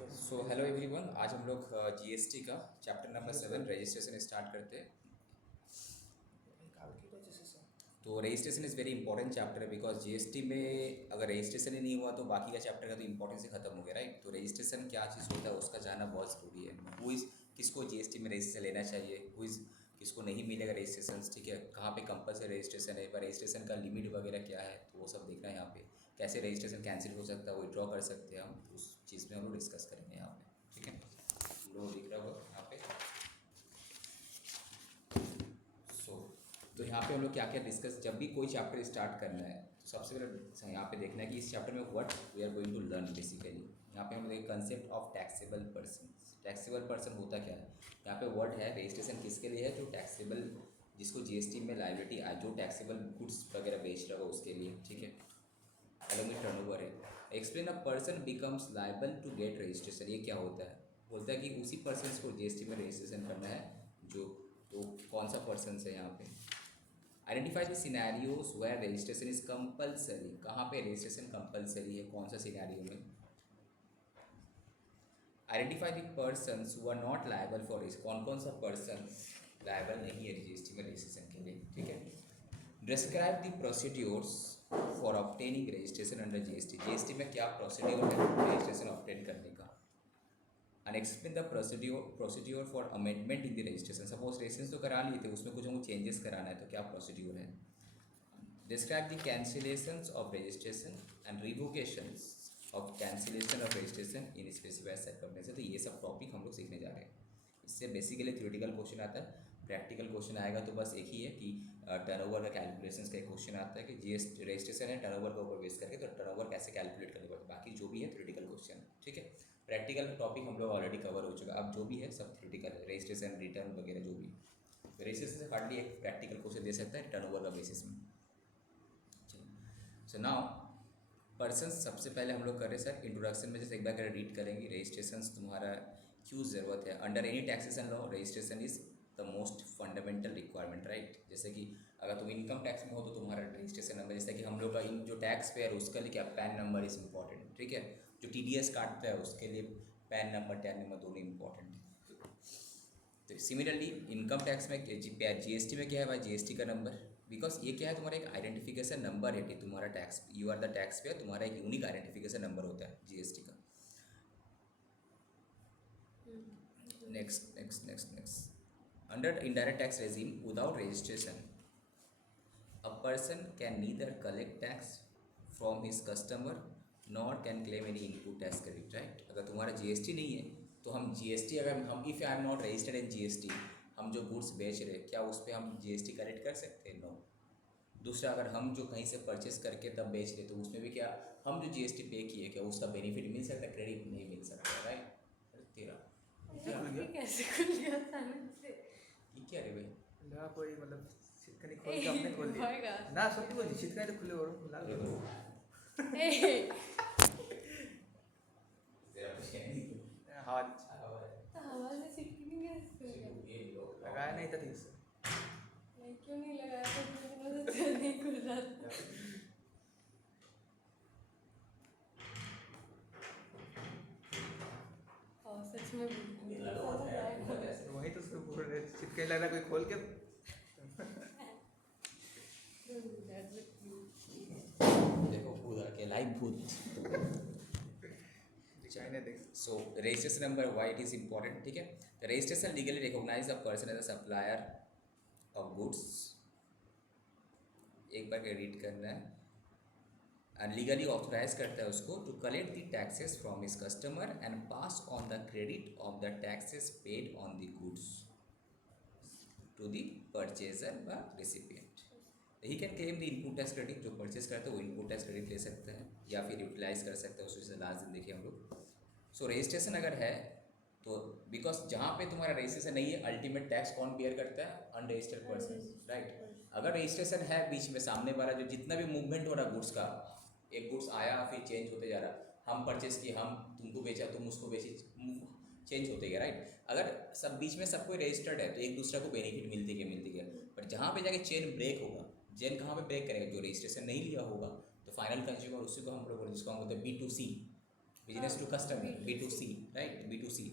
So hello everyone, आज हम लोग जीएसटी का चैप्टर नंबर 7 रजिस्ट्रेशन स्टार्ट करते हैं। तो registration is very important chapter है बिकॉज जीएसटी में अगर रजिस्ट्रेशन ही नहीं हुआ तो बाकी का चैप्टर का तो इंपॉर्टेंस ही खत्म हो गया, राइट। तो रजिस्ट्रेशन क्या चीज़ होता है उसका जानना बहुत ज़रूरी है। हु इज़ किसको जीएसटी में रजिस्ट्रेशन लेना चाहिए, हु इज़ किसको नहीं मिलेगा रजिस्ट्रेशन, ठीक है। कहाँ पे कंपलसरी रजिस्ट्रेशन है, पर रजिस्ट्रेशन का लिमिट वगैरह क्या है, तो वो सब देखना है यहाँ पे। कैसे रजिस्ट्रेशन कैंसिल हो सकता है, विड्रॉ कर सकते हैं हम, तो उस चीज़ में हम लोग डिस्कस करेंगे यहाँ पे, ठीक है। हम लोग दिख रहा होगा यहाँ पे। तो यहाँ पे हम लोग क्या क्या डिस्कस, जब भी कोई चैप्टर स्टार्ट करना है तो सबसे पहले यहाँ पे देखना है कि इस चैप्टर में what we are going to learn basically. यहाँ पे हम लोग एक concept of taxable person. Taxable person होता क्या है, यहाँ पे वर्ड है रजिस्ट्रेशन किसके लिए है, जो टैक्सेबल, जिसको जीएसटी में लायबिलिटी जो टैक्सेबल गुड्स वगैरह बेच रहा हो उसके लिए, ठीक है। अलग में टर्नओवर है। Explain a person becomes liable to get registration, ये क्या होता है, बोलता है कि उसी पर्सन को जीएसटी में रजिस्ट्रेशन करना है जो, तो कौन सा पर्सन है यहाँ पे। Identify the scenarios where registration is compulsory, कहाँ पे रजिस्ट्रेशन कंपलसरी है, कौन सा सिनेरियो में। Identify the persons who are not liable for registration, कौन कौन सा पर्सन लायबल नहीं है जीएसटी में रजिस्ट्रेशन के लिए, ठीक है। Describe the procedures for obtaining registration under GST, GST में क्या प्रोसीड्योर है रजिस्ट्रेशन ऑब्टेन करने का। And explain the procedure for amendment in the registration, suppose registration तो करा लिए थे, उसमें कुछ हमको चेंजेस कराना है तो क्या प्रोसीड्योर है। Describe the cancellations of registration and revocations of cancellation of registration in specified circumstances. तो ये सब टॉपिक हम लोग सीखने जा रहे हैं। इससे बेसिकली थ्योरेटिकल क्वेश्चन आता है, प्रैक्टिकल क्वेश्चन आएगा तो बस एक ही है कि टर्नओवर का कैलकुलेशंस का एक क्वेश्चन आता है कि जीएसटी रजिस्ट्रेशन है टर्नओवर का ऊपर बेस करके, तो टर्नओवर कैसे कैलकुलेट करने पड़ता है, बाकी जो भी है थ्योरेटिकल क्वेश्चन, ठीक है। प्रैक्टिकल टॉपिक हम लोग ऑलरेडी कवर हो चुका है, अब जो भी है सब थ्योरेटिकल है, रजिस्ट्रेशन रिटर्न वगैरह जो भी। तो रजिस्ट्रेशन से हार्डली एक प्रैक्टिकल क्वेश्चन दे सकता है टर्नओवर का बेसिस में। सो नाउ पर्सन, सबसे पहले हम लोग कर रहे हैं सर इंट्रोडक्शन में, जैसे एक बार रीड करेंगे रजिस्ट्रेशन तुम्हारा क्यों ज़रूरत है। Under any taxation law registration is the most fundamental requirement, right. जैसे कि अगर तुम इनकम टैक्स में हो तो तुम्हारा रजिस्ट्रेशन नंबर, जैसे कि हम लोग का जो टैक्स पेयर उसके लिए क्या पैन नंबर इज़ इम्पॉर्टेंट, ठीक है। जो टीडीएस काटता है उसके लिए पैन नंबर टैन नंबर दोनों इंपॉर्टेंट है। तो सिमिलरली इनकम टैक्स में जीएसटी में क्या है भाई, जीएसटी का नंबर, बिकॉज ये क्या है तुम्हारा एक आइडेंटिफिकेशन नंबर है कि तुम्हारा tax, you are the tax payer, तुम्हारा एक यूनिक आइडेंटिफिकेशन नंबर होता है जीएसटी का। Next next next next under indirect tax regime without registration a person can neither collect tax from his customer not can claim any input tax credit, right. अगर तुम्हारा GST नहीं है तो हम GST, अगर हम if I am not registered in GST, हम जो गुड्स बेच रहे हैं क्या उस पर हम जीएसटी कलेक्ट कर सकते हैं, नो। दूसरा, अगर हम जो कहीं से परचेस करके तब बेच रहे तो उसमें भी क्या हम जो जीएसटी पे किए क्या उसका बेनिफिट मिल सकता है, क्रेडिट नहीं मिल सकता, राइट। तेरा ये कैसे खुल गया अचानक से? ये क्या रे भाई, ना कोई मतलब शीतकानी खोल के अपने खोल दिया ना, सत्य बोल शीतकानी खुले और लाल अरे करो। तेरा कुछ कहने नहीं। हाँ हवा से चिपकनी कैसे हो गया? लगाया नहीं था ठीक से। मैं क्यों नहीं लगाया था, मुझे तो नहीं खुल रहा था। हाँ सच में तो वही तो उसको बोल रहे शीतकानी लग रहा कोई खोल के। देखो भूत के लाइव भूत। चाइना देख। So registration number why it is important, ठीक है। Registration legally recognise a person as a supplier of goods, एक बार रीड करना है। एंड लीगली ऑथोराइज करता है उसको to collect the taxes from his customer and pass on the credit of the taxes paid on the goods to the purchaser व recipient. He can claim the input tax credit, जो purchase करता है वो input tax credit ले सकता है या फिर यूटिलाइज कर सकता है उससे लास्ट दिन देखिए हम लोग। सो रजिस्ट्रेशन अगर है तो बिकॉज जहाँ पे तुम्हारा रजिस्ट्रेशन नहीं है अल्टीमेट टैक्स कौन बियर करता है, अनरजिस्टर्ड पर्सन, राइट। अगर रजिस्ट्रेशन है बीच में सामने वाला जो जितना भी मूवमेंट हो रहा गुड्स का, एक गुड्स आया फिर चेंज होते जा रहा, हम परचेस किए, हम तुमको बेचा, तुम उसको बेची, चेंज होते गया, राइट। अगर सब बीच में सब कोई रजिस्टर्ड है तो एक दूसरे को बेनिफिट मिलती गया। बट जहाँ पे जाके चेन ब्रेक होगा, चेन कहाँ पे ब्रेक करेगा, जो रजिस्ट्रेशन नहीं लिया होगा, तो फाइनल कंज्यूमर उसी को हम लोग जिसको हम बोलते हैं B2C, business to customer, B2C, right, B2C।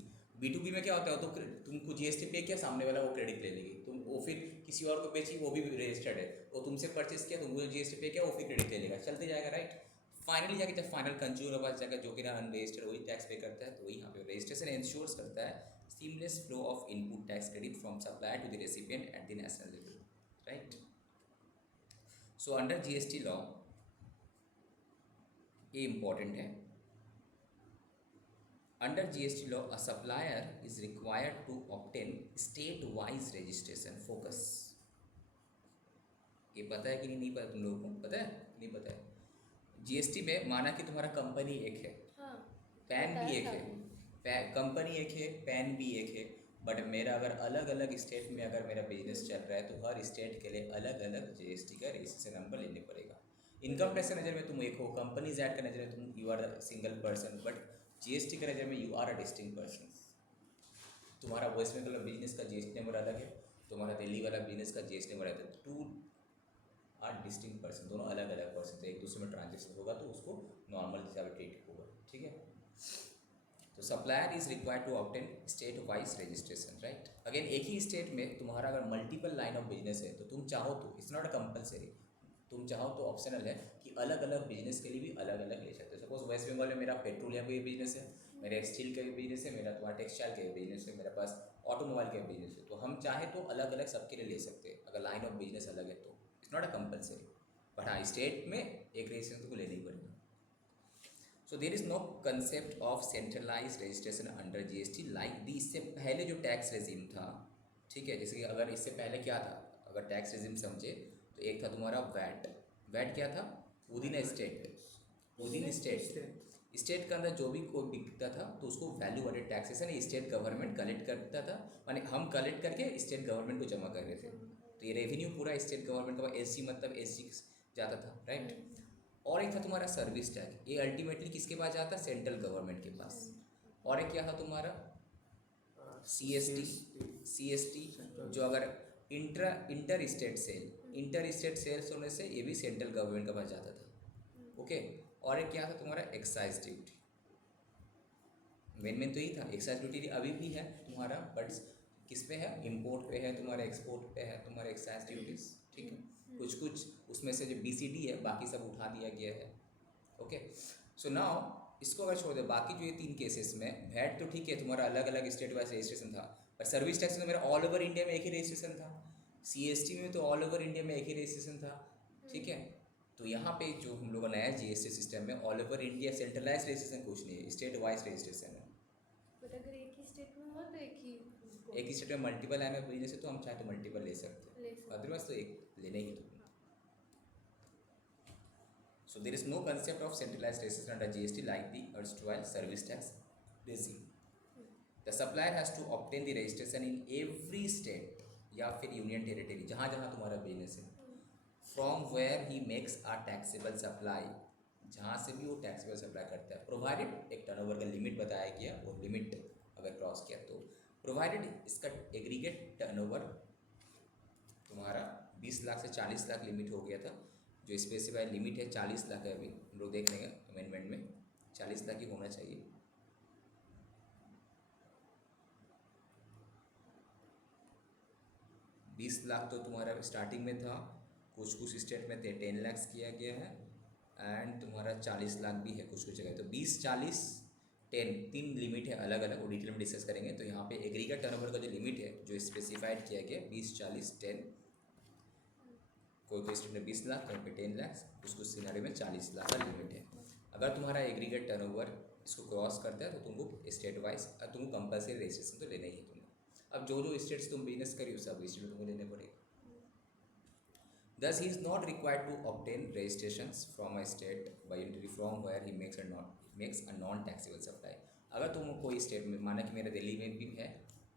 B2B में क्या होता है, तो तुमको जीएसटी पे किया, सामने वाला वो क्रेडिट ले लेगी, तुम वो फिर किसी और को बेची, वो भी रजिस्टर्ड है, वो तुमसे परचेस किया, तुमको जीएसटी पे किया, वो फिर क्रेडिट ले लेगा, चलते जाएगा, राइट। फाइनली जाके जब फाइनल कंज्यूमर के पास जाकर जो कि ना अनरजिस्टर्ड वही टैक्स पे करता है, तो वही यहाँ पे रजिस्ट्रेशन इंश्योर्स करता है seamless flow of input tax credit from supplier to the recipient at the national level, right. So under GST law ये इंपॉर्टेंट है। Under GST law, a supplier is required to obtain state-wise registration. Focus. ये पता है कि नहीं पता तुम लोगों को? पता है नहीं पता है? GST में माना कि तुम्हारा कंपनी एक है, पैन भी एक है, कंपनी एक है, पैन भी एक है, बट मेरा अगर अलग अलग स्टेट में अगर मेरा बिजनेस चल रहा है तो हर स्टेट के लिए अलग अलग GST का रजिस्ट्रेशन नंबर लेने पड़ेगा। इनकम टैक्स की नज़र में तुम एक हो, कंपनीज एक्ट की नज़र में तुम you are single person, but GST के नज़र में you are a distinct person. तुम्हारा वेस्ट बंगाल का बिजनेस का जीएसटी नंबर अलग है, तुम्हारा दिल्ली वाला बिजनेस का जीएसटी नंबर अलग है, टू आर डिस्टिंक्ट पर्सन, दोनों अलग अलग पर्सन है, एक दूसरे में ट्रांजेक्शन होगा तो उसको नॉर्मल हिसाब से ट्रीट होगा, ठीक है। तो supplier is required to obtain state wise registration, right. Again एक ही स्टेट में तुम्हारा अगर मल्टीपल लाइन ऑफ बिजनेस है तो तुम चाहो तो, इट्स नॉट अ कंपलसरी, तुम चाहो तो ऑप्शनल है कि अलग अलग बिजनेस के लिए भी अलग अलग ले सकते हो। सपोज वेस्ट बंगाल में मेरा पेट्रोलियम का बिजनेस है, मेरा स्टील का भी बिजनेस है, मेरा तुम्हारा टेक्सटाइल का भी बिजनेस है, मेरे पास ऑटोमोबाइल का बिजनेस है, तो हम चाहे तो अलग अलग सबके लिए ले सकते हैं अगर लाइन ऑफ बिजनेस अलग है तो। It's not a compulsory, but हाँ स्टेट में एक रजिस्ट्रेशन तुमको लेना ही पड़ेगा। So there is no concept of centralise registration under GST like the. इससे पहले जो टैक्स रेजिम था, ठीक है, जैसे कि अगर इससे पहले क्या था, अगर टैक्स रेजिम समझे तो एक था तुम्हारा वैट। वैट क्या था? Within state, within state, state के अंदर जो भी कोई बिकता था तो उसको value added taxation state government collect करता था, माने हम कलेक्ट करके स्टेट गवर्नमेंट को जमा कर रहे थे, तो ये रेवेन्यू पूरा स्टेट गवर्नमेंट का, एससी मतलब एससी जाता था, राइट। और एक था तुम्हारा सर्विस टैक्स, ये अल्टीमेटली किसके पास जाता? सेंट्रल गवर्नमेंट के पास। और एक क्या था तुम्हारा? सीएसटी, जो अगर इंटर स्टेट सेल्स होने से ये भी सेंट्रल गवर्नमेंट के पास जाता था, ओके। और एक क्या था तुम्हारा? Excise duty. मेन तो यही था, एक्साइज ड्यूटी अभी भी है तुम्हारा, बट किस पे है? इम्पोर्ट पे है तुम्हारा, एक्सपोर्ट पे है तुम्हारा एक्साइज ड्यूटीज, ठीक है। कुछ कुछ उसमें से जो बीसीडी है बाकी सब उठा दिया गया है, ओके। सो नाउ इसको अगर छोड़ दे, बाकी जो ये 3 केसेस में वैट तो ठीक है तुम्हारा अलग अलग स्टेट वाइज रजिस्ट्रेशन था, पर सर्विस टैक्स में तो मेरा ऑल ओवर इंडिया में एक ही रजिस्ट्रेशन था, सीएसटी में तो ऑल ओवर इंडिया में एक ही रजिस्ट्रेशन था, ठीक है। तो यहाँ पे जो हम लोग का नया जीएसटी सिस्टम में all over India centralise registration कुछ नहीं है, स्टेट वाइज रजिस्ट्रेशन है। बट अगर एक ही स्टेट में हो तो एक ही स्टेट में मल्टीपल लाइन ऑफ बिजनेस है तो हम चाहे तो मल्टीपल ले सकते हैं, अदरवाइज तो एक लेने ही तो। So there is no concept of centralized registration under GST like the erstwhile service tax regime. The supplier has to obtain the registration in every state या फिर यूनियन टेरिटरी जहाँ जहाँ तुम्हारा बिजनेस है, from where he makes a taxable supply, जहाँ से भी वो टैक्सेबल सप्लाई करता है, प्रोवाइडेड एक टर्नओवर का लिमिट बताया गया, वो लिमिट अगर क्रॉस किया तो प्रोवाइडेड इसका एग्रीगेट टर्नओवर तुम्हारा 20 लाख से 40 लाख लिमिट हो गया था, जो स्पेसिफाइड लिमिट है 40 लाख है, अभी हम लोग देख लेंगे अमेंडमेंट में 40 लाख ही होना चाहिए। बीस लाख तो तुम्हारा स्टार्टिंग में था, कुछ स्टेट में 10 लाख किया गया है, एंड तुम्हारा 40 लाख भी है कुछ जगह, तो 20, 40, 10 3 लिमिट है अलग अलग, वो डिटेल में डिस्कस करेंगे। तो यहाँ पे एग्रीगेट टर्नओवर का जो लिमिट है जो स्पेसिफाइड किया गया 20, 40, 10, कोई स्टेट में 20 लाख, कहीं पे 10 लाख, कुछ सिनारी में 40 लाख का लिमिट है। अगर तुम्हारा एग्रीगेट टर्नओवर इसको क्रॉस करता है तो तुमको स्टेट वाइज तुमको कंपलसरी रजिस्ट्रेशन तो लेना ही है तुमको। अब जो स्टेट से तुम बिजनेस करी हो सब स्टेट में तुमको लेने पड़ेगा। Thus, he is not required to obtain registrations from a state by entry from where he makes a non-taxable supply. अगर तुम कोई स्टेट में, माना कि मेरा दिल्ली में भी है,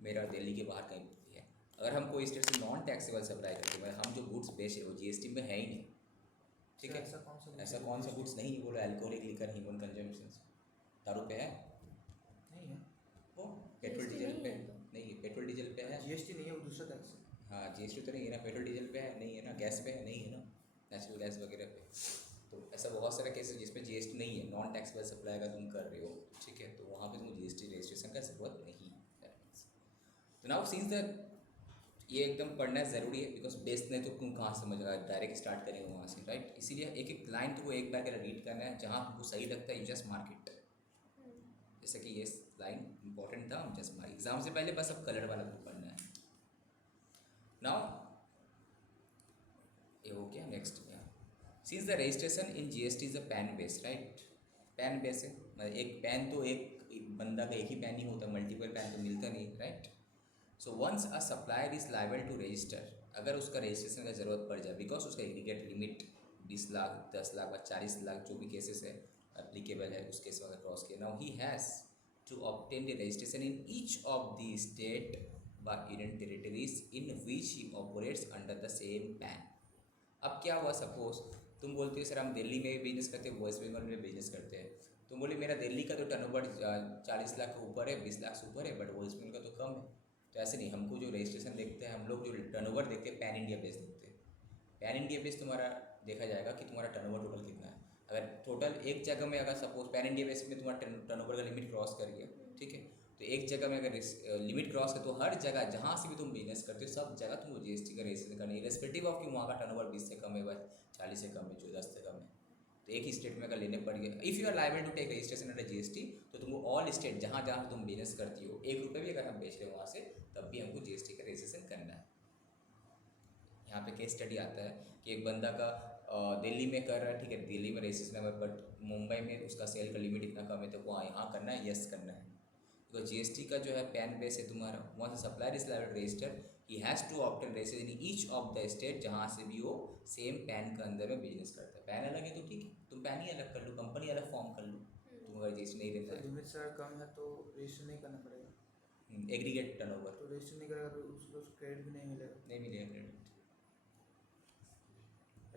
मेरा दिल्ली के बाहर कहीं भी है, अगर हम कोई स्टेट से नॉन टैक्सेबल सप्लाई करते हैं, हम जो गुड्स बेच रहे हो जीएसटी में है ही नहीं, ठीक है। ऐसा कौन सा गुड्स नहीं है? बोलो अल्कोहलिक लिकर, ह्यूमन कंजम्पशन, दारू पे है नहीं है, वो पेट्रोल डीजल पे नहीं है, पेट्रोल डीजल पे है, जीएसटी नहीं है, वो दूसरा टैक्स है। हाँ जीएसटी तो नहीं है ना, पेट्रोल डीजल पे है नहीं है ना, गैस पे है नहीं है ना, नेचुरल गैस वगैरह पे, तो ऐसा बहुत सारे केसेस जिसमें जीएसटी नहीं है, नॉन टैक्सेबल सप्लाई का तुम कर रहे हो, ठीक है, तो वहाँ पे तुमको जीएसटी रजिस्ट्रेशन का ज़रूरत नहीं है। तो नाउ सीन्स दैट ये एकदम पढ़ना ज़रूरी है, बिकॉज बेस नहीं तो तुम कहाँ समझ डायरेक्ट स्टार्ट करेंगे वहाँ से, राइट। इसीलिए एक एक लाइन तुमको एक बार अगर रीड करना है, जहाँ तुमको सही लगता है यू जस्ट मार्क इट। जैसे कि ये लाइन इंपॉर्टेंट था, जस्ट मार्क। एग्जाम से पहले बस अब कलर वाला तुमको पढ़ना है। नाउ ये हो गया। Next since the registration in GST is a pan base, right. Pan base है, मतलब एक पैन तो एक बंदा का एक ही पैन ही होता है, मल्टीपल पैन तो मिलता नहीं, right. So once a supplier is liable to register, अगर उसका रजिस्ट्रेशन का ज़रूरत पड़ जाए, बिकॉज उसका एग्रीगेट लिमिट 20 लाख 10 लाख व 40 लाख जो भी केसेस है एप्लीकेबल है, उस केस में अगर क्रॉस किया, now he has to obtain the registration in each of the state व union territories in which he operates under the same PAN. अब क्या हुआ, सपोज तुम बोलते हो सर हम दिल्ली में बिजनेस करते हैं, वेस्ट बंगाल में बिजनेस करते हैं, तुम बोले मेरा दिल्ली का तो टर्नओवर 40 लाख के ऊपर है, 20 लाख से ऊपर है, बट वेस्ट बंगाल का तो कम है। तो ऐसे नहीं, हमको जो रजिस्ट्रेशन देखते हैं, हम लोग जो टर्नओवर देखते हैं पैन इंडिया बेस देखते हैं। पैन इंडिया बेस तुम्हारा देखा जाएगा कि तुम्हारा टर्नओवर टोटल कितना है। अगर टोटल एक जगह में अगर सपोज पैन इंडिया बेस में तुम्हारा टर्नओवर का लिमिट क्रॉस कर गया, ठीक है, तो एक जगह में अगर लिमिट क्रॉस कर, तो हर जगह जहाँ से भी तुम बिजनेस करते हो सब जगह तुमको जीएसटी का रजिस्ट्रेशन करना है, रेस्पेक्टिव ऑफ कि वहाँ का टर्नओवर 20 से कम है, 40 से कम है, 10 से कम है। तो एक ही स्टेट में अगर लेने पड़ गया, if you are liable to take registration under GST, तो तुमको ऑल स्टेट जहाँ जहाँ तुम बिजनेस करती हो, 1 रुपये भी अगर हम बेच रहे हो वहाँ से, तब भी हमको जीएसटी का रजिस्ट्रेशन करना है। यहाँ पे केस स्टडी आता है कि एक बंदा का दिल्ली में कर रहा है, ठीक है, दिल्ली में रजिस्ट्रेशन है, बट मुंबई में उसका सेल का लिमिट इतना कम है, तो वहाँ यहाँ करना है, यस करना है। तो जीएसटी का जो है पैन बेस है तुम्हारा, वहाँ से supplier is liable register, he has to obtain registration in each of the state जहाँ से भी वो सेम पैन के अंदर में बिजनेस करता है। पैन अलग है तो ठीक है, तुम पैन ही अलग कर लो, कंपनी अलग फॉर्म कर लो, तुम अगर रजिस्टर नहीं रहता है। लिमिट से कम है तो रजिस्टर नहीं करना पड़ेगा। एग्रीगेट टर्नओवर तो रजिस्टर नहीं करेगा तो उसको क्रेडिट भी नहीं मिलेगा। नहीं मिलेगा क्रेडिट।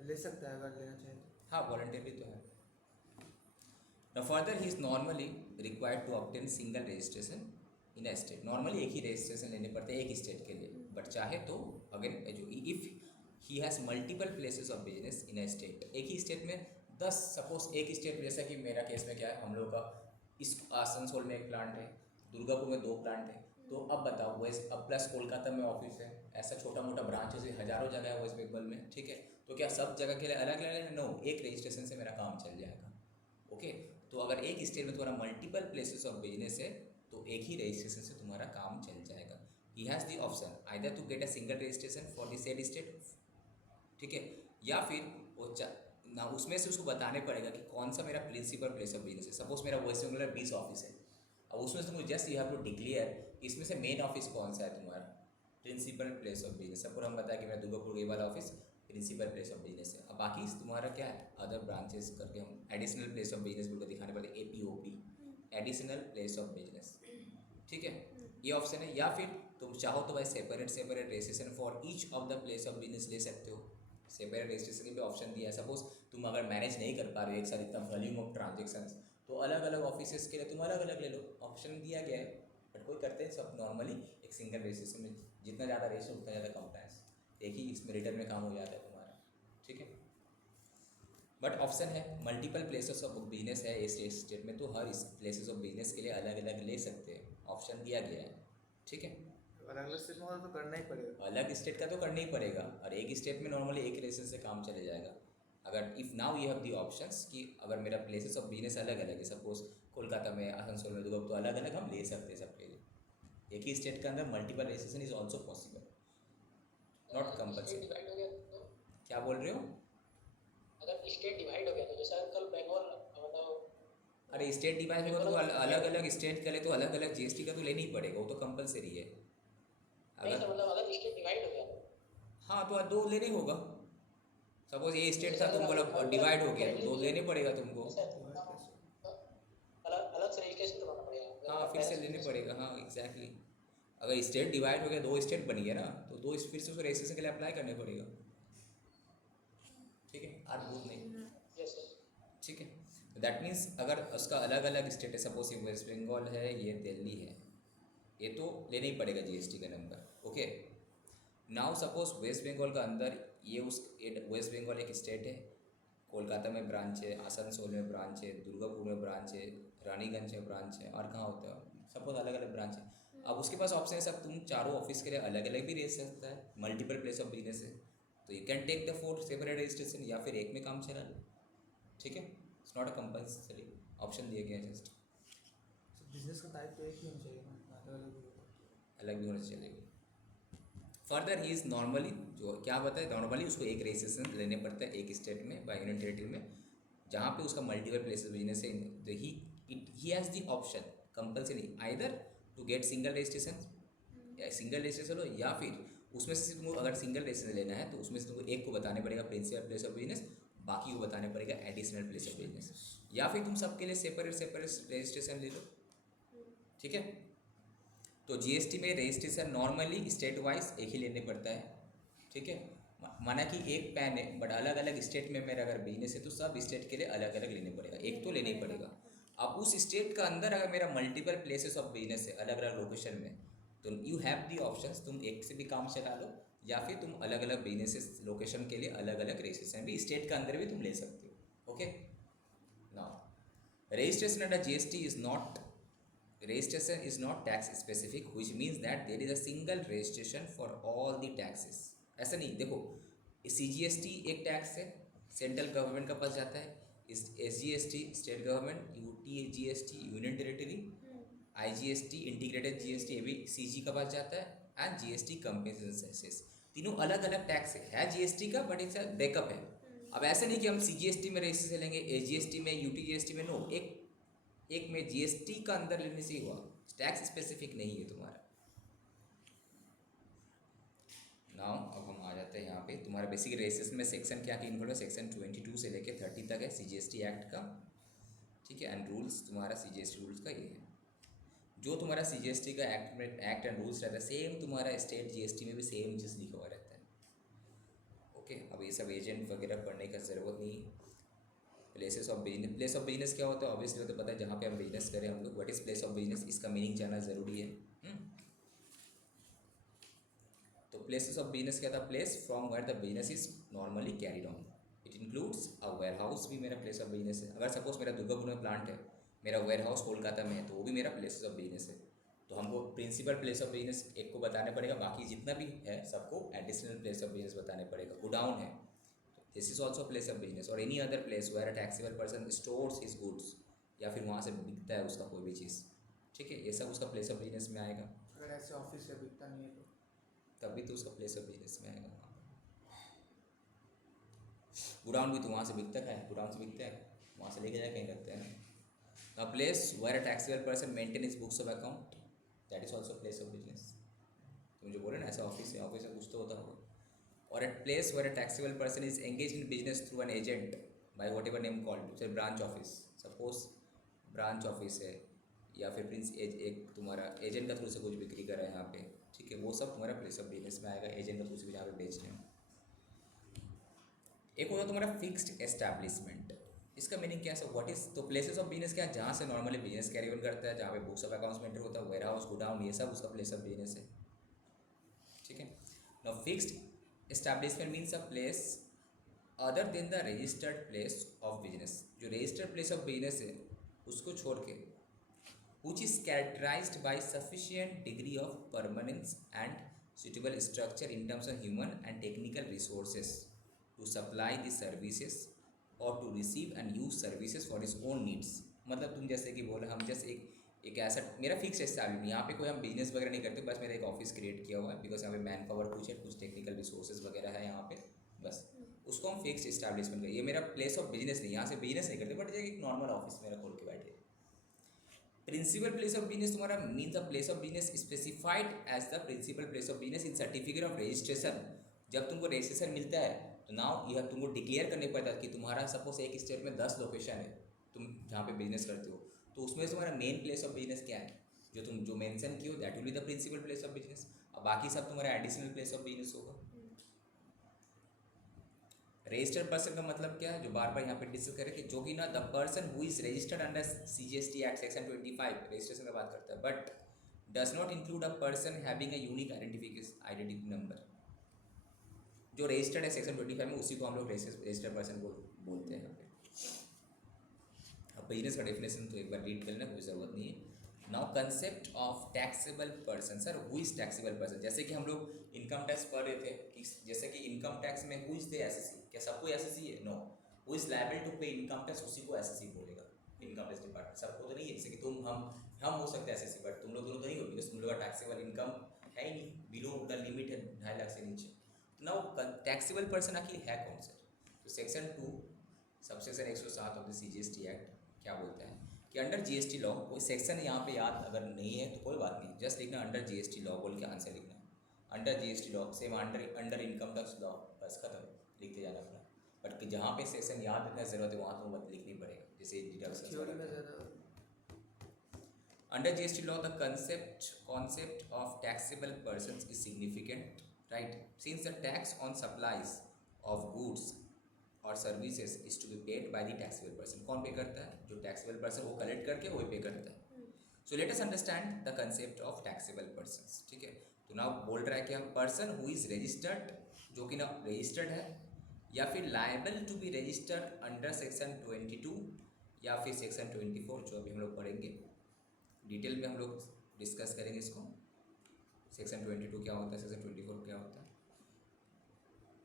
ले सकता है अगर लेना चाहे तो। हाँ, वॉलंटियरली तो है। Now further he is normally required to obtain single registration in a state. Normally एक ही रजिस्ट्रेशन लेने पड़ते हैं एक स्टेट के लिए, बट चाहे तो अगर if he has multiple places of business in a state, एक ही स्टेट में 10 सपोज एक स्टेट, जैसा कि मेरा केस में क्या है, हम लोग का इस आसनसोल में एक प्लांट है, दुर्गापुर में 2 प्लांट है, तो अब बताओ वेस्ट, अब प्लस कोलकाता में ऑफिस है, ऐसा छोटा मोटा ब्रांचेस है, हज़ारों जगह है वेस्ट बंगाल में, ठीक है, तो क्या सब जगह के लिए अलग अलग है? नो, एक रजिस्ट्रेशन से मेरा काम चल जाएगा। ओके, तो अगर एक स्टेट में तुम्हारा मल्टीपल प्लेसेस ऑफ बिजनेस है, तो एक ही रजिस्ट्रेशन से तुम्हारा काम चल जाएगा। He has the option either to get a single registration for the said state, ठीक है, या फिर वो ना उसमें से उसको बताने पड़ेगा कि कौन सा मेरा प्रिंसिपल प्लेस ऑफ बिजनेस है। सपोज मेरा वेस्ट बंगाल 20 ऑफिस है, अब उसमें से तुमको just you have to declare इसमें से मेन ऑफिस कौन सा है तुम्हारा, principal place of business. Suppose हम बताया कि मेरा दुर्गापुर ये वाला office principal place of business है, अब बाकी तुम्हारा क्या है, अदर ब्रांचेस करके हम एडिशनल प्लेस ऑफ बिजनेस बोलकर दिखाने पड़ते, APOP, additional place of business, ठीक है, ये ऑप्शन है। या फिर तुम चाहो तो भाई separate registration for each of the place of business ले सकते हो, सेपरेट रजिस्ट्रेशन के भी ऑप्शन दिया है। सपोज तुम अगर मैनेज नहीं कर पा रहे हो एक साथ इतना वॉल्यूम ऑफ ट्रांजेक्शन्स, तो अलग अलग ऑफिसेस के लिए तुम अलग अलग ले लो, ऑप्शन दिया गया है, बट कोई करते हैं सब नॉर्मली एक सिंगल रजिस्ट्रेशन में, जितना ज़्यादा रजिस्टर उतना ज़्यादा कंप्लायंस, एक ही इसमें रिटर्न में काम हो जाता है तुम्हारा, ठीक है। बट ऑप्शन है मल्टीपल प्लेसेस ऑफ बिजनेस है इस स्टेट में, तो हर इस प्लेसेस ऑफ बिजनेस के लिए अलग अलग ले सकते हैं, ऑप्शन दिया गया है, ठीक है। अलग अलग स्टेट में तो करना ही पड़ेगा, अलग स्टेट का तो करना ही पड़ेगा, और एक स्टेट में नॉर्मली एक रजिस्ट्रेशन से काम चले जाएगा। अगर if now you have the options कि अगर मेरा प्लेसेस ऑफ बिजनेस अलग अलग है, सपोज कोलकाता में, आसनसोल में, दुर्गापुर, तो अलग अलग हम ले सकते हैं सबके लिए। एक ही स्टेट के अंदर multiple registration is also possible, not compulsory. क्या बोल रहे हो? अगर स्टेट डिवाइड हो गया तो जैसे कल बंगाल मतलब, अरे स्टेट डिवाइड होगा तो अलग अलग स्टेट के लिए तो अलग अलग जीएसटी का तो लेना ही पड़ेगा, वो तो कंपलसरी है। नहीं तो मतलब अगर स्टेट डिवाइड हो गया तो हाँ, तो 2 लेने होगा। सपोज ये स्टेट था, तुम बोला डिवाइड हो गया तो 2 लेने पड़ेगा तुमको, अलग अलग से रजिस्ट्रेशन करवाना पड़ेगा। हाँ, फिर से लेने पड़ेगा, हाँ एग्जैक्टली। अगर स्टेट डिवाइड हो गया, 2 स्टेट बन गया ना, तो 2 फिर से उसको रजिस्ट्रेशन के लिए अप्लाई करने पड़ेगा, ठीक है, आज बहुत नहीं, ठीक है। दैट मीन्स अगर उसका अलग अलग स्टेट है, सपोज ये वेस्ट बंगाल है, ये दिल्ली है, ये तो लेना ही पड़ेगा जीएसटी का number, okay. Now suppose West Bengal का अंदर ये उस वेस्ट बंगाल एक स्टेट है, कोलकाता में ब्रांच है, आसनसोल में ब्रांच है, दुर्गापुर में ब्रांच है, रानीगंज में ब्रांच है, और कहाँ होता है, सपोज अलग अलग ब्रांच है। अब उसके पास ऑप्शन है सब, तुम चारों ऑफिस के लिए अलग अलग भी रह सकता है, मल्टीपल प्लेस ऑफ बिजनेस है, तो you can take the 4 separate registration, या फिर एक में काम चला लो, ठीक है। It's not a compulsory, option दिए गए हैं जस्ट। बिजनेस का टाइप तो एक ही होना चाहिए ना, अलग अलग भी होता अलग भी होना चलेगी। फर्दर ही इज़ नॉर्मली, जो क्या बताए, नॉर्मली उसको एक रजिस्ट्रेशन लेने पड़ता है एक स्टेट में बाय यूनियन टेरेटरी में, जहाँ पे उसका मल्टीपल प्लेसेस बिजनेस है, तो he has the option compulsory either to get single registration, या सिंगल रजिस्ट्रेशन हो, या फिर उसमें से तुमको अगर सिंगल रजिस्ट्रेशन लेना है तो उसमें से तुमको एक को बताने पड़ेगा प्रिंसिपल प्लेस ऑफ बिजनेस, बाकी को बताने पड़ेगा एडिशनल प्लेस ऑफ बिजनेस, या फिर तुम सबके लिए सेपरेट सेपरेट रजिस्ट्रेशन ले लो, ठीक है। तो जीएसटी में रजिस्ट्रेशन नॉर्मली स्टेट वाइज एक ही लेने पड़ता है, ठीक है। माना कि एक पैन है बट अलग अलग स्टेट में मेरा अगर बिजनेस है तो सब स्टेट के लिए अलग अलग लेने पड़ेगा, एक तो लेना ही पड़ेगा। अब उस स्टेट का अंदर अगर मेरा मल्टीपल प्लेसेस ऑफ बिजनेस है अलग अलग लोकेशन में, तो यू हैव दी ऑप्शंस, तुम एक से भी काम चला लो, या फिर तुम अलग अलग बिजनेस लोकेशन के लिए अलग अलग रजिस्ट्रेशन भी स्टेट के अंदर भी तुम ले सकते हो, okay. Now registration under GST is not, registration is not tax specific, which means that there is a single registration for all the taxes। ऐसा नहीं, देखो CGST एक टैक्स है, सेंट्रल गवर्नमेंट का पास जाता है, SGST state government, UTGST union territory, IGST integrated GST ये भी CG का पास जाता है, एंड GST कंपनसेशन सेसेस, तीनों अलग अलग टैक्स है GST का, बट इट्स बैकअप है। अब ऐसा नहीं कि हम CGST में रजिस्ट्रेशन लेंगे, SGST में, UTGST में, नो, एक में जीएसटी का अंदर लेने से ही हुआ, टैक्स स्पेसिफिक नहीं है तुम्हारा। नाउ अब हम आ जाते हैं यहाँ पे, तुम्हारा बेसिक रजिस्ट्रेशन में सेक्शन क्या क्या इन्वॉल्व है, सेक्शन 22 से लेके 30 तक है सीजीएसटी एक्ट का, ठीक है। एंड रूल्स तुम्हारा सीजीएसटी रूल्स का ये है, जो तुम्हारा सीजीएसटी का एक्ट में एक्ट एंड रूल्स रहता है सेम तुम्हारा स्टेट जीएसटी में भी सेम चीज़ लिखा हुआ रहता है, ओके। अब ये सब एजेंट वगैरह पढ़ने का ज़रूरत नहीं है। Places of business, place of business क्या होता है, ऑब्वियसली तो पता है, जहाँ पे हम बिजनेस करें हम लोग, what is place of business, इसका मीनिंग जानना ज़रूरी है। तो प्लेसेस ऑफ बिजनेस क्या था, place from where the business is normally carried on, it includes a warehouse भी मेरा प्लेस ऑफ बिजनेस है। अगर सपोज मेरा दुर्गापुर में प्लांट है, मेरा वेयर हाउस कोलकाता में है, तो वो भी मेरा प्लेसेस ऑफ बिजनेस है। तो हमको प्रिंसिपल प्लेस ऑफ बिजनेस एक को बताने पड़ेगा, बाकी जितना भी है सबको एडिशनल प्लेस ऑफ बिजनेस बताने पड़ेगा। गोडाउन है, this is also place of business, और any other place where a taxable person stores his goods, या फिर वहाँ से बिकता है उसका कोई भी चीज़, ठीक है, ये सब उसका प्लेस ऑफ बिजनेस में आएगा। अगर ऐसे ऑफिस से बिकता नहीं है तो तभी तो उसका प्लेस ऑफ बिजनेस में आएगा। गोडाउन भी तो वहाँ से बिकता है, गोडाउन से बिकता है, वहाँ से लेके जाके कहीं रखते हैं ना। Place where a taxable person maintain his books of account, that is also place of business. तुम जो बोले ना ऐसा ऑफिस है, ऑफिस में कुछ तो होता होगा। और at place where a taxable person is engage in business through an agent by whatever name called, जैसे branch office, suppose branch office है, या फिर प्रिंस एक तुम्हारा एजेंट का थ्रू से कुछ बिक्री कर रहा है यहाँ पे, ठीक है, वो सब तुम्हारा प्लेस ऑफ बिजनेस में आएगा, एजेंट का थ्रू से भी जहाँ पे बेच रहे हैं। एक होगा तुम्हारा फिक्स्ड एस्टैब्लिशमेंट, इसका मीनिंग क्या है, व्हाट इज, तो प्लेसेस ऑफ बिजनेस क्या है, जहाँ से नॉर्मली बिजनेस कैरी ऑन करता है, जहाँ पे बुक्स ऑफ अकाउंट्स मेंटेन होता है, वेयर हाउस, गोडाउन, ये सब उसका प्लेस ऑफ बिजनेस है, ठीक है। Now fixed establishment means a place other than the registered place of business, जो रजिस्टर्ड प्लेस ऑफ बिजनेस है उसको छोड़ के, which is characterized by sufficient degree of permanence and suitable structure in terms of human and technical resources to supply the services or to receive and use services for its own needs। मतलब तुम जैसे कि बोला, हम जैसे एक ऐसा, मेरा फिक्स एस्टैब्लिशमेंट, यहाँ पे कोई हम बिजनेस वगैरह नहीं करते, बस मेरा एक ऑफिस क्रिएट किया हुआ है, बिकॉज यहाँ पे मैन पावर कुछ है, कुछ टेक्निकल रिसोर्सेज वगैरह है यहाँ पे, बस उसको हम फिक्स एस्टैब्लिशमेंट करें। ये मेरा प्लेस ऑफ बिजनेस नहीं, यहाँ से बिजनेस नहीं करते, बट एक नॉर्मल ऑफिस मेरा खोल के बैठे। प्रिंसिपल प्लेस ऑफ बिजनेस तुम्हारा means the place of business specified as the principal place of business in certificate of registration. जब तुमको रजिस्ट्रेशन मिलता है तो नाउ यह तुमको डिक्लेयर करने पड़ता है कि तुम्हारा सपोज एक स्टेट में 10 लोकेशन है तुम जहाँ पे बिजनेस करते हो, तो उसमें तुम्हारा मेन प्लेस ऑफ बिजनेस क्या है, जो तुम जो मेंशन किए हो, that will be the principal place of business, और बाकी सब तुम्हारा एडिशनल प्लेस ऑफ बिजनेस होगा। रजिस्टर्ड पर्सन का मतलब क्या है, जो बार बार यहाँ पे डिस्कस करें कि जो कि ना the person who is registered under CGST act section 25 registration का बात करता है, but does not include a person having a unique identity number. जो रजिस्टर्ड है सेक्शन 25 में उसी को हम लोग रजिस्टर्ड पर्सन बोलते हैं यहाँ पे। अब बिजनेस का डेफिनेशन तो एक बार रीड कर लेना, कोई ज़रूरत नहीं है। Now concept of taxable person, sir who is taxable person, जैसे कि हम लोग इनकम टैक्स पढ़ रहे थे कि जैसे कि इनकम टैक्स में हु इज द एसएससी, क्या सबको एसएससी है? No, who is liable to pay income tax उसी को एसएससी बोलेगा, इनकम टैक्स डिपार्टमेंट। सबको तो नहीं है, जैसे कि तुम हम हो सकते हैं एसएससी, बट तुम लोग दोनों तो नहीं हो, बिकॉज तुम लोग का टैक्सेबल इनकम है ही नहीं, बिलो द लिमिट है 2.5 लाख से नीचे। नाउ टैक्सेबल पर्सन आखिर है कौन सर? तो section 2 subsection 107 of the CGST act क्या बोलता है कि अंडर जीएसटी लॉ, कोई सेक्शन यहाँ पे याद अगर नहीं है तो कोई बात नहीं, जस्ट लिखना अंडर जीएसटी लॉ बोल के आंसर लिखना, under GST law, same under income tax law, बस खत्म, लिखते जाना अपना। बट कि जहाँ पे सेक्शन याद रखने की जरूरत है वहाँ तो मत लिखनी पड़ेगा, जैसे deduction. Under GST law the concept of taxable persons is significant, right? Since the tax on supplies of goods और services is to be paid by the taxable person. कौन पे करता है? जो टैक्सेबल पर्सन वो collect करके वही पे करता है। So let us understand the concept of taxable persons, ठीक है। तो नाउ बोल रहा है क्या, पर्सन हु इज रजिस्टर्ड, जो कि ना रजिस्टर्ड है, या फिर liable to be registered under section 22 या फिर सेक्शन 24, जो अभी हम लोग पढ़ेंगे डिटेल में, हम लोग डिस्कस करेंगे इसको। सेक्शन 22 क्या होता है, सेक्शन 24 क्या होता है।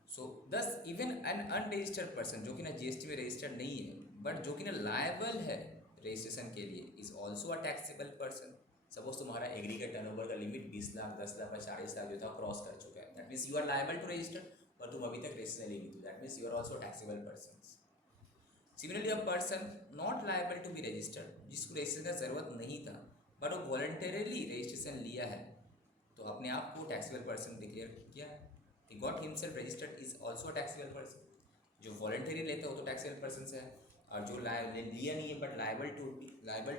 सो दस इवन एन अनरजिस्टर्ड पर्सन, जो कि ना जीएसटी में रजिस्टर्ड नहीं है बट जो कि ना लायबल है रजिस्ट्रेशन के लिए, is also a taxable person. Suppose तुम्हारा एग्रीगेट टर्नओवर का लिमिट 20 लाख 10 लाख 40 लाख जो था क्रॉस कर चुका है, that means you are liable to register, पर तुम अभी तक रजिस्ट्रेशन नहीं की, that means you are also taxable person. Similarly a person not liable to be registered, जिसको रजिस्ट्रेशन का जरूरत नहीं था बट वो वॉलंटरली रजिस्ट्रेशन लिया है, तो अपने आप को टैक्सेबल पर्सन डिक्लेयर किया है। He got himself registered is also a taxable person। जो वॉलंटरी लेता है वो तो टैक्सेबल पर्सन है, और जो लिया नहीं है but liable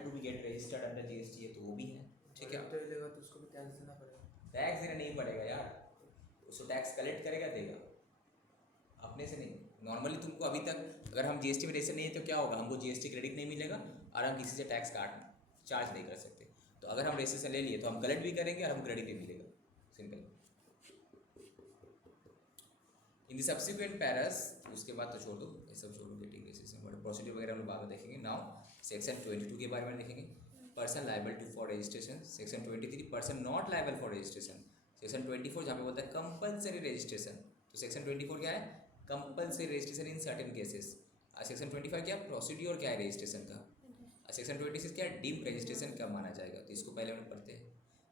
to be get registered under GST है तो वो भी है, ठीक है। तो लेगा तो उसको भी टैक्स देना पड़ेगा। टैक्स देना नहीं पड़ेगा यार, उसको टैक्स कलेक्ट करेगा देगा, अपने से नहीं। नॉर्मली तुमको अभी तक अगर हम जीएसटी में रजिस्टर नहीं है तो क्या होगा, हमको जीएसटी क्रेडिट नहीं मिलेगा और हम किसी से टैक्स चार्ज नहीं कर सकते। तो अगर हम रजिस्ट्रेशन ले लिए तो हम कलेक्ट भी करेंगे और हम क्रेडिट भी मिलेगा, simple. In the subsequent Paris, उसके बाद तो छोड़ दो, ये सब छोड़ दो, गेटिंग रजिस्ट्रेशन बट प्रोसीड्यूर वगैरह हम लोग बाद में देखेंगे। नाउ सेक्शन 22 के बारे में देखेंगे, person liable to for registration. Section 23 person not liable for registration. Section 24 जहाँ पे बोलता है कंपलसरी रजिस्ट्रेशन, तो सेक्शन 24 क्या है, compulsory registration in certain cases. Section 25 क्या, प्रोसीड्यूर क्या है रजिस्ट्रेशन का। सेक्शन 26 क्या है, डीम्ड रजिस्ट्रेशन कब माना जाएगा, तो इसको पहले हम लोग पढ़ते हैं।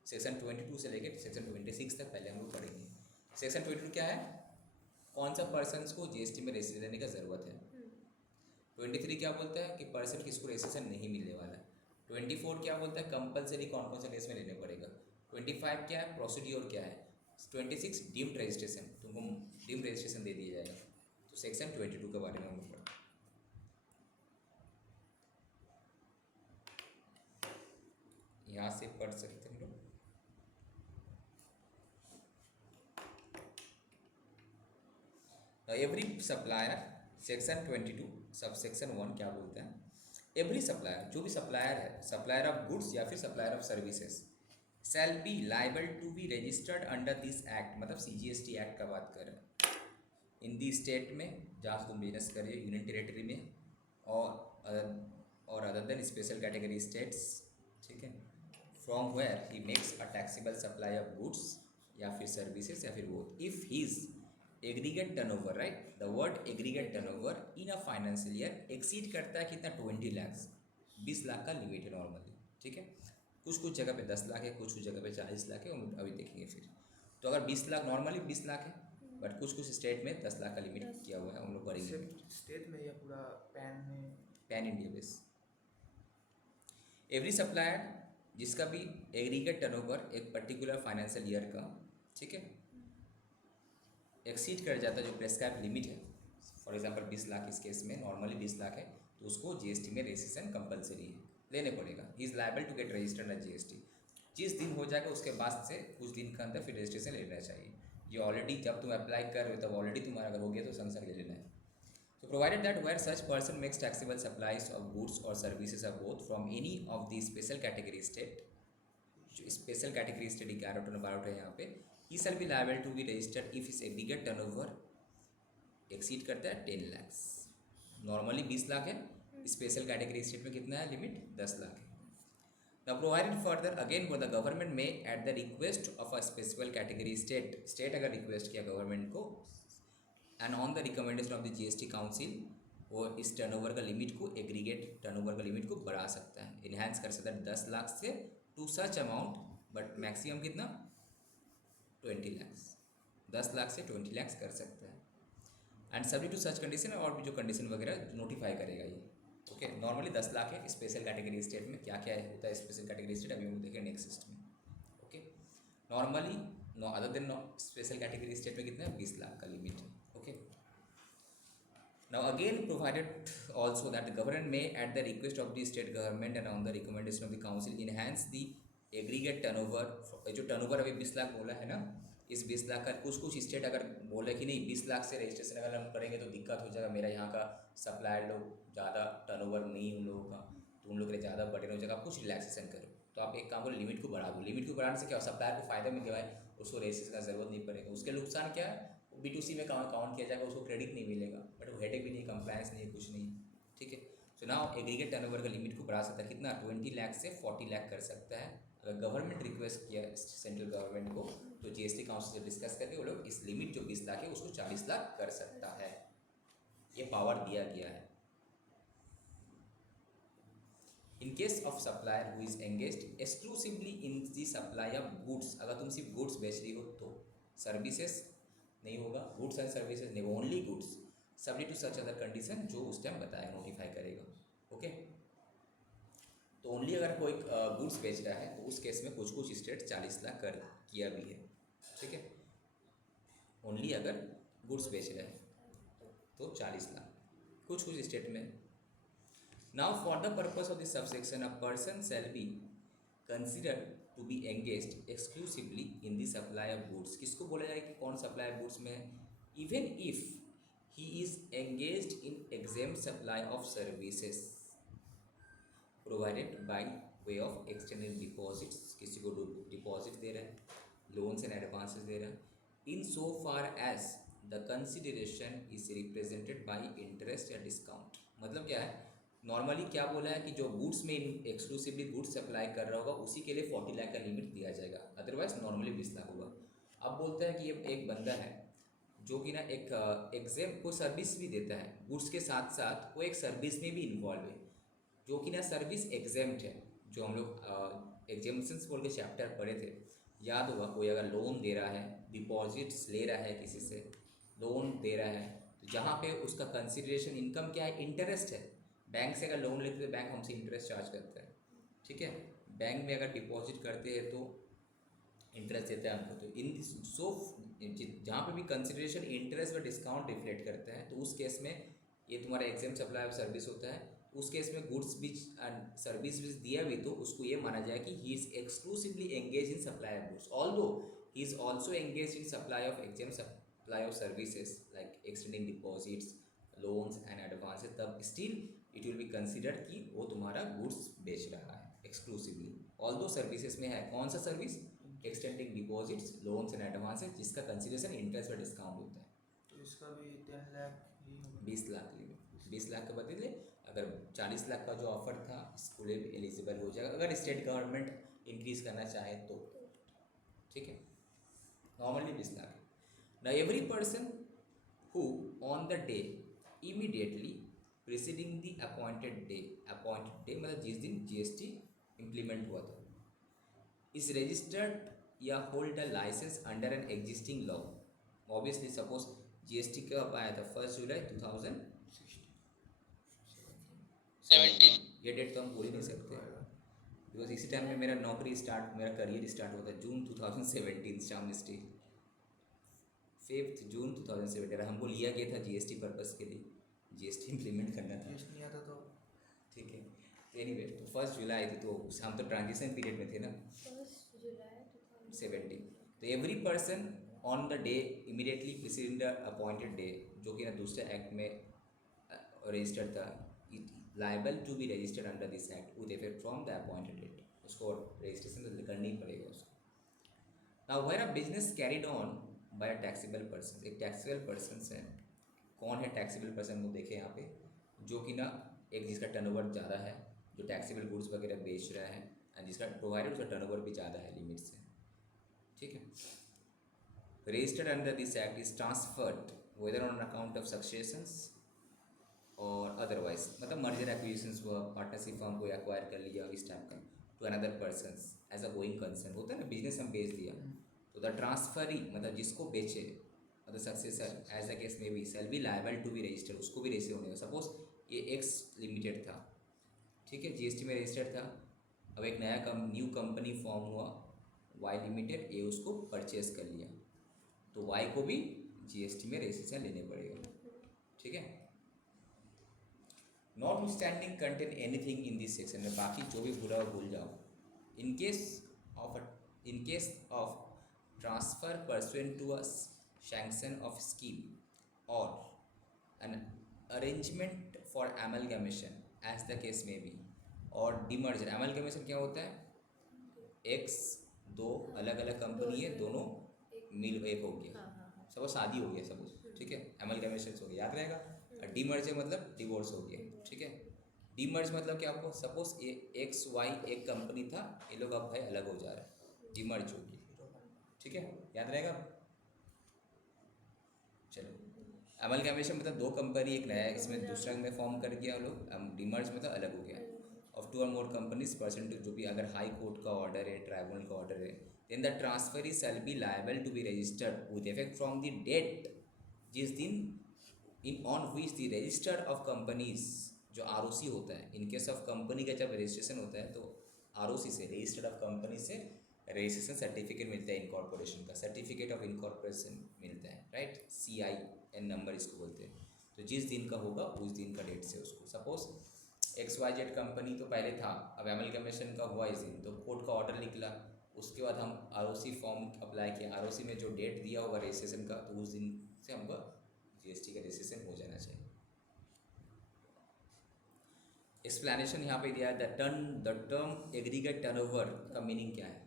सेक्शन 22 से लेकर सेक्शन 26 तक पहले हम लोग पढ़ेंगे। सेक्शन 22 क्या है, कौन सा पर्सन्स को जीएसटी में रजिस्ट्रेशन लेने का ज़रूरत है। 23 क्या बोलता है कि पर्सन किसको रजिस्ट्रेशन नहीं मिलने वाला है। 24 क्या बोलता है, कंपलसरी कौन कौन सा केस में लेने पड़ेगा। 25 क्या है, प्रोसीड्योर क्या है। 26 डीम्ड रजिस्ट्रेशन, तुमको डीम्ड रजिस्ट्रेशन दे दिया जाएगा। तो सेक्शन 22 के बारे में हम पढ़ें। यहाँ से पढ़ सकते हैं लोग। Every supplier, section 22 sub section 1 क्या बोलता है, एवरी सप्लायर, जो भी सप्लायर है, सप्लायर ऑफ गुड्स या फिर supplier of services, shall be liable to be registered under this act, मतलब सीजीएसटी एक्ट का बात कर रहे हैं, इन दी स्टेट में जहाँ से तुम बिजनेस कर रहे हो, यूनियन टेरेटरी में, और other than special category states, ठीक है, from where he makes a taxable supply of goods या फिर सर्विसेज या फिर वो, if his aggregate turnover, right, the word aggregate turnover in a financial year exceed करता है कितना, 20 लाख, 20 लाख का लिमिट है नॉर्मली, ठीक है। कुछ कुछ जगह पे 10 लाख है, कुछ कुछ जगह पे 40 लाख है, हम अभी देखेंगे फिर। तो अगर 20 लाख नॉर्मली 20 लाख है, बट कुछ कुछ स्टेट में 10 लाख का लिमिट किया हुआ है, हम लोग पढ़ेंगे स्टेट में या पूरा पैन में, pan India base. Every supplier जिसका भी एग्रीगेट टर्नओवर एक पर्टिकुलर फाइनेंशियल ईयर का, ठीक है, एक्सीड कर जाता है जो प्रेस्क्राइब लिमिट है, फॉर एग्जांपल 20 लाख इस केस में नॉर्मली 20 लाख है, तो उसको जीएसटी में रजिस्ट्रेशन कंपलसरी है, लेने पड़ेगा। He is liable to get registered at GST. जिस दिन हो जाएगा उसके बाद से कुछ दिन के अंदर फिर रजिस्ट्रेशन लेना चाहिए। ये ऑलरेडी जब तुम अप्लाई कर रहे हो तब ऑलरेडी तुम्हारा अगर हो गया तो संसार ले लेना है। तो provided that where such person makes taxable supplies of goods और services of both from any of the special category state, जो स्पेशल कैटेगरी स्टेट 11 12 है यहाँ पे, he shall be liable to be registered if his aggregate turnover exceed करता है 10 lakhs। Normally 20 lakh है, special category state में कितना है लिमिट? 10 लाख है। Now provided further again for the government may at the request of a special category state अगर request किया government को and on the recommendation of the GST council वो इस टर्नओवर का लिमिट को एग्रीगेट टर्नओवर का limit को बढ़ा सकता है, इन्हांस कर सकता है 10 लाख से to such amount, but maximum कितना? 20 lakhs। 10 लाख से 20 lakhs कर सकता है and subject to such condition, और भी जो कंडीशन वगैरह नोटिफाई करेगा ये। ओके, नॉर्मली 10 लाख है। स्पेशल कैटेगरी स्टेट में क्या क्या होता है? स्पेशल कैटेगरी स्टेट अभी हम देखेंगे नेक्स्ट में। Okay, normally no other than special category state में कितना है? 20 लाख का लिमिट है। Okay, now again provided also that government में at the request of the state government and on the recommendation of the council enhance the aggregate turnover. जो turnover अभी 20 लाख बोला है ना, इस 20 लाख का कुछ स्टेट अगर बोले कि नहीं 20 लाख से रजिस्ट्रेशन अगर हम करेंगे तो दिक्कत हो जाएगा, मेरा यहाँ का सप्लायर लोग ज़्यादा टर्नओवर नहीं उन लोगों का, तो उन लोग के लिए ज़्यादा बर्डन हो जाएगा, आप कुछ रिलैक्सेशन करो। तो आप एक काम करो, लिमिट को बढ़ा दो। लिमिट को बढ़ाने से क्या हो? सप्लायर को फायदा मिल जाए, उसको रजिस्ट्रेशन का जरूरत नहीं पड़ेगा। उसके नुकसान क्या है? B2C में काउंट किया जाएगा, उसको क्रेडिट नहीं मिलेगा, बट वो हेडेक भी नहीं, कंप्लायंस नहीं, कुछ नहीं। ठीक है, सो नाउ एग्रीगेट टर्नओवर का लिमिट को बढ़ा सकता है कितना? 20 लाख से 40 लाख कर सकता है। अगर गवर्नमेंट रिक्वेस्ट किया सेंट्रल गवर्नमेंट को तो जीएसटी काउंसिल से डिस्कस करके वो लोग इस लिमिट जो 20 लाख है उसको 40 लाख कर सकता है। ये पावर दिया गया है। इन case of supplier who is engaged exclusively in the supply of goods, अगर तुम सिर्फ गुड्स बेच रही हो तो सर्विसेज नहीं होगा, गुड्स एंड सर्विसेज नहीं, only goods subject to such other condition जो उस टाइम बताया नोटिफाई करेगा। ओके, तो ओनली अगर कोई गुड्स बेच रहा है तो उस केस में कुछ स्टेट 40 लाख कर किया भी है। ठीक है, ओनली अगर गुड्स बेच रहे हैं तो 40 लाख, कुछ स्टेट में। Now for the purpose of this subsection a person shall be considered to be engaged exclusively in the supply of goods. किसको बोला जाए कि कौन सप्लाई ऑफ गुड्स में है? Even if he is engaged in exempt supply of services provided by way of external deposits, किसी को deposit दे रहा है, लोन्स एंड एडवांसेस दे रहा है, in so far as the consideration is represented by interest या डिस्काउंट। मतलब क्या है? नॉर्मली क्या बोला है कि जो गुड्स में एक्सक्लूसिवली गुड्स सप्लाई कर रहा होगा उसी के लिए 40 लाख का लिमिट दिया जाएगा, अदरवाइज नॉर्मली 20 लाख होगा। अब बोलता है कि ये एक बंदा है जो कि ना एक एग्जेम कोई सर्विस भी देता है, गुड्स के साथ साथ वो एक सर्विस में भी इन्वॉल्व है, जो कि ना सर्विस एग्जेम्प्ट है। जो हम लोग एग्जेम्पशंस बोल के चैप्टर पढ़े थे, याद होगा। कोई अगर लोन दे रहा है, डिपॉजिट्स ले रहा है, किसी से लोन दे रहा है, तो जहाँ पे उसका कंसिडरेशन इनकम क्या है? इंटरेस्ट है। बैंक से अगर लोन लेते तो बैंक हमसे इंटरेस्ट चार्ज करता है। ठीक है, बैंक में अगर डिपॉजिट करते हैं तो इंटरेस्ट देता है हमको। तो इन सो जहाँ पे भी कंसिडरेशन इंटरेस्ट और डिस्काउंट रिफ्लेक्ट करता है, तो उस केस में ये तुम्हारा एग्जाम सप्लाई ऑफ सर्विस होता है। उस केस में गुड्स भी सर्विस भी दिया भी तो उसको ये माना जाए कि he is exclusively engage in supply of goods, although he is also engage in supply of exempt supply of services like extending deposits, loans and advances, तब still it will be considered कि वो तुम्हारा goods बेच रहा है exclusively. Although services में है कौन सा service? Extending deposits, loans and advances, जिसका कंसिडरेशन इंटरेस्ट और डिस्काउंट होता है। तो इसका भी 10 लाख ही होगा। 20 लाख लिमिट, 20 लाख के बदले अगर 40 लाख का जो ऑफर था इसको लिए भी एलिजिबल हो जाएगा अगर स्टेट गवर्नमेंट इंक्रीज करना चाहे तो। ठीक है, नॉर्मली 20 लाख है। Now every person who on the day immediately preceding the appointed day मतलब जिस दिन जीएसटी इम्प्लीमेंट हुआ था, इज रजिस्टर्ड या hold a licence under an existing law. Obviously suppose GST कब आया था? 1 जुलाई 2017। ये डेट तो हम भूल ही नहीं सकते बिकॉज इसी टाइम में मेरा मेरा करियर स्टार्ट हुआ था जून 2017 श्याम स्टील 5 जून 2017। हमको लिया गया था जीएसटी पर्पस के लिए, जीएसटी इम्प्लीमेंट करना था। नहीं आता तो ठीक है, तो एनीवे तो 1 जुलाई थी, तो हम तो ट्रांजिशन पीरियड में थे ना 1 जुलाई 17। तो every person on the day immediately preceding the appointed day, जो कि ना दूसरे एक्ट में रजिस्टर्ड था, liable to be registered under this act with effect from the appointed date. उसको रजिस्ट्रेशन करनी ही पड़ेगा उसको। Now where a business carried on by a taxable person, एक टैक्सेबल पर्सन है कौन है टैक्सेबल पर्सन को देखें यहाँ पे, जो कि ना एक जिसका टर्नओवर ज़्यादा है, जो टैक्सेबल गुड्स वगैरह बेच रहा है, एंड जिसका प्रोवाइडेड उसका टर्नओवर भी ज़्यादा है लिमिट से, ठीक है। Registered under this act is transferred whether on account of successions और अदरवाइज, मतलब मर्जर एक्विजिशंस हुआ, पार्टनरशिप फर्म को एक्वायर कर लिया इस टाइप का, to another person as a going concern, होता है ना बिजनेस हम बेच दिया, तो द ट्रांसफरी मतलब जिसको बेचे, मतलब सक्सेसर एज अ केस में भी shall be liable to be registered, उसको भी रजिस्टर होने का। सपोज ये एक्स लिमिटेड था, ठीक है, जीएसटी में रजिस्टर्ड था, अब एक नया न्यू कंपनी फॉर्म हुआ वाई लिमिटेड, ये उसको परचेज कर लिया, तो वाई को भी जीएसटी में रजिस्ट्रेशन लेने पड़ेगा, ठीक है। Notwithstanding contained anything in this section में, बाकी जो भी भूला हो भूल जाओ। In case of transfer pursuant to a sanction of scheme और an arrangement for amalgamation as the case may be, और डीमर्जर, एमलगमेशन क्या होता है, एक्स दो अलग अलग कंपनी है, दोनों मिल एक हो गया, सपोज शादी हो गया सपोज, ठीक है, एमलगमेशन हो गया, याद रहेगा। और डीमर्जर मतलब डिवोर्स हो गया, ठीक है। डीमर्ज मतलब क्या, आपको सपोज ये एक्स वाई एक कंपनी था, ये लोग अब भाई अलग हो जा रहे हैं, डीमर्ज हो गया, ठीक है, याद रहेगा। चलो, एमलगमेशन मतलब दो कंपनी एक नया इसमें दूसरा में फॉर्म कर दिया लोग, डीमर्ज मतलब अलग हो गया। ऑफ टू और मोर कंपनीज परसेंट, जो भी अगर हाई कोर्ट का ऑर्डर है, ट्राइब्यूनल का ऑर्डर है, then the transferee shall be liable to be registered with effect from the date जिस दिन in on which the register of companies, जो आरओसी होता है, इन केस ऑफ कंपनी का जब रजिस्ट्रेशन होता है तो आरओसी से, रजिस्टर्ड ऑफ कंपनी से रजिस्ट्रेशन सर्टिफिकेट मिलता है, इनकॉर्पोरेशन का सर्टिफिकेट ऑफ इनकॉर्पोरेशन मिलता है, राइट, CIN नंबर इसको बोलते हैं। तो जिस दिन का होगा उस दिन का डेट से उसको, सपोज XYZ कंपनी तो पहले था, अब एमलगमेशन का हुआ इस दिन, तो कोर्ट का ऑर्डर निकला, उसके बाद हम आरओसी फॉर्म अप्लाई किया, आरओसी में जो डेट दिया होगा रजिस्ट्रेशन का, तो उस दिन से हमको जीएसटी का रजिस्ट्रेशन हो जाना चाहिए। एक्सप्लेनेशन यहाँ पे दिया है, द टर्म एग्रीगेट टर्नओवर का मीनिंग क्या है।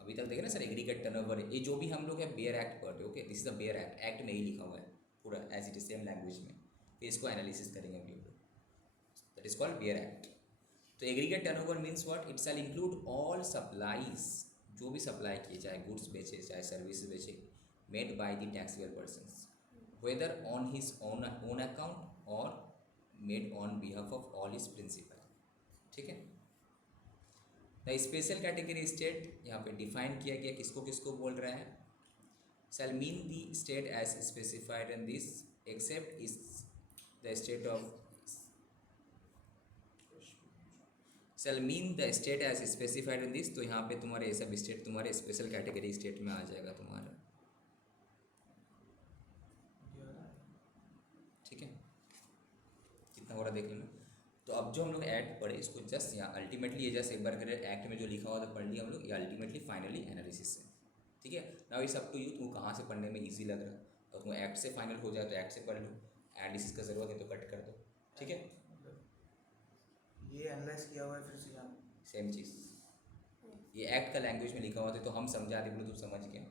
अभी तक देखे ना सर, एग्रीगेट टर्नओवर, ये जो भी हम लोग है बेयर एक्ट पढ़ रहे, okay, this is the bare act, act में ही लिखा हुआ है पूरा as it is same language में, फिर इसको एनालिसिस करेंगे हम लोग, that is called bare act. तो aggregate turnover means what, it shall include all supplies, जो भी सप्लाई किए, चाहे गुड्स बेचे चाहे सर्विस बेचे, made by the taxable persons whether on his own account or made on behalf of all his principal, ठीक है। द स्पेशल कैटेगरी स्टेट यहाँ पे डिफाइन किया गया, किसको किसको बोल रहा है, shall mean the state as specified in this except is the state of, shall mean the state as specified in this, तो यहाँ पे तुम्हारे ये सब स्टेट तुम्हारे स्पेशल कैटेगरी स्टेट में आ जाएगा तुम्हारा, ठीक है, कितना हो रहा देख लेना। तो अब जो हम लोग एक्ट पढ़े इसको जस्ट यहाँ अल्टीमेटली, ये जस्ट एक बार करें, एक्ट में जो लिखा हुआ था पढ़ लिया हम लोग, ये अल्टीमेटली फाइनली एनालिसिस है, ठीक है। Now it's up to you, तुमको कहाँ से पढ़ने में ईजी लग रहा है, और तुम एक्ट से फाइनल हो जाए तो एक्ट से पढ़ लो, एनालिसिस का ज़रूरत है तो कट कर दो, ठीक है। ये एनालाइज किया हुआ है फिर से यहाँ सेम चीज़, ये एक्ट का लैंग्वेज में लिखा हुआ था तो हम समझा दे बोलो तुम समझ गए,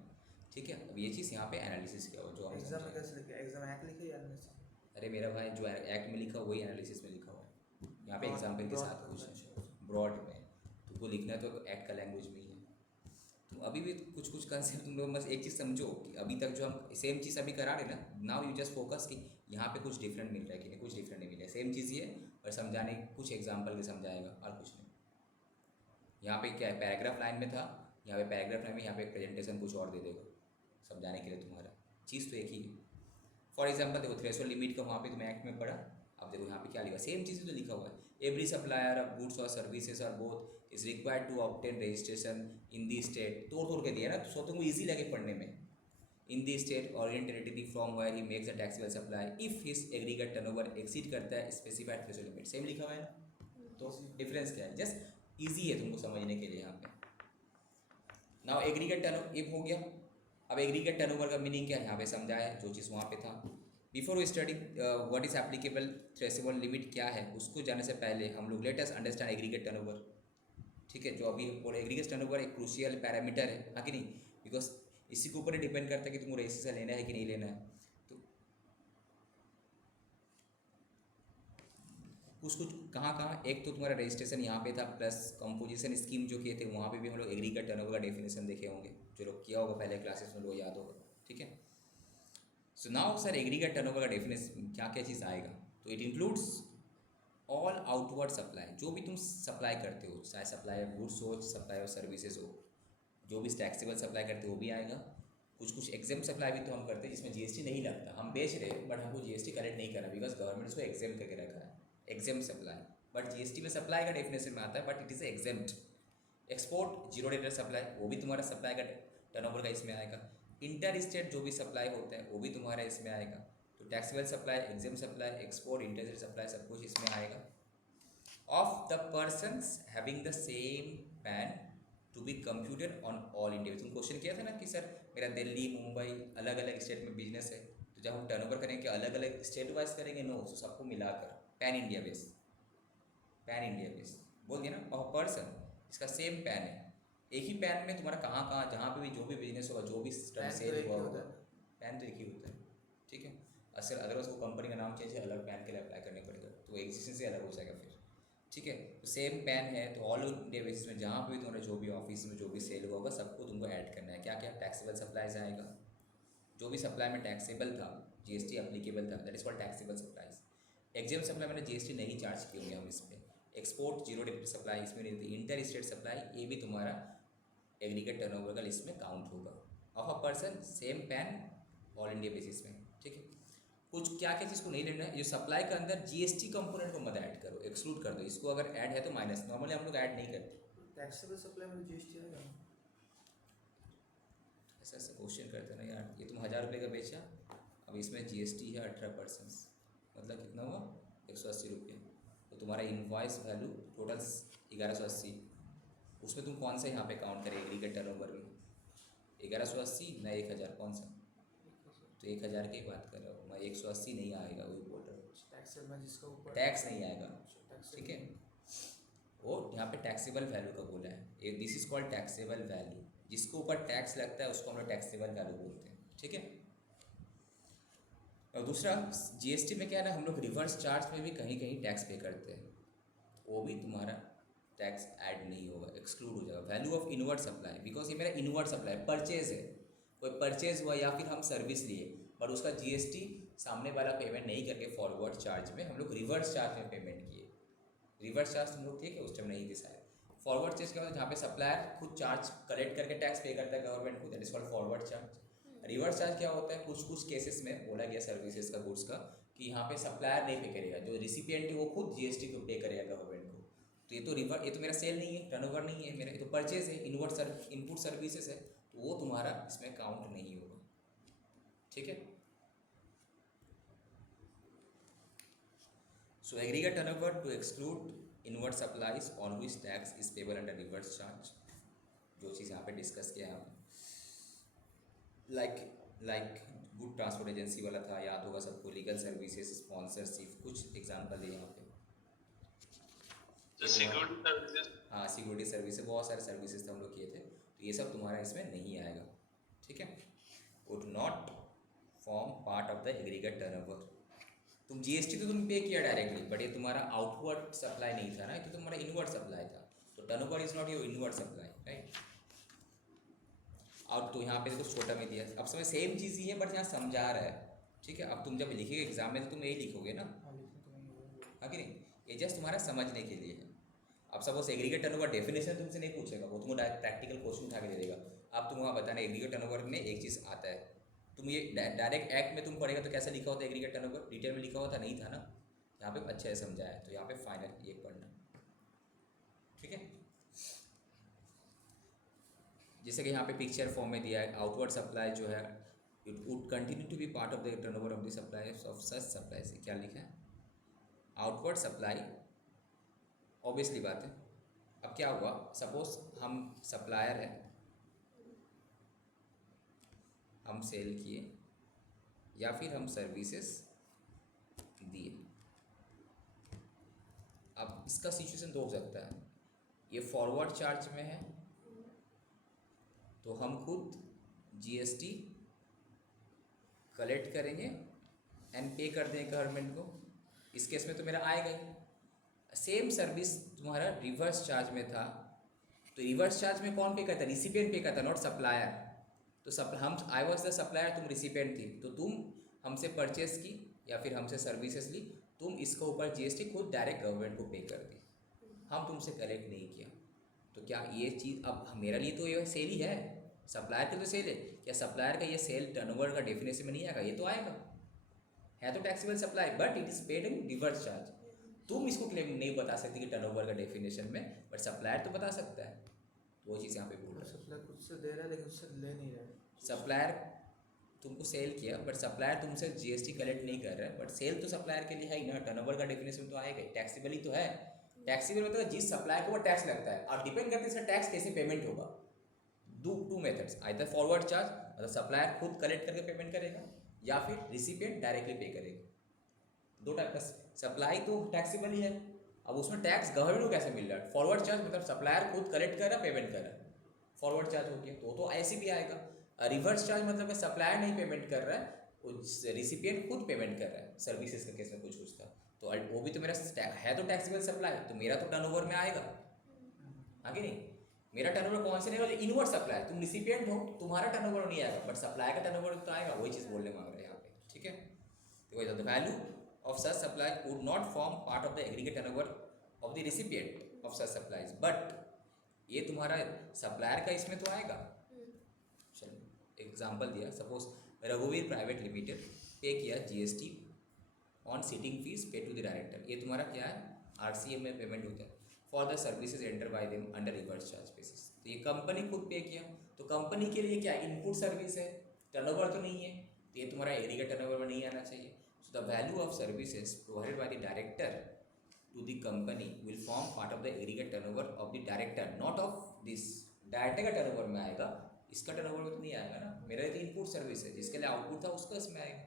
ठीक है। अब ये चीज़ यहाँ पे एनालिसिस किया हुआ जो हम एग्जाम में समझे। कैसे लिखे, एग्जाम एक्ट लिखे या एनालिसिस? अरे मेरा भाई, जो एक्ट में लिखा वही एनालिसिस में लिखा हुआ है, यहाँ पे एग्जाम्पल के साथ कुछ है ब्रॉड में, तुमको लिखना है तो एक्ट का लैंग्वेज में ही है। तुम अभी भी कुछ कुछ कंसेप्ट तुम लोग बस एक चीज़ समझो कि अभी तक जो हम सेम चीज़ अभी करा रहे ना, नाउ यू जस्ट फोकस कि यहाँ पे कुछ डिफरेंट मिल रहा है कि नहीं, कुछ डिफरेंट नहीं मिल रहा है, सेम चीज़ ही है, और समझाने कुछ एग्जाम्पल के समझाएगा और कुछ नहीं। यहाँ पे क्या है, पैराग्राफ लाइन में था, यहाँ पे पैराग्राफ लाइन में, यहाँ पे प्रेजेंटेशन कुछ और दे देगा समझाने के लिए, तुम्हारा चीज़ तो एक ही है। फॉर एग्जाम्पल देखो, थ्रेशोल्ड लिमिट का वहाँ पे तुम एक्ट में पढ़ा, अब देखो यहाँ पे क्या लिखा, सेम चीज़ तो लिखा हुआ है, एवरी सप्लायर ऑफ गुड्स और सर्विसेज और both is required to obtain registration in the state, तोड़ के दिया ना तो तुमको ईजी लगे पढ़ने में, इन दी स्टेट और in territory from where he makes the taxable supply if his aggregate turnover exceed करता है स्पेसिफाइड थ्रेशोल्ड लिमिट, सेम लिखा हुआ है ना, तो डिफरेंस क्या है, जस्ट ईजी है तुमको समझने के लिए यहाँ पे। नाउ एग्रीगेट टर्नओवर ये हो गया, अब एग्रीगेट टर्नओवर का मीनिंग क्या है यहाँ पे समझाया, जो चीज़ वहाँ पे था। Before we study what is applicable threshold limit क्या है, उसको जाने से पहले हम लोग let us understand aggregate turnover, ठीक है। जो अभी बोले एग्रीगेट टर्नओवर एक क्रूशियल पैरामीटर है, हाँ कि नहीं, बिकॉज इसी के ऊपर डिपेंड करता है कि तुमको रजिस्ट्रेशन लेना है कि नहीं लेना है। तो कुछ कुछ कहाँ, एक तो तुम्हारा रजिस्ट्रेशन यहाँ पे था, प्लस कंपोजिशन स्कीम जो किए थे वहाँ पे भी हम लोग एग्रीगेट टर्नओवर का डेफिनेशन देखे होंगे, जो लोग किया होगा पहले क्लासेस में लोग याद होगा, ठीक है। So now sir aggregate turnover का डेफिनेशन क्या क्या चीज़ आएगा, तो it includes all outward supply, जो भी तुम सप्लाई करते हो, चाहे सप्लाई ऑफ गुड्स हो, सप्लाई ऑफ सर्विसेज हो, जो भी टैक्सेबल सप्लाई करते हो वो भी आएगा। कुछ एग्जाम सप्लाई भी तो हम करते हैं जिसमें जीएसटी नहीं लगता, हम बेच रहे हैं बट हमको जीएसटी कलेक्ट नहीं करना, बिकॉज गवर्नमेंट उसको एग्जाम करके रखा है, एग्जाम सप्लाई। बट जीएसटी में सप्लाई का डेफिनेशन में आता है, but it is examined. Export zero debtor supply, वो भी तुम्हारा सप्लाई का टर्नओवर का इसमें आएगा। इंटर स्टेट जो भी सप्लाई होता है वो भी तुम्हारा इसमें आएगा। तो taxable supply, exempt supply, export, inter state supply सब कुछ इसमें आएगा। Of the persons having the same PAN to be computed on all India. तुम क्वेश्चन किया था ना कि सर मेरा दिल्ली, मुंबई अलग अलग स्टेट में बिजनेस है, तो जब हम टर्नओवर करेंगे अलग अलग स्टेट वाइज करेंगे, नो, तो सबको मिलाकर pan India base, pan India base बोल दिया ना। और पर्सन इसका सेम पैन है, एक ही पैन में तुम्हारा कहाँ जहाँ पे भी जो भी बिजनेस होगा, जो भी सेल हुआ होगा, पैन तो एक ही होता है, ठीक है। असल अगर उसको कंपनी का नाम चेंज है, अलग पैन के लिए अप्लाई करने पड़ेगा, तो एग्जिस्टेंस से अलग हो जाएगा फिर, ठीक है। तो सेम पैन है, तो ऑल इंडिया बेसिस में जहाँ पे भी तुम्हारा जो भी ऑफिस में जो भी सेल हुआ होगा सबको तुमको ऐड करना है। क्या क्या टैक्सेबल सप्लाईज आएगा, जो भी सप्लाई में टैक्सेबल था, जीएसटी एप्लीकेबल था, that is called taxable supplies. Exempt supply मैंने जीएसटी नहीं चार्ज किए होंगे हम इस पर। एक्सपोर्ट जीरो डेटर सप्लाई इसमें नहीं थी। इंटर स्टेट सप्लाई ये भी तुम्हारा एग्रीगेट टर्नओवर का लिस्ट में काउंट होगा। Of a person same pan all India basis में, ठीक है। कुछ क्या क्या चीज़ को नहीं लेना है, जो सप्लाई के अंदर जीएसटी कंपोनेंट को मत ऐड करो, एक्सक्लूड कर दो इसको, अगर ऐड है तो माइनस, नॉर्मली हम लोग ऐड नहीं करते। टैक्सेबल सप्लाई में जीएसटी आएगा? ऐसा ऐसा क्वेश्चन करते ना यार, ये तुम 1000 रुपये का बेचा, अब इसमें जीएसटी है 18%, मतलब कितना हुआ 180 रुपये, तो तुम्हारा इनवॉइस वैल्यू टोटल 1180, उसमें तुम कौन सा यहाँ पे काउंट करें एग्रीगेट टर्नओवर में, 1180 ना 1000, कौन सा, तो 1000 की बात कर रहा हूँ मैं, 180 नहीं आएगा, वही बोल रहा हूँ, टैक्सेबल में जिसका ऊपर टैक्स नहीं आएगा, ठीक है। वो यहाँ पे टैक्सेबल वैल्यू का बोला है, this is called taxable value, जिसको ऊपर टैक्स लगता है उसको हम लोग टैक्सेबल वैल्यू बोलते हैं, ठीक है। और दूसरा जीएसटी में क्या है ना, हम लोग रिवर्स चार्ज में भी कहीं कहीं टैक्स पे करते हैं, वो भी तुम्हारा टैक्स ऐड नहीं होगा, एक्सक्लूड हो जाएगा। Value of inward supply, because ये मेरा इनवर्ड सप्लाई परचेज है, कोई परचेज हुआ या फिर हम सर्विस लिए और उसका जीएसटी सामने वाला पेमेंट नहीं करके फॉरवर्ड चार्ज में हम लोग रिवर्स चार्ज में पेमेंट किए। रिवर्स चार्ज तुम लोग ठीक है उस टाइम नहीं थे शायद। फॉरवर्ड चार्ज क्या होता है, जहाँ पे सप्लायर खुद चार्ज कलेक्ट करके टैक्स पे करता है गवर्नमेंट को, that is called forward charge. Reverse charge क्या होता है, कुछ कुछ केसेस में बोला गया सर्विसेज का, गुड्स का, कि यहाँ पे सप्लायर नहीं पे करेगा, जो रिसिपिएंट है वो खुद जीएसटी को पे करेगा गवर्नमेंट को, तो ये तो मेरा सेल नहीं है, टर्नओवर नहीं है मेरा, ये तो परचेज है, इनपुट सर्विसेज है, तो वो तुम्हारा इसमें काउंट नहीं होगा, ठीक है। So aggregate turnover to exclude inward supplies on which tax is payable under reverse charge, जो चीज़ यहाँ पे डिस्कस किया है, लाइक गुड ट्रांसपोर्ट एजेंसी वाला था, याद होगा सबको, लीगल सर्विसेज, स्पॉन्सरशिप, कुछ एग्जांपल है यहाँ पे, सिक्योरिटी सर्विसेज, हाँ सिक्योरिटी सर्विसेज, बहुत सारे सर्विसेज हम लोग किए थे, तो ये सब तुम्हारा इसमें नहीं आएगा, ठीक है। Would not form part of the aggregate turnover. तुम जीएसटी तो तुम पे किया डायरेक्टली, बट ये तुम्हारा आउटवर्ड सप्लाई नहीं था ना, ये तो तुम्हारा इनवर्ड सप्लाई था, तो turnover is not your inward supply, right. और तो यहाँ पे देखो छोटा में दिया, अब समय सेम चीज़ ही है बट यहाँ समझा रहा है, ठीक है। अब तुम जब लिखेगे एग्जाम में तो तुम यही लिखोगे ना, हाँ कि नहीं, ये जस्ट तुम्हारा समझने के लिए है। अब सपोज एग्रीगेट टर्नओवर डेफिनेशन तुमसे नहीं पूछेगा, वो तुमको प्रैक्टिकल क्वेश्चन उठा के दे देगा, अब तुम वहाँ बताना एग्रीगेट टर्नओवर में एक चीज़ आता है, तुम ये डायरेक्ट एक्ट में तुम पढ़ेगा तो कैसा लिखा होता है एग्रीगेट टर्नओवर, डिटेल में लिखा होता नहीं था ना, यहाँ पे अच्छे से समझाया है, तो यहाँ पे फाइनल ये पढ़ना, ठीक है। जैसे कि यहाँ पे पिक्चर फॉर्म में दिया है, आउटवर्ड सप्लाई जो है it would continue to be part of the turnover of the supply of such supply, से क्या लिखा है, आउटवर्ड सप्लाई, ऑब्वियसली बात है। अब क्या हुआ, सपोज हम सप्लायर हैं, हम सेल किए या फिर हम सर्विसेज दिए, अब इसका सिचुएशन दो हो सकता है, ये फॉरवर्ड चार्ज में है तो हम खुद जीएसटी कलेक्ट करेंगे एंड पे कर देंगे गवर्नमेंट को, इस केस में तो मेरा आएगा ही, सेम सर्विस तुम्हारा रिवर्स चार्ज में था, तो रिवर्स चार्ज में कौन पे करता है? रिसिपिएंट पे करता, नॉट सप्लायर। तो हम आई वॉज द सप्लायर, तुम रिसिपिएंट थी, तो तुम हमसे परचेस की या फिर हमसे सर्विसेज ली, तुम इसके ऊपर जीएसटी खुद डायरेक्ट गवर्नमेंट को पे कर दी, हम तुमसे कलेक्ट नहीं किया। तो क्या ये चीज़ अब मेरे लिए तो ये सेल ही है, सप्लायर की तो सेल है, क्या सप्लायर का ये सेल टर्नओवर का डेफिनेशन में नहीं आएगा? ये तो आएगा, है तो taxable supply, but it is paid in reverse charge. तुम इसको क्लेम नहीं बता सकती कि टर्नओवर का डेफिनेशन में, बट सप्लायर तो बता सकता है। वो चीज़ यहाँ पे बोल रहा है, सप्लाई खुद से दे रहा है लेकिन उससे ले नहीं रहा है। सप्लायर तुमको सेल किया, बट सप्लायर तुमसे जीएसटी कलेक्ट नहीं कर रहा है, बट सेल तो सप्लायर के लिए है ही ना, टर्नओवर का डेफिनेशन तो आएगा, टैक्सेबल ही तो है। टैक्सेबल मतलब जिस सप्लायर को वो टैक्स लगता है, और डिपेंड करता है इसका टैक्स कैसे पेमेंट होगा। Two methods, either forward charge मतलब सप्लायर खुद कलेक्ट करके पेमेंट करेगा, या फिर रिसिपिएंट डायरेक्टली पे करेगा। दो टाइप का सप्लाई तो टैक्सेबल ही है, अब उसमें टैक्स गवर्नमेंट को कैसे मिल रहा है? फॉरवर्ड चार्ज मतलब सप्लायर खुद कलेक्ट कर रहा है, पेमेंट कर रहा है, फॉरवर्ड चार्ज हो गया, तो ऐसे भी आएगा। रिवर्स चार्ज मतलब सप्लायर नहीं पेमेंट कर रहा है, रिसिपिएंट खुद पेमेंट कर रहा है, सर्विसेज का केस में कुछ था, तो वो भी तो मेरा है तो टैक्सेबल सप्लाई, तो मेरा तो टर्नओवर में आएगा, आगे नहीं। मेरा टर्नओवर कौन से नहीं होगा? इनवर्ड सप्लाई, तुम रिसिपिएंट हो, तुम्हारा टर्नओवर नहीं आएगा, बट सप्लाई का टर्नओवर तो आएगा, वही चीज़ बोलने मांग रहे हैं यहाँ पे, ठीक है। तो the value of such supply would not form part of the aggregate turnover of the recipient of such supplies, but ये तुम्हारा सप्लायर का इसमें तो आएगा। चलो एग्जांपल दिया, सपोज रघुवीर प्राइवेट लिमिटेड पे किया जीएसटी ऑन सीटिंग फीस पे टू द डायरेक्टर, ये तुम्हारा क्या है? आरसीएम में पेमेंट होता है for the services enter bye them under reverse charge basis, तो ये कंपनी खुद पे किया, तो कंपनी के लिए क्या इनपुट सर्विस है, टर्नओवर तो नहीं है, तो ये तुम्हारा एग्रीगेट टर्नओवर में नहीं आना चाहिए। The value of services provided by the director to the company will form part of the aggregate turnover of the director, not of this। Director का टर्नओवर में आएगा, इसका टर्नओवर में तो नहीं आएगा ना, मेरा तो इनपुट सर्विस है, जिसके लिए आउटपुट था उसका इसमें आएगा।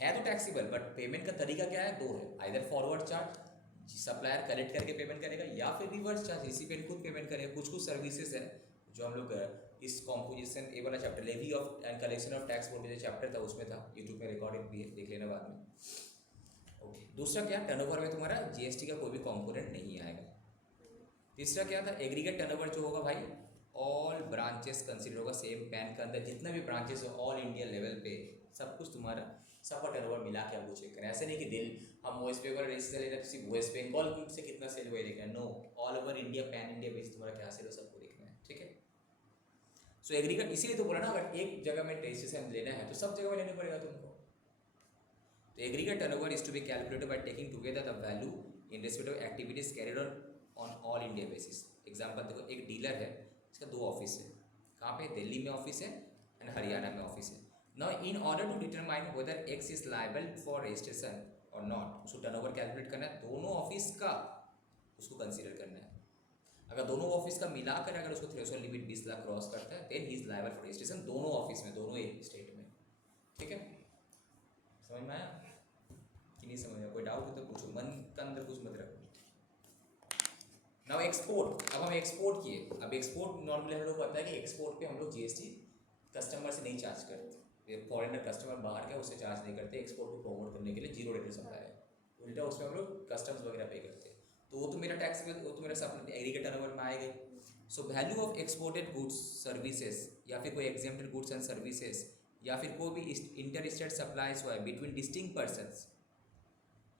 है तो टैक्सेबल, बट पेमेंट का तरीका क्या है? दो है, either forward charge supplier collect करके पेमेंट करेगा, या फिर रिवर्स चार्ज रिसिपिएंट खुद पेमेंट करेगा। कुछ कुछ सर्विसेज है जो हम लोग इस कॉम्पोजिशन ए वाला chapter levy of and collection of tax board जो चैप्टर था उसमें था, यूट्यूब में रिकॉर्डेड भी है, देख लेना बाद में। ओके, दूसरा क्या? टर्नओवर में तुम्हारा जीएसटी का कोई भी कंपोनेंट नहीं आएगा। तीसरा क्या था? एग्रीगेट टर्नओवर जो होगा भाई, ऑल ब्रांचेस कंसिडर होगा, सेम पैन के अंदर जितना भी ब्रांचेस हो ऑल इंडिया लेवल पे सब कुछ तुम्हारा सबका टर्नओवर मिला के आपको चेक करें। ऐसे नहीं कि दिल्ली हम वेस्ट बंगाल रजिस्टर लेना सिर्फ वेस्ट बंगाल से कितना सेल हुआ है देखना है, no, all over India PAN India base तुम्हारा क्या सेल हो सबको देखना है, ठीक है। सो एग्रीगेट इसीलिए तो बोला ना, अगर एक जगह में रजिस्ट्रेशन लेना है तो सब जगह में लेना पड़ेगा तुमको। तो aggregate turnover is to be calculated by taking together the value in respect of activities carried on all India basis. Example देखो, एक डीलर है, इसका 2 ऑफिस है, कहाँ पे? दिल्ली में ऑफिस है एंड हरियाणा में ऑफिस है। Now in order to determine whether X is liable for registration और नॉट, उसको टर्नओवर कैलकुलेट करना है, दोनों ऑफिस का उसको कंसीडर करना है। अगर दोनों ऑफिस का मिलाकर अगर उसको थ्रेशोल्ड लिमिट 20 लाख क्रॉस करता है, then he is liable for registration, दोनों ऑफिस में, दोनों एक स्टेट में, ठीक है। समझ में आया कि नहीं समझ में? कोई डाउट हो तो पूछो, मन के अंदर कुछ मत रखो। नाउ एक्सपोर्ट, अब हम एक्सपोर्ट किए, अब एक्सपोर्ट नॉर्मली हम लोग पता है कि एक्सपोर्ट पे हम लोग जीएसटी कस्टमर से नहीं चार्ज करते, फॉरेनर कस्टमर बाहर का उससे चार्ज नहीं करते, एक्सपोर्ट को प्रमोट करने के लिए जीरो रेट सप्लाई है, उल्टा उसमें हम लोग कस्टम्स वगैरह पे करते हैं, तो वो तो मेरा टैक्स में, वो तो मेरा सब एग्रीगेट टर्नओवर में आएगा। So value of exported goods services, या फिर कोई एग्जेम्प्टेड गुड्स एंड सर्विसेज, या फिर कोई भी इंटर स्टेट सप्लाईज हुआ है between distinct persons.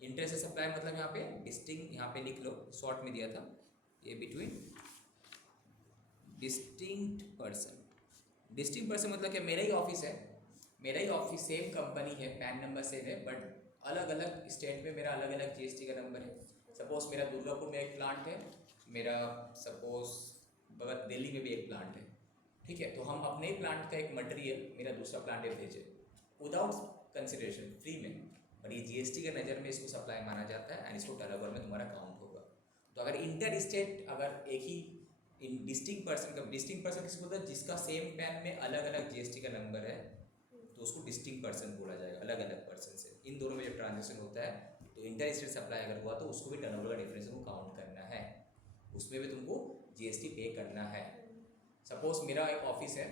Inter state supply मतलब यहाँ पे डिस्टिंक्ट, यहाँ पे लिख लो, शॉर्ट में दिया था ये, between distinct person. Distinct person मतलब क्या? मेरा ही ऑफिस है, मेरा ही ऑफिस, सेम कंपनी है, पैन नंबर सेम है, बट अलग अलग स्टेट में मेरा अलग अलग जीएसटी का नंबर है। सपोज मेरा दुर्गापुर में एक प्लांट है, मेरा सपोज बगल दिल्ली में भी एक प्लांट है, ठीक है, तो हम अपने ही प्लांट का एक मटेरियल मेरा दूसरा प्लांट में भेजे विदाउट कंसिडरेशन, फ्री में, और ये जीएसटी के नज़र में इसको सप्लाई माना जाता है एंड इसको टर्नओवर में तुम्हारा काउंट होगा। तो अगर इंटर स्टेट, अगर एक ही डिस्टिंक्ट पर्सन का, डिस्टिंक्ट पर्सन किसको बोलता है? जिसका सेम पैन में अलग अलग जीएसटी का नंबर है, तो उसको डिस्टिंक्ट पर्सन बोला जाएगा, अलग अलग पर्सन से। इन दोनों में जब ट्रांजेक्शन होता है तो इंटर स्टेट सप्लाई अगर हुआ तो उसको भी टर्नओवर का डिफरेंस को काउंट करना है, उसमें भी तुमको जीएसटी पे करना है। सपोज मेरा एक ऑफिस है,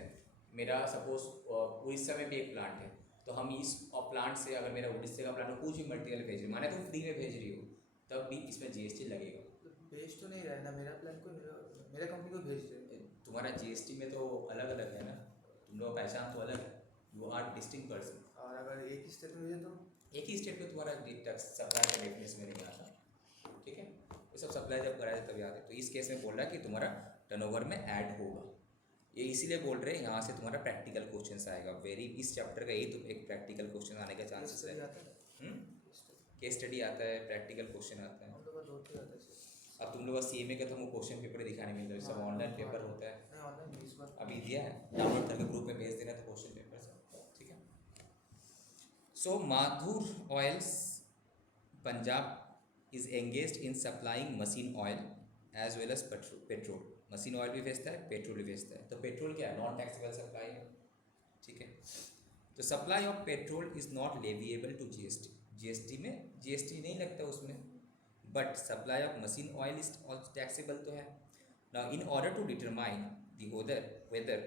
मेरा सपोज उड़ीसा में भी एक प्लांट है, तो हम इस प्लांट से, अगर मेरा उड़ीसा का प्लांट में कुछ भी मटेरियल भेज रही हो, माने तुम फ्री में भेज रही हो, तब भी इसमें जीएसटी लगेगा। भेज तो नहीं रहा है ना मेरा प्लान को, मेरा कंपनी को भेज रहे हैं। तुम्हारा जीएसटी में तो अलग अलग है ना, तुम लोग का पहचान तो अलग है, यू आर डिस्टिंक्ट पर्सन। और अगर एक ही स्टेट में भेजे तो एक ही स्टेट में तुम्हारा टैक्स सप्लाई का डेफिनेशन में नहीं आता, ठीक है, ये सब सप्लाई जब कराया तभी आते। तो इस केस में बोल रहा है कि तुम्हारा टर्नओवर में ऐड होगा, ये इसीलिए बोल रहे हैं यहाँ से तुम्हारा प्रैक्टिकल क्वेश्चन आएगा। वेरी इस चैप्टर का यही तो एक प्रैक्टिकल क्वेश्चन आने का चांसेस है। केस स्टडी आता है, प्रैक्टिकल क्वेश्चन आता है। हम लोग का दो ही आता है सर। अब तुम लोग सीएमए का तो हमको क्वेश्चन पेपर दिखाने मिलता है, सब ऑनलाइन पेपर होता है, नहीं ऑनलाइन इस बार अभी दिया है, डाउनलोड करके ग्रुप में भेज देना तो क्वेश्चन पेपर सब, ठीक है। So Madhur oils Punjab is engaged in supplying machine oil as well as petrol. Machine oil भी भेजता है, पेट्रोल भी भेजता है। तो पेट्रोल क्या है, नॉन टैक्सेबल सप्लाई है, ठीक है। तो supply of petrol is not leviable to GST, GST में जीएसटी नहीं लगता उसमें, but supply of machine oil is also taxable तो है। Now in order to determine the whether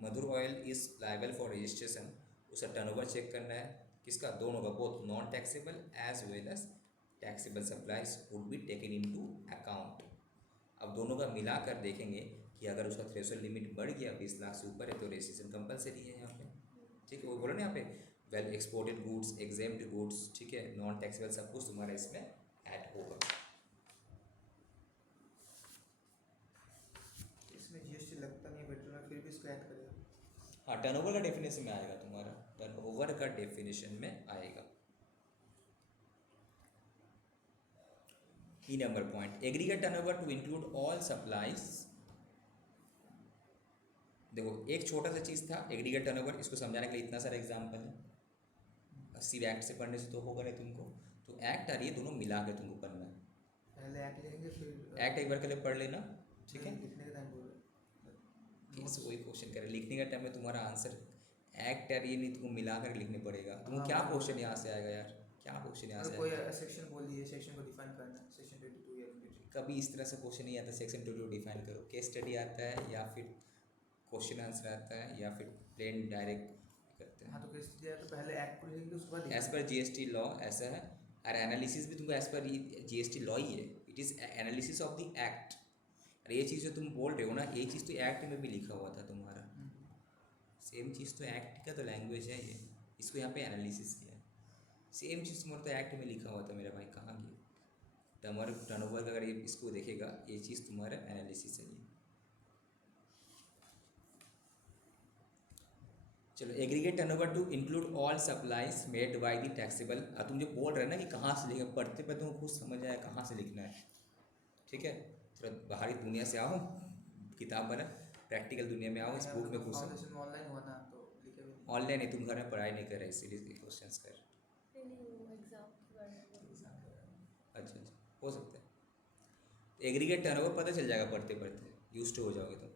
Madhur oil is liable for registration, उसका टर्नओवर चेक करना है, किसका, दोनों का, both non taxable as well as taxable supplies would be taken into account. अब दोनों का मिलाकर देखेंगे कि अगर उसका थ्रेशोल्ड लिमिट बढ़ गया 20 लाख से ऊपर है तो रजिस्ट्रेशन कंपलसरी है यहाँ पे, ठीक है। वो बोलो ना यहाँ पे well exported goods, exempt goods, ठीक है, नॉन टैक्सेबल सब कुछ तुम्हारा इसमें ऐड होगा। इसमें जीएसटी लगता नहीं है पेट्रोल में, फिर भी इसको ऐड करेगा। हाँ, टर्नओवर का डेफिनेशन में आएगा तुम्हारा, टर्नओवर का डेफिनेशन में आएगा। E number point, aggregate turnover to include all supplies. देखो एक छोटा सा चीज़ था एग्रीगेट टर्नओवर, इसको समझाने के लिए इतना सारा एग्जाम्पल है। सिर्फ एक्ट से पढ़ने से तो होगा नहीं तुमको, तो एक्ट और ये दोनों मिला के तुमको पढ़ना है। पहले एक्ट लेंगे फिर एक्ट एक बार के लिए पढ़ लेना, ठीक है। लिखने का टाइम बोल रहे कैसे वही क्वेश्चन करे, लिखने का टाइम में तुम्हारा आंसर एक्ट और ये नहीं तुमको मिला कर लिखने पड़ेगा। तुमको क्या क्वेश्चन यहाँ से आएगा यार, क्या क्वेश्चन यहाँ से कोई आएगा? सेक्शन बोलिए, सेक्शन को डिफाइन करना है, सेक्शन 22 या 23। कभी इस तरह से क्वेश्चन नहीं आता सेक्शन 22 डिफाइन करो, केस स्टडी आता है या फिर क्वेश्चन आंसर आता है या फिर प्लेन डायरेक्ट करते हैं। हाँ तो केस दिया तो पहले एक्ट को लिखेंगे उसके बाद एज पर जीएसटी लॉ ऐसा है, और एनालिसिस भी तुमको एज पर जीएसटी लॉ ही है, it is analysis of the act. और ये चीज़ जो तुम बोल रहे हो ना, ये चीज़ तो एक्ट में भी लिखा हुआ था तुम्हारा, सेम चीज़ तो एक्ट का तो लैंग्वेज है ये, इसको यहाँ पे एनालिसिस किया है। सेम चीज़ तुम्हारा तो एक्ट में लिखा हुआ था मेरा भाई, कहाँ गया तुम्हारा टर्नओवर का? अगर ये इसको देखेगा ये चीज़ तुम्हारा एनालिसिस है ये। चलो, aggregate turnover to include all supplies made by the taxable. तुम जो बोल रहे हो ना कि कहाँ से लिखा, पढ़ते पढ़ते तुमको खुद समझ आया कहाँ से लिखना है, ठीक है। थोड़ा बाहरी दुनिया से आओ, किताब बना, प्रैक्टिकल दुनिया में आओ, इस बुक में घुसो। ऑनलाइन हुआ ना तो लिखे भी नहीं। ऑनलाइन नहीं, तुम घर में पढ़ाई नहीं कर रहे, इसीलिए क्वेश्चंस कर। अच्छा अच्छा, हो सकता है। एग्रीगेट टर्नओवर पता चल जाएगा पढ़ते पढ़ते, यूज्ड टू हो जाओगे तो।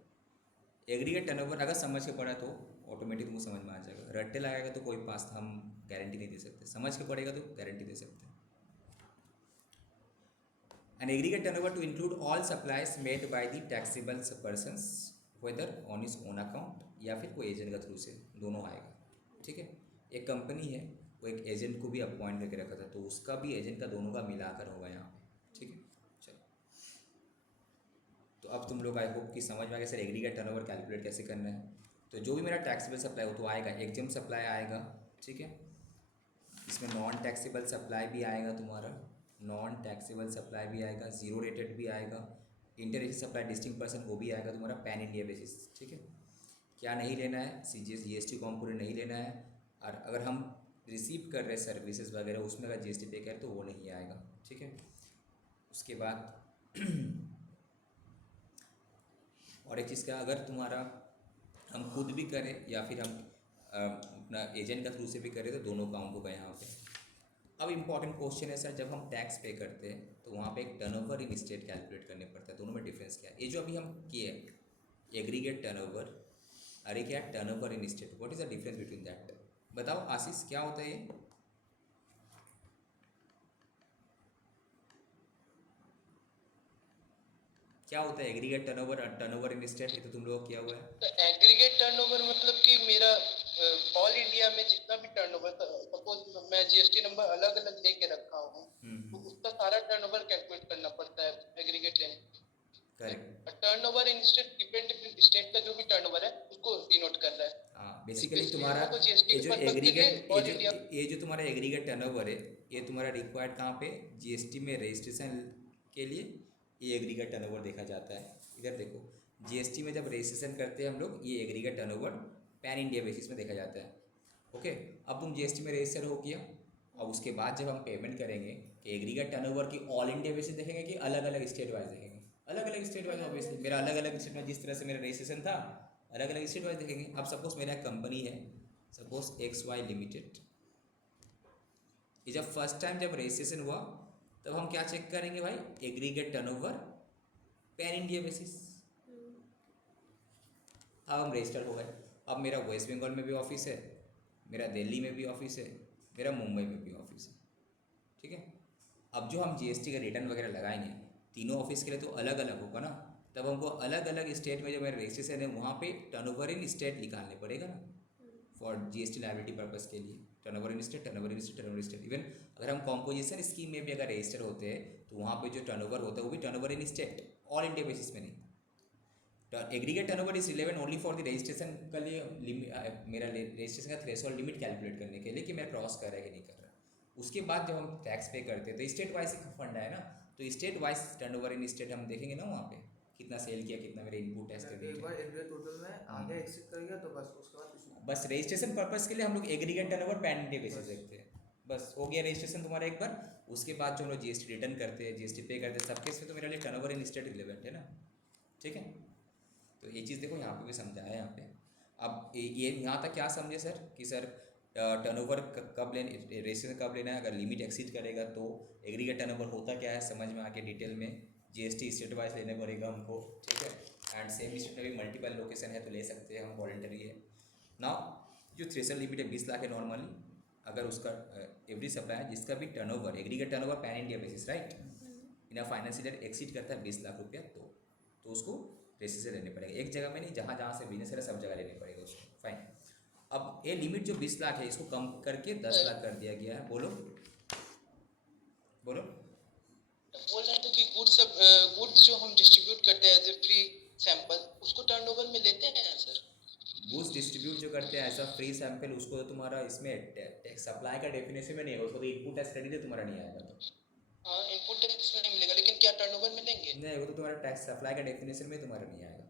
एग्रीगेट टर्नओवर अगर समझ के पढ़ा तो ऑटोमेटिक तुमको समझ में आ जाएगा। रट्टे लगाएगा तो कोई पास हम गारंटी नहीं दे सकते, समझ के पढ़ेगा तो गारंटी दे सकते हैं। An aggregate turnover to include all supplies made by the taxable persons whether on his own account या फिर कोई एजेंट का थ्रू से, दोनों आएगा, ठीक है। एक कंपनी है, वो एक एजेंट को भी अपॉइंट करके रखा था, तो उसका भी एजेंट का दोनों का मिलाकर होगा यहाँ पे, ठीक है। चलो, तो अब तुम लोग आई होप कि समझ में आ गया सर एग्रीगेट टर्नओवर कैलकुलेट कैसे करना है। तो जो भी मेरा टैक्सेबल सप्लाई हो तो आएगा, एग्जेम सप्लाई आएगा, ठीक है। इसमें नॉन टैक्सेबल सप्लाई भी आएगा तुम्हारा, नॉन टैक्सेबल सप्लाई भी आएगा, जीरो रेटेड भी आएगा, इंटर सप्लाई डिस्टिंक्ट पर्सन वो भी आएगा तुम्हारा पैन इंडिया बेसिस, ठीक है। क्या नहीं लेना है, जीएसटी कॉम्पोनेंट नहीं लेना है। और अगर हम रिसीव कर रहे सर्विसेज वगैरह उसमें अगर जीएसटी पे करें तो वो नहीं आएगा, ठीक है। उसके बाद और एक चीज़ का, अगर तुम्हारा हम खुद भी करें या फिर हम अपना एजेंट का थ्रू से भी करें तो दोनों काउंट होगा यहाँ पे। अब इम्पॉर्टेंट क्वेश्चन है सर, जब हम टैक्स पे करते हैं तो वहाँ पे एक टर्नओवर इन स्टेट कैलकुलेट करने पड़ता है, दोनों में डिफरेंस क्या है? ये जो अभी हम किए एग्रीगेट टर्नओवर, अरे क्या turnover in state, what is the difference between that? बताओ आशीष, क्या होता है ये? क्या होता है एग्रीगेट टर्नओवर और टर्नओवर इन स्टेट? ये तो तुम लोग किया हुआ है। तो एग्रीगेट टर्नओवर मतलब कि मेरा ऑल इंडिया में जितना भी टर्नओवर, सपोज मैं जीएसटी नंबर अलग अलग लेके रखा हूँ, सारा टर्नओवर कैलकुलेट करना पड़ता है एग्रीगेट लेने। Correct. Turnover in state depend state का जो भी टर्नओवर है उसको डिनोट कर रहा है। हाँ, बेसिकली Especially तुम्हारा हम लोग को जीएसटी ये के जो पर्पस के लिए एग्रीगेट ऑल इंडिया ये जो तुम्हारा एग्रीगेट टर्नओवर है, ये तुम्हारा रिक्वायर्ड कहाँ पे, जीएसटी में रजिस्ट्रेशन के लिए ये एग्रीगेट टर्नओवर देखा जाता है। इधर देखो, जीएसटी में जब रजिस्ट्रेशन करते हैं हम लोग, ये aggregate turnover pan India basis में देखा जाता है। ओके, अब तुम जीएसटी में रजिस्टर हो गया, अब उसके बाद जब हम पेमेंट करेंगे कि एग्रीगेट टर्नओवर की ऑल इंडिया बेसिस देखेंगे कि अलग अलग स्टेट वाइज देखेंगे। अलग अलग स्टेट वाइज ऑब्वियसली, मेरा अलग अलग स्टेट में जिस तरह से मेरा रजिस्ट्रेशन था, अलग अलग स्टेट वाइज देखेंगे। अब सपोज मेरा कंपनी है, सपोज XY लिमिटेड, ये जब फर्स्ट टाइम जब रजिस्ट्रेशन हुआ तब हम क्या चेक करेंगे भाई, aggregate turnover pan India basis. अब हम रजिस्टर हो गए, अब मेरा वेस्ट बंगाल में भी ऑफिस है, मेरा दिल्ली में भी ऑफिस है, मेरा मुंबई में भी ऑफिस है, ठीक है। अब जो हम जीएसटी का रिटर्न वगैरह लगाएंगे, तीनों ऑफिस के लिए तो अलग अलग होगा ना, तब हमको अलग अलग स्टेट में जो मेरा रजिस्ट्रेशन है वहाँ पे टर्नओवर इन स्टेट निकालने पड़ेगा ना, फॉर जीएसटी लायबिलिटी पर्पस के लिए। Turnover in state, turnover in state, turnover in state. Even अगर हम कॉम्पोजिशन स्कीम में भी अगर रजिस्टर होते हैं तो वहाँ पे जो टर्नओवर होता है वो भी turnover in state, all India basis में नहीं। Aggregate turnover is relevant only for the registration के लिए, मेरा रजिस्ट्रेशन का थ्रेशोल्ड लिमिट कैलकुलेट करने के लिए कि मैं क्रॉस कर रहा है कि नहीं कर रहा। उसके बाद जब हम टैक्स पे करते हैं तो स्टेट वाइज फंड है ना, तो state wise turnover in state हम देखेंगे ना, वहाँ पे कितना सेल किया, कितना मेरे इनपुट टैक्स एक क्रेडिट बार एग्रीगेट टोटल में आगे एक्सेप्ट कर गया तो बस उसके बाद कुछ नहीं। बस रजिस्ट्रेशन पर्पस के लिए हम लोग aggregate turnover pan India basis देखते हैं। बस हो गया रजिस्ट्रेशन तुम्हारा एक बार, उसके बाद जो हम लोग जीएसटी रिटर्न करते हैं, जीएसटी पे करते हैं, सब केस में तो मेरे लिए टर्नओवर इन स्टेट रिलेवेंट है ना, ठीक है। तो ये चीज़ देखो यहाँ पे भी समझा है यहाँ पे। अब ये यहाँ तक क्या समझे सर कि सर टर्नओवर कब लेना, रजिस्ट्रेशन कब लेना है, अगर लिमिट एक्सीड करेगा तो एग्रीगेट टर्नओवर होता क्या है समझ में आके डिटेल में, जीएसटी स्टेट वाइज लेने पड़ेगा हमको, ठीक है। एंड सेम स्टेट में भी मल्टीपल लोकेशन है तो ले सकते हैं हम, वॉलंटरी है। नाउ जो थ्रेशोल्ड लिमिट है 20 लाख है नॉर्मली, अगर उसका एवरी सप्लायर जिसका भी turnover aggregate turnover pan India basis right in a financial year exceed करता है 20 लाख रुपया, तो उसको रजिस्ट्रेशन लेने पड़ेगा। एक जगह में नहीं, जहाँ जहाँ से बिजनेस है सब जगह लेने पड़ेगा उसको, फाइन। अब ये लिमिट जो 20 लाख है इसको कम करके 10 लाख कर दिया गया है। बोलो बोलो। बोल रहे थे कि गुड्स जो हम डिस्ट्रीब्यूट करते हैं एज ए फ्री सैंपल, उसको टर्नओवर में लेते हैं सर। गुड्स डिस्ट्रीब्यूट जो करते हैं ऐसा फ्री सैंपल, उसको तो तुम्हारा इसमें टैक्स सप्लाई का डेफिनेशन में नहीं है, उसको तो इनपुट टैक्स क्रेडिट तुम्हारा नहीं आएगा। तो हाँ, इनपुट टैक्स में नहीं मिलेगा, लेकिन क्या टर्नओवर में देंगे? नहीं, वो तो तुम्हारा टैक्स सप्लाई का डेफिनेशन में तुम्हारा नहीं आएगा।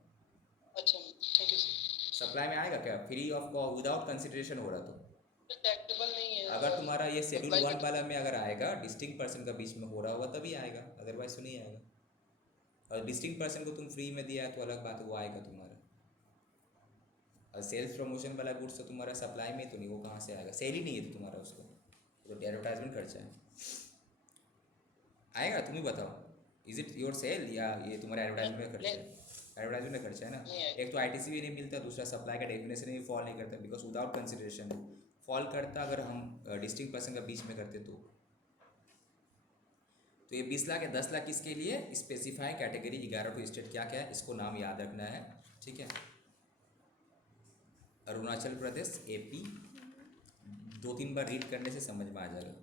अच्छा, थैंक यू सर। सप्लाई में आएगा क्या, free of cost without consideration हो रहा तो टैक्सेबल नहीं है अगर तुम्हारा ये शेड्यूल Supply 1 का- वाला में अगर आएगा, डिस्टिंक्ट पर्सन का बीच में हो रहा हुआ तभी आएगा, अदरवाइज तो नहीं आएगा। और डिस्टिंक्ट पर्सन को तुम फ्री में दिया है तो अलग बात है, वो आएगा तुम्हारा। और सेल्स प्रमोशन वाला गुड्स तो तुम्हारा सप्लाई में तो नहीं, वो कहाँ से आएगा, सेल ही नहीं है तो तुम्हारा, उसको तो एडवर्टाइजमेंट खर्चा है, आएगा तुम ही बताओ। इज इट योर सेल या ये तुम्हारा एडवर्टाइजमेंट का खर्चा है? एडवर्टाइजमेंट का खर्चा है ना। नहीं आएगा। एक तो आईटीसी भी नहीं मिलता, दूसरा सप्लाई का डेफिनेशन भी फॉल नहीं करता, बिकॉज विदाउट कंसिडरेशन है। फॉल करता अगर हम डिस्टिंक्ट पर्सन का बीच में करते तो ये 20 लाख है। 10 लाख किसके लिए, स्पेसिफाई कैटेगरी 11 टू स्टेट क्या क्या है, इसको नाम याद रखना है, ठीक है। अरुणाचल प्रदेश, AP, 2-3 बार रीड करने से समझ में आ जाएगा।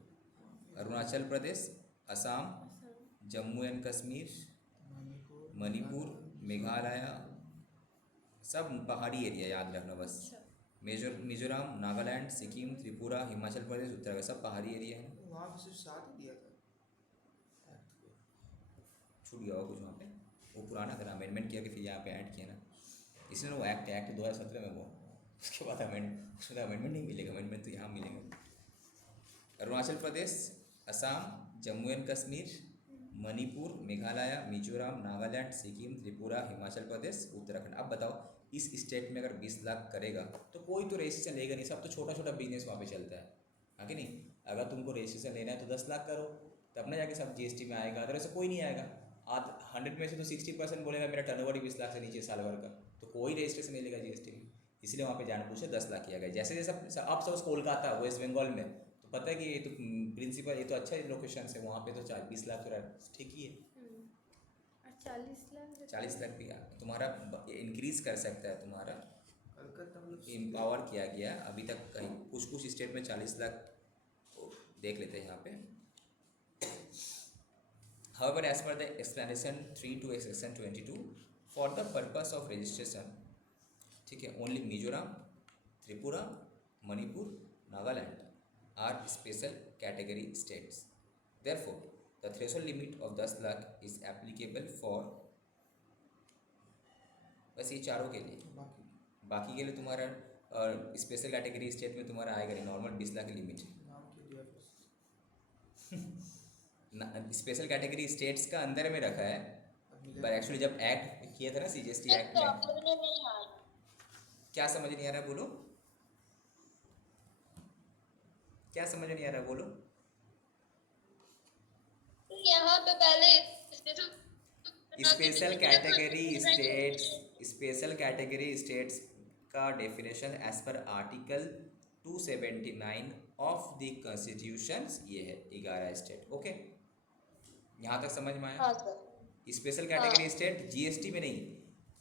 अरुणाचल प्रदेश, असम, जम्मू एंड कश्मीर, मणिपुर, मेघालय, सब पहाड़ी एरिया याद रखना बस। मिजोरम, नागालैंड, सिक्किम, त्रिपुरा, हिमाचल प्रदेश, उत्तराखंड, सब पहाड़ी एरिया है। वहाँ पे सिर्फ 7 ही दिया था, छूट गया होगा कुछ वहाँ पे, वो पुराना था, अमेंडमेंट किया कि फिर यहाँ पे ऐड किया ना, इसलिए वो एक्ट 2017 में वो, उसके बाद उसके बाद अमेंडमेंट नहीं मिलेगा, अमेंडमेंट तो यहाँ मिलेगा। अरुणाचल प्रदेश, असम, जम्मू एंड कश्मीर, मणिपुर, मेघालय, मिजोरम, नागालैंड, सिक्किम, त्रिपुरा, हिमाचल प्रदेश, उत्तराखंड। अब बताओ इस स्टेट में अगर 20 लाख करेगा तो कोई तो रजिस्ट्रेशन लेगा नहीं, सब तो छोटा छोटा बिजनेस वहाँ पे चलता है, हाँ कि नहीं। अगर तुमको रजिस्ट्रेशन लेना है तो 10 लाख करो, तब ना जाके सब जीएसटी में आएगा, अदरवाइज कोई नहीं आएगा। 100 में से तो 60% बोलेगा मेरा टर्नओवर ही 20 लाख से नीचे साल भर का, तो कोई रजिस्ट्रेशन नहीं लेगा जीएसटी में। इसलिए वहाँ पे जान पूछे 10 लाख किया गया। जैसे जैसे अब सपोज कोलकाता, वेस्ट बंगाल में, तो पता है कि ये तो प्रिंसिपल, ये तो अच्छा लोकेशन से, वहाँ पे तो 20 लाख तो ठीक ही है। 40 लाख भी तुम्हारा इंक्रीज कर सकता है, तुम्हारा एम्पावर किया गया। अभी तक कहीं कुछ स्टेट में 40 लाख देख लेते हैं यहाँ पे। However, as per the explanation 3 to section 22, for the purpose of registration, ठीक है, only Mizoram, Tripura, Manipur, Nagaland are special category states. Therefore, the threshold limit of 10 lakh is applicable for बस ये चारों के लिए. बाकी के लिए तुम्हारा स्पेशल कैटेगरी स्टेट में तुम्हारा आएगा नहीं, नॉर्मल 20 लाख लिमिट है. स्पेशल कैटेगरी स्टेट्स का अंदर में रखा है, पर एक्चुअली जब एक्ट किया था ना CGST एक्ट में, क्या समझ नहीं आ रहा बोलो, क्या समझ नहीं आ रहा बोलो. यहाँ पे पहले स्पेशल कैटेगरी स्टेट्स का definition as per article 279 of the constitution ये है 11 स्टेट. ओके, यहाँ तक समझ में आया. हाँ sir. Special category state GST में नहीं,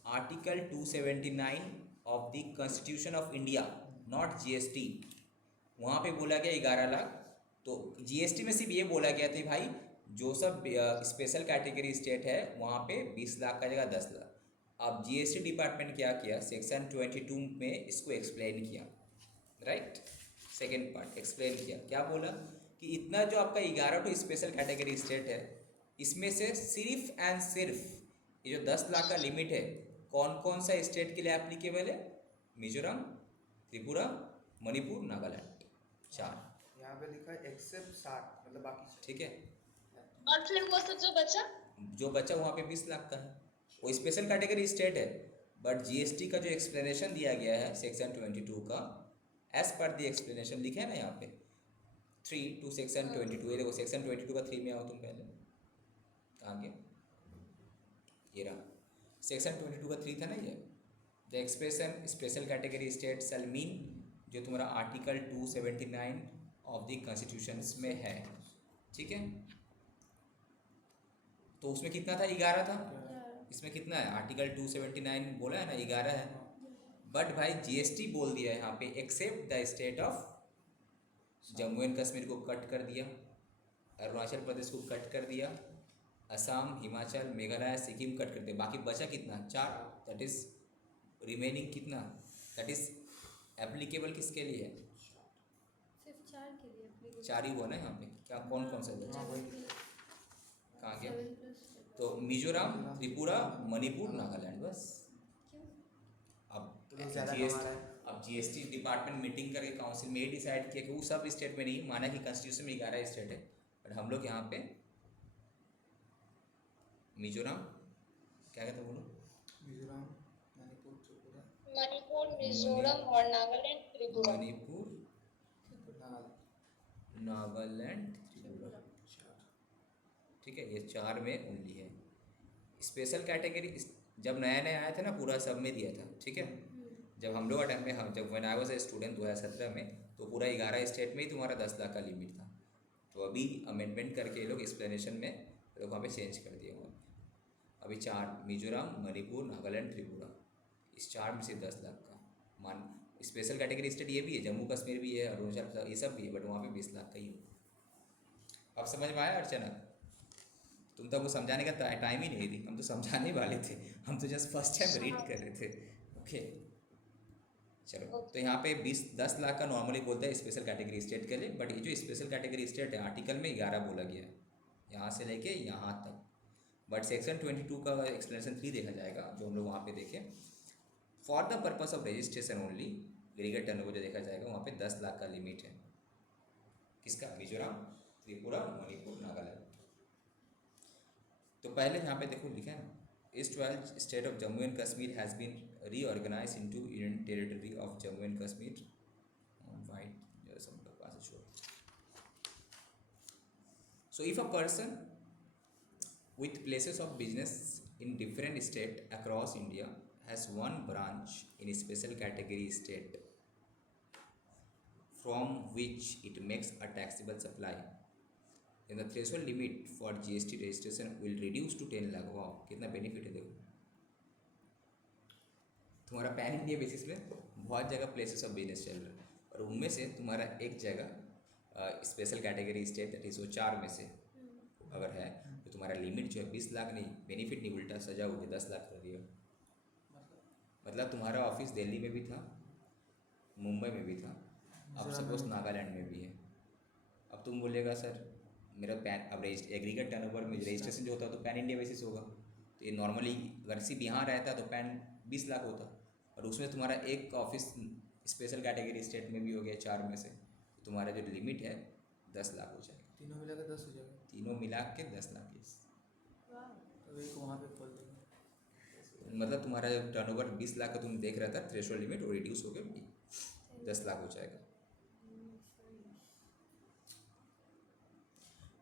article 279 of the constitution of India, not GST. वहाँ पे बोला गया 11 लाख. तो GST में सिर्फ ये बोला गया था भाई जो सब स्पेशल कैटेगरी स्टेट है वहाँ पे 20 लाख का जगह 10 लाख. अब GST डिपार्टमेंट क्या किया, सेक्शन 22 में इसको एक्सप्लेन किया, राइट. सेकेंड पार्ट एक्सप्लेन किया, क्या बोला कि इतना जो आपका 11 तो स्पेशल कैटेगरी स्टेट है, इसमें से सिर्फ एंड सिर्फ ये जो 10 लाख का लिमिट है कौन कौन सा स्टेट के लिए एप्लीकेबल है, मिजोरम, त्रिपुरा, मणिपुर, नागालैंड, 4. यहाँ पे लिखा है एक्सेप्ट 60, मतलब बाकी. ठीक है, और फिर वो सब जो बचा वहाँ पे 20 लाख का है, वो स्पेशल कैटेगरी स्टेट है. बट GST का जो एक्सप्लेनेशन दिया गया है सेक्शन 22 का, एज पर द एक्सप्लेनेशन लिखे है ना यहाँ पे 3 टू सेक्शन 22. ये देखो सेक्शन 22 का 3 में आओ तुम पहले, कहाँ गया, ये रहा सेक्शन 22 का 3 था ना ये. The expression special category state shall mean, जो तुम्हारा आर्टिकल 279 ऑफ द कॉन्स्टिट्यूशन में है. ठीक है, तो उसमें कितना था, 11 था. इसमें कितना है, आर्टिकल 279 बोला है ना 11 है. बट भाई GST बोल दिया है यहाँ पे except the state of Jammu and Kashmir को कट कर दिया, अरुणाचल प्रदेश को कट कर दिया, असम, हिमाचल, मेघालय, सिक्किम कट कर दिया. बाकी बचा कितना, 4. दैट इज रिमेनिंग कितना, दैट इज एप्लीकेबल किसके लिए है, सिर्फ 4 के लिए 4 ही हुआ ना यहाँ पे. क्या कौन कौन सा बचा, कहाँ गया, तो मिजोरम, त्रिपुरा, मणिपुर, नागालैंड, बस. अब GST डिपार्टमेंट मीटिंग करके काउंसिल में ये डिसाइड किया कि वो सब स्टेट में नहीं, माना कि कॉन्स्टिट्यूशन में 11 स्टेट है, बट हम लोग यहाँ पे मिजोरम, क्या कहते बोलो, मिजोरम, मणिपुर, त्रिपुरा, मणिपुर, मिजोरम और नागालैंड, त्रिपुरा. मणिपुर, नागालैंड, त्रिपुरा. ठीक है, ये 4 में ओनली है. स्पेशल कैटेगरी जब नया नया आया था ना पूरा सब में दिया था. ठीक है, जब हम लोग टाइम में, हम जब when I was a student 2017 में, तो पूरा 11 स्टेट में ही तुम्हारा 10 लाख का लिमिट था. तो अभी अमेंडमेंट करके ये लोग एक्सप्लेनेशन में लोग वहाँ पे चेंज कर दिए हुआ. अभी 4, मिजोरम, मणिपुर, नागालैंड, त्रिपुरा, इस 4 में से 10 लाख का मान. स्पेशल कैटेगरी स्टेट ये भी है, जम्मू कश्मीर भी है, अरुणाचल, ये सब भी है, बट वहाँ पे 20 लाख का ही हो. अब समझ में आया अर्चना, तुम तो वो समझाने का टाइम ही नहीं थी, हम तो समझाने वाले थे, हम तो जस्ट फर्स्ट टाइम रीड कर रहे थे. ओके चलो, तो यहाँ पे 10 लाख का नॉर्मली बोलते हैं स्पेशल कैटेगरी स्टेट के लिए. बट ये जो स्पेशल कैटेगरी स्टेट है आर्टिकल में 11 बोला गया है, यहाँ से लेके यहाँ तक. बट सेक्शन 22 का एक्सप्लेनेशन 3 देखा जाएगा जो हम लोग वहाँ पे देखें. For the purpose of registration only aggregate turnover जो देखा जाएगा वहाँ पे 10 लाख का लिमिट है. किसका, मिजोरम, त्रिपुरा, मणिपुर, नागालैंड. तो पहले यहाँ पे देखो लिखा है ना, East 12 state of Jammu and Kashmir has been reorganized into Union Territory of Jammu and Kashmir. White, some passes show. So if a person with places of business in different state across India has one branch in a special category state from which it makes a taxable supply, then the threshold limit for GST registration will reduce to 10 lakh. वाह, कितना benefit है देखो. तुम्हारा pan India basis पे बहुत जगह places of business चल रहा है, और उनमें से तुम्हारा एक जगह special category state that is वो 4 में से अगर है तो तुम्हारा लिमिट जो है 20 लाख नहीं, बेनिफिट नहीं, उल्टा सजा हो गया 10 लाख कर दिया। मतलब तुम्हारा ऑफिस दिल्ली में भी था, मुंबई में भी था, अब सपोज नागालैंड में भी है। अब तुम बोलेगा सर मेरा पैन, अब एग्रीगेट टर्नओवर में रजिस्ट्रेशन जो होता है तो पैन इंडिया बेसिस होगा, तो ये नॉर्मली अगर सिर्फ यहाँ रहता तो पैन 20 लाख होता, और उसमें तुम्हारा एक ऑफिस स्पेशल कैटेगरी स्टेट में भी हो गया 4 में से, तो तुम्हारा जो लिमिट है 10 लाख हो जाएगा। तीनों मिला के 10 हो जाएगा। तीनों मिला के 10 लाख की, तो एक वहाँ पे खोल देंगे। मतलब तुम्हारा जब टर्नओवर 20 लाख का तुम देख रहा था, थ्रेशोल्ड लिमिट वो रिड्यूस हो गया 10 लाख हो जाएगा।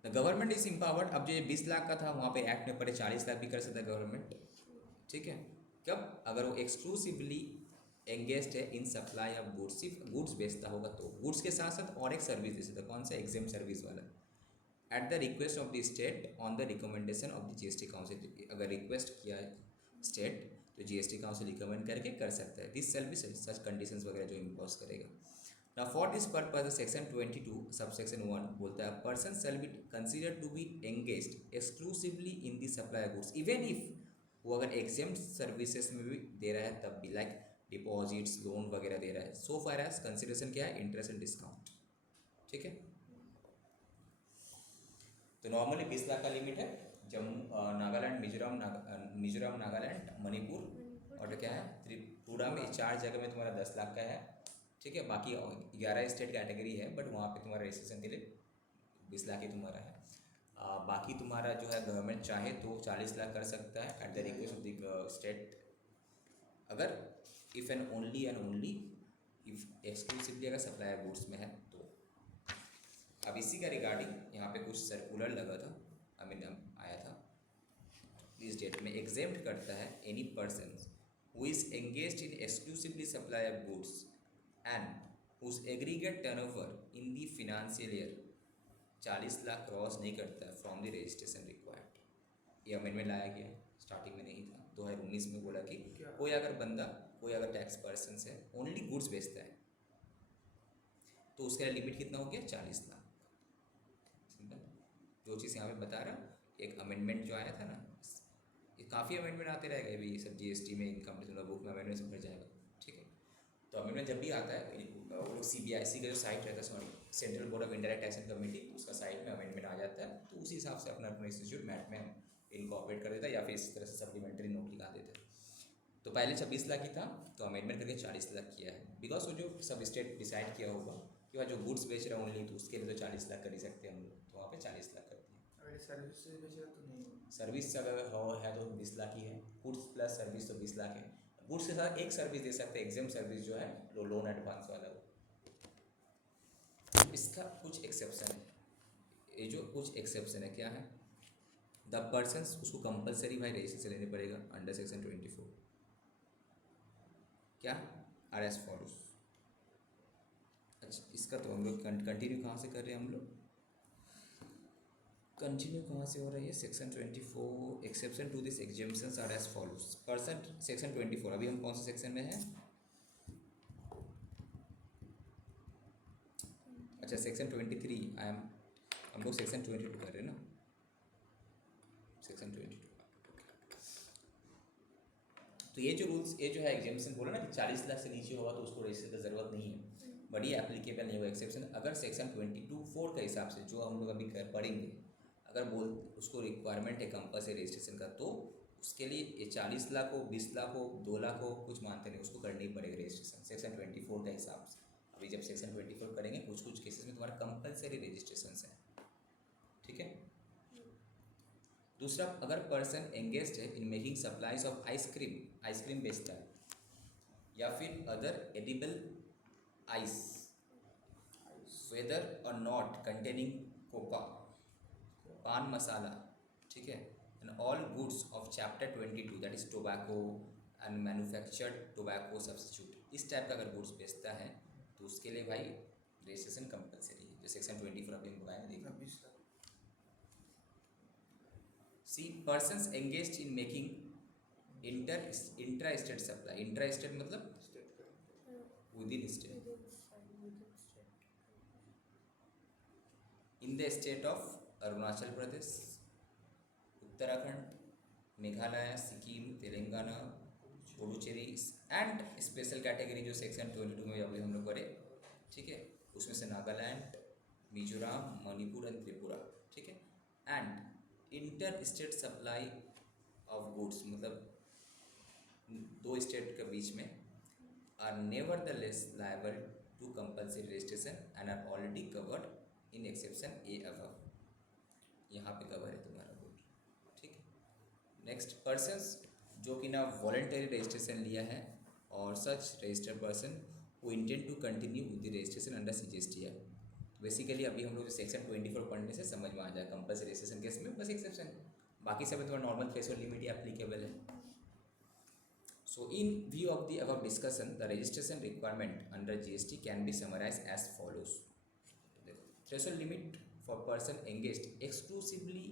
Government is empowered. अब जो ये 20 लाख का था वहाँ पे एक्ट में पड़े 40 लाख भी कर सकता है गवर्नमेंट, ठीक है। कब? अगर वो एक्सक्लूसिवली एंगेज्ड है इन सप्लाई ऑफ गुड्स, सिर्फ गुड्स बेचता होगा तो। गुड्स के साथ साथ और एक सर्विस दे सकता है, कौन सा? एग्जाम सर्विस वाला। Eight the request of the state on the recommendation of the GST council, अगर रिक्वेस्ट किया है स्टेट तो जीएसटी काउंसिल रिकमेंड करके कर सकता है। This shall be such conditions वगैरह जो इम्पोज करेगा। Now for this purpose section 22 subsection 1 बोलता है person shall be considered to be engaged exclusively in the supply of goods even if वो अगर exempt services में भी दे रहा है तब भी, लाइक डिपॉजिट्स, लोन वगैरह दे रहा है, so far as consideration क्या है? इंटरेस्ट एंड डिस्काउंट, ठीक है। तो नॉर्मली 20 लाख का लिमिट है। जम्मू नागालैंड, मिजोरम नागालैंड, मणिपुर और क्या है त्रिपुरा में, 4 जगह में तुम्हारा 10 लाख का है, ठीक है। बाकी 11 स्टेट कैटेगरी है, बट वहाँ पे तुम्हारा रजिस्ट्रेशन के लिए 20 लाख ही तुम्हारा है। बाकी तुम्हारा जो है गवर्नमेंट चाहे तो 40 लाख कर सकता है at the request of the state, अगर if and only if exclusively अगर सप्लाई गुड्स में है तो। अब इसी का रिगार्डिंग यहाँ पे कुछ सर्कुलर लगा था, आया था इस डेट में, एग्जेम्प्ट करता है any person who is engaged in exclusively supply of goods and whose aggregate turnover in the financial year 40 lakh cross नहीं करता फ्रॉम द रजिस्ट्रेशन रिक्वायर्ड। ये अमेंडमेंट लाया गया, स्टार्टिंग में नहीं था। 2019 में बोला कि कोई अगर बंदा, कोई अगर टैक्स पर्सन है ओनली गुड्स बेचता है तो उसके लिए लिमिट कितना हो गया? 40 लाख। सिंपल जो चीज़ यहाँ पे बता रहा, एक अमेंडमेंट जो आया था ना, ये काफ़ी अमेंडमेंट आते रहेगा, ये भी ये सब जीएसटी में, इनकम टैक्स बुक में अमेंडमेंट सब भर जाएगा, ठीक है। तो अमेंडमेंट जब भी आता है वो लोग CBIC का जो साइट रहता है, sorry central board of indirect tax and committee, उसका साइट में अमेंडमेंट आ जाता है, तो उसी हिसाब से अपना इंस्टीट्यूट मैट में इनकॉर्पोरेट कर देता है या फिर इस तरह से सप्लीमेंट्री नोट निकाल देता है। तो पहले 26 लाख ही था, तो अमेंडमेंट करके 40 लाख किया है, बिकॉज वो जो सब स्टेट डिसाइड किया होगा कि वह जो गुड्स बेच रहा है ओनली, तो उसके लिए तो 40 लाख कर ही सकते हैं हम लोग, तो वहाँ पे 40 लाख कर दिए। अगर सर्विस बेच रहा तो नहीं, सर्विस अगर है तो 20 लाख ही है, गुड्स प्लस सर्विस तो 20 लाख है। गुड्स के साथ एक सर्विस दे सकते हैं, एग्जाम सर्विस जो है लोन एडवांस वाला वो। इसका कुछ एक्सेप्शन है, ये जो कुछ एक्सेप्शन है क्या है? द पर्सन्स, उसको कंपलसरी भाई रजिस्ट्रेशन लेने पड़ेगा अंडर सेक्शन 24, क्या आर एस फॉलोस। अच्छा इसका तो हम लोग कंटिन्यू कहाँ से कर रहे हैं? हम लोग कंटिन्यू कहाँ से हो रही है? Section 24 exception to this exemptions are as follows. Person section 24, अभी हम कौन से सेक्शन में हैं? अच्छा सेक्शन 23, हम लोग सेक्शन 22 कर रहे हैं ना, सेक्शन 22। तो ये जो रूल्स, ये जो है एग्जेम्पशन बोला ना कि 40 लाख से नीचे होगा तो उसको रजिस्टर की ज़रूरत नहीं है, बट ये एप्लीकेबल नहीं होगा एक्सेप्शन अगर सेक्शन 22(4) के हिसाब से जो हम लोग अभी पढ़ेंगे, अगर बोल उसको रिक्वायरमेंट है कंपल्सरी रजिस्ट्रेशन का, तो उसके लिए ये 40 लाख हो, 20 लाख हो, 2 लाख हो, कुछ मानते नहीं, उसको करनी पड़ेगा रजिस्ट्रेशन सेक्शन 24 के हिसाब से। अभी जब सेक्शन 24 करेंगे कुछ कुछ केसेस में तुम्हारा कंपल्सरी रजिस्ट्रेशन है, ठीक है। दूसरा, अगर पर्सन एंगेज्ड है in making supplies of ice cream बेचता है या फिर अदर एडिबल आइस वेदर और नॉट कंटेनिंग कोका, पान मसाला, ठीक है, and all goods of chapter 22 that is tobacco and manufactured tobacco substitute, इस टाइप का अगर गुड्स बेचता है तो उसके लिए भाई रजिस्ट्रेशन कंपलसरी है, जो सेक्शन 24 अभी हम बताएंगे देखिए। See persons engaged in making intra state supply, intra state मतलब within state, in the state of Arunachal Pradesh, Uttarakhand, Meghalaya, Sikkim, Telangana, Puducherry and special category जो सेक्शन 22 में अभी हम लोग करे, ठीक है, उसमें से नागालैंड, मिजोरम, मणिपुर एंड त्रिपुरा, ठीक है। And inter state supply of goods, मतलब दो स्टेट के बीच में, are nevertheless liable to compulsory registration and are already covered in exception A above. यहाँ पे कवर है तुम्हारा गुड, ठीक है। नेक्स्ट, पर्सन्स जो कि ना वॉलंटरी रजिस्ट्रेशन लिया है और such registered person who intend to continue with the registration under CGST है। बेसिकली अभी हम लोग सेक्शन 24 पढ़ने से समझ में आ जाए कंपल्सरी रजिस्ट्रेशन केस में बस एक्सेप्शन, बाकी सब तुम्हारा नॉर्मल थ्रेशोल्ड लिमिट ही एप्लीकेबल है। So in view of the above discussion, the registration requirement under GST can be summarized as follows. Threshold limit for person engaged exclusively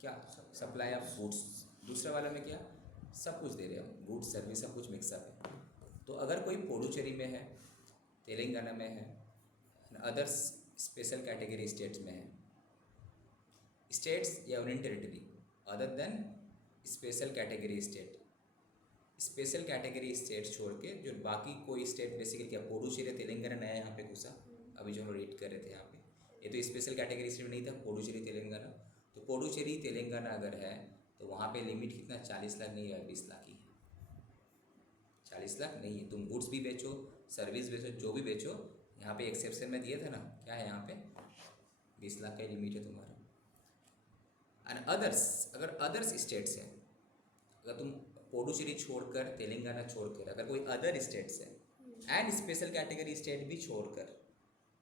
क्या supply of goods, दूसरा वाला में क्या सब कुछ दे रहे हो, गुड्स सर्विस सब कुछ मिक्सअप है। तो अगर कोई पुडुचेरी में है, तेलंगाना में है, अदर्स स्पेशल कैटेगरी स्टेट्स में है, स्टेट्स या union territory other than special category state, special category state छोड़ के जो बाकी कोई स्टेट, बेसिकली क्या पुडुचेरी तेलंगाना नया यहाँ पे घुसा, अभी जो हम रीड कर रहे थे यहाँ पे, ये तो स्पेशल कैटेगरी स्टेट नहीं था पुडुचेरी तेलंगाना। तो पुडुचेरी तेलंगाना अगर है तो वहाँ पे लिमिट कितना 40 लाख नहीं है, 20 लाख ही है। 40 लाख नहीं है, तुम गुड्स भी बेचो, सर्विस बेचो, जो भी बेचो, यहाँ पे एक्सेप्शन में दिया था ना, क्या है यहाँ पे 20 लाख का लिमिट है तुम्हारा। एंड अदर्स, अगर अदर्स स्टेट्स हैं, अगर तुम पुडुचेरी छोड़कर, तेलंगाना छोड़कर, अगर कोई अदर स्टेट्स है एंड स्पेशल कैटेगरी स्टेट भी छोड़कर,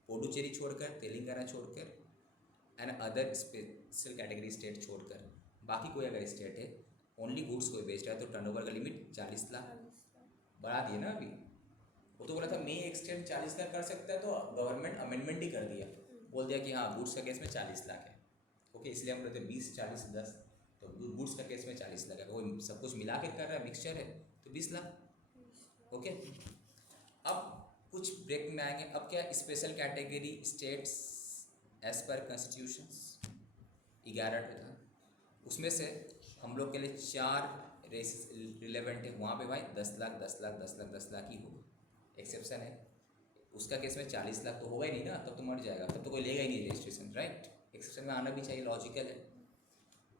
पुडुचेरी छोड़कर, तेलंगाना छोड़कर and other special category state छोड़कर बाकी कोई अगर स्टेट है ओनली गुड्स कोई बेच रहा है तो टर्नओवर का लिमिट 40 लाख बढ़ा दिया ना अभी। वो तो बोला था मे एक्सटेंड 40 लाख कर सकता है, तो गवर्नमेंट अमेंडमेंट ही कर दिया, बोल दिया कि हाँ गुड्स का केस में 40 लाख है। ओके, इसलिए हम बोलते 20, 40, 10, तो गुड्स का केस में 40 लाख है, वो सब कुछ मिला के कर रहा है, मिक्सचर है तो 20 लाख। ओके, अब कुछ ब्रेक में आएंगे। अब क्या special category states as per constitutions 11 था, उसमें से हम लोग के लिए 4 रेस रिलेवेंट है, वहाँ पे भाई 10 लाख 10 लाख 10 लाख 10 लाख ही होगा, एक्सेप्शन है। उसका केस में 40 लाख तो होगा ही नहीं ना, तब तो मर जाएगा, तब तो कोई लेगा ही नहीं रजिस्ट्रेशन, राइट। एक्सेप्शन में आना भी चाहिए, लॉजिकल है।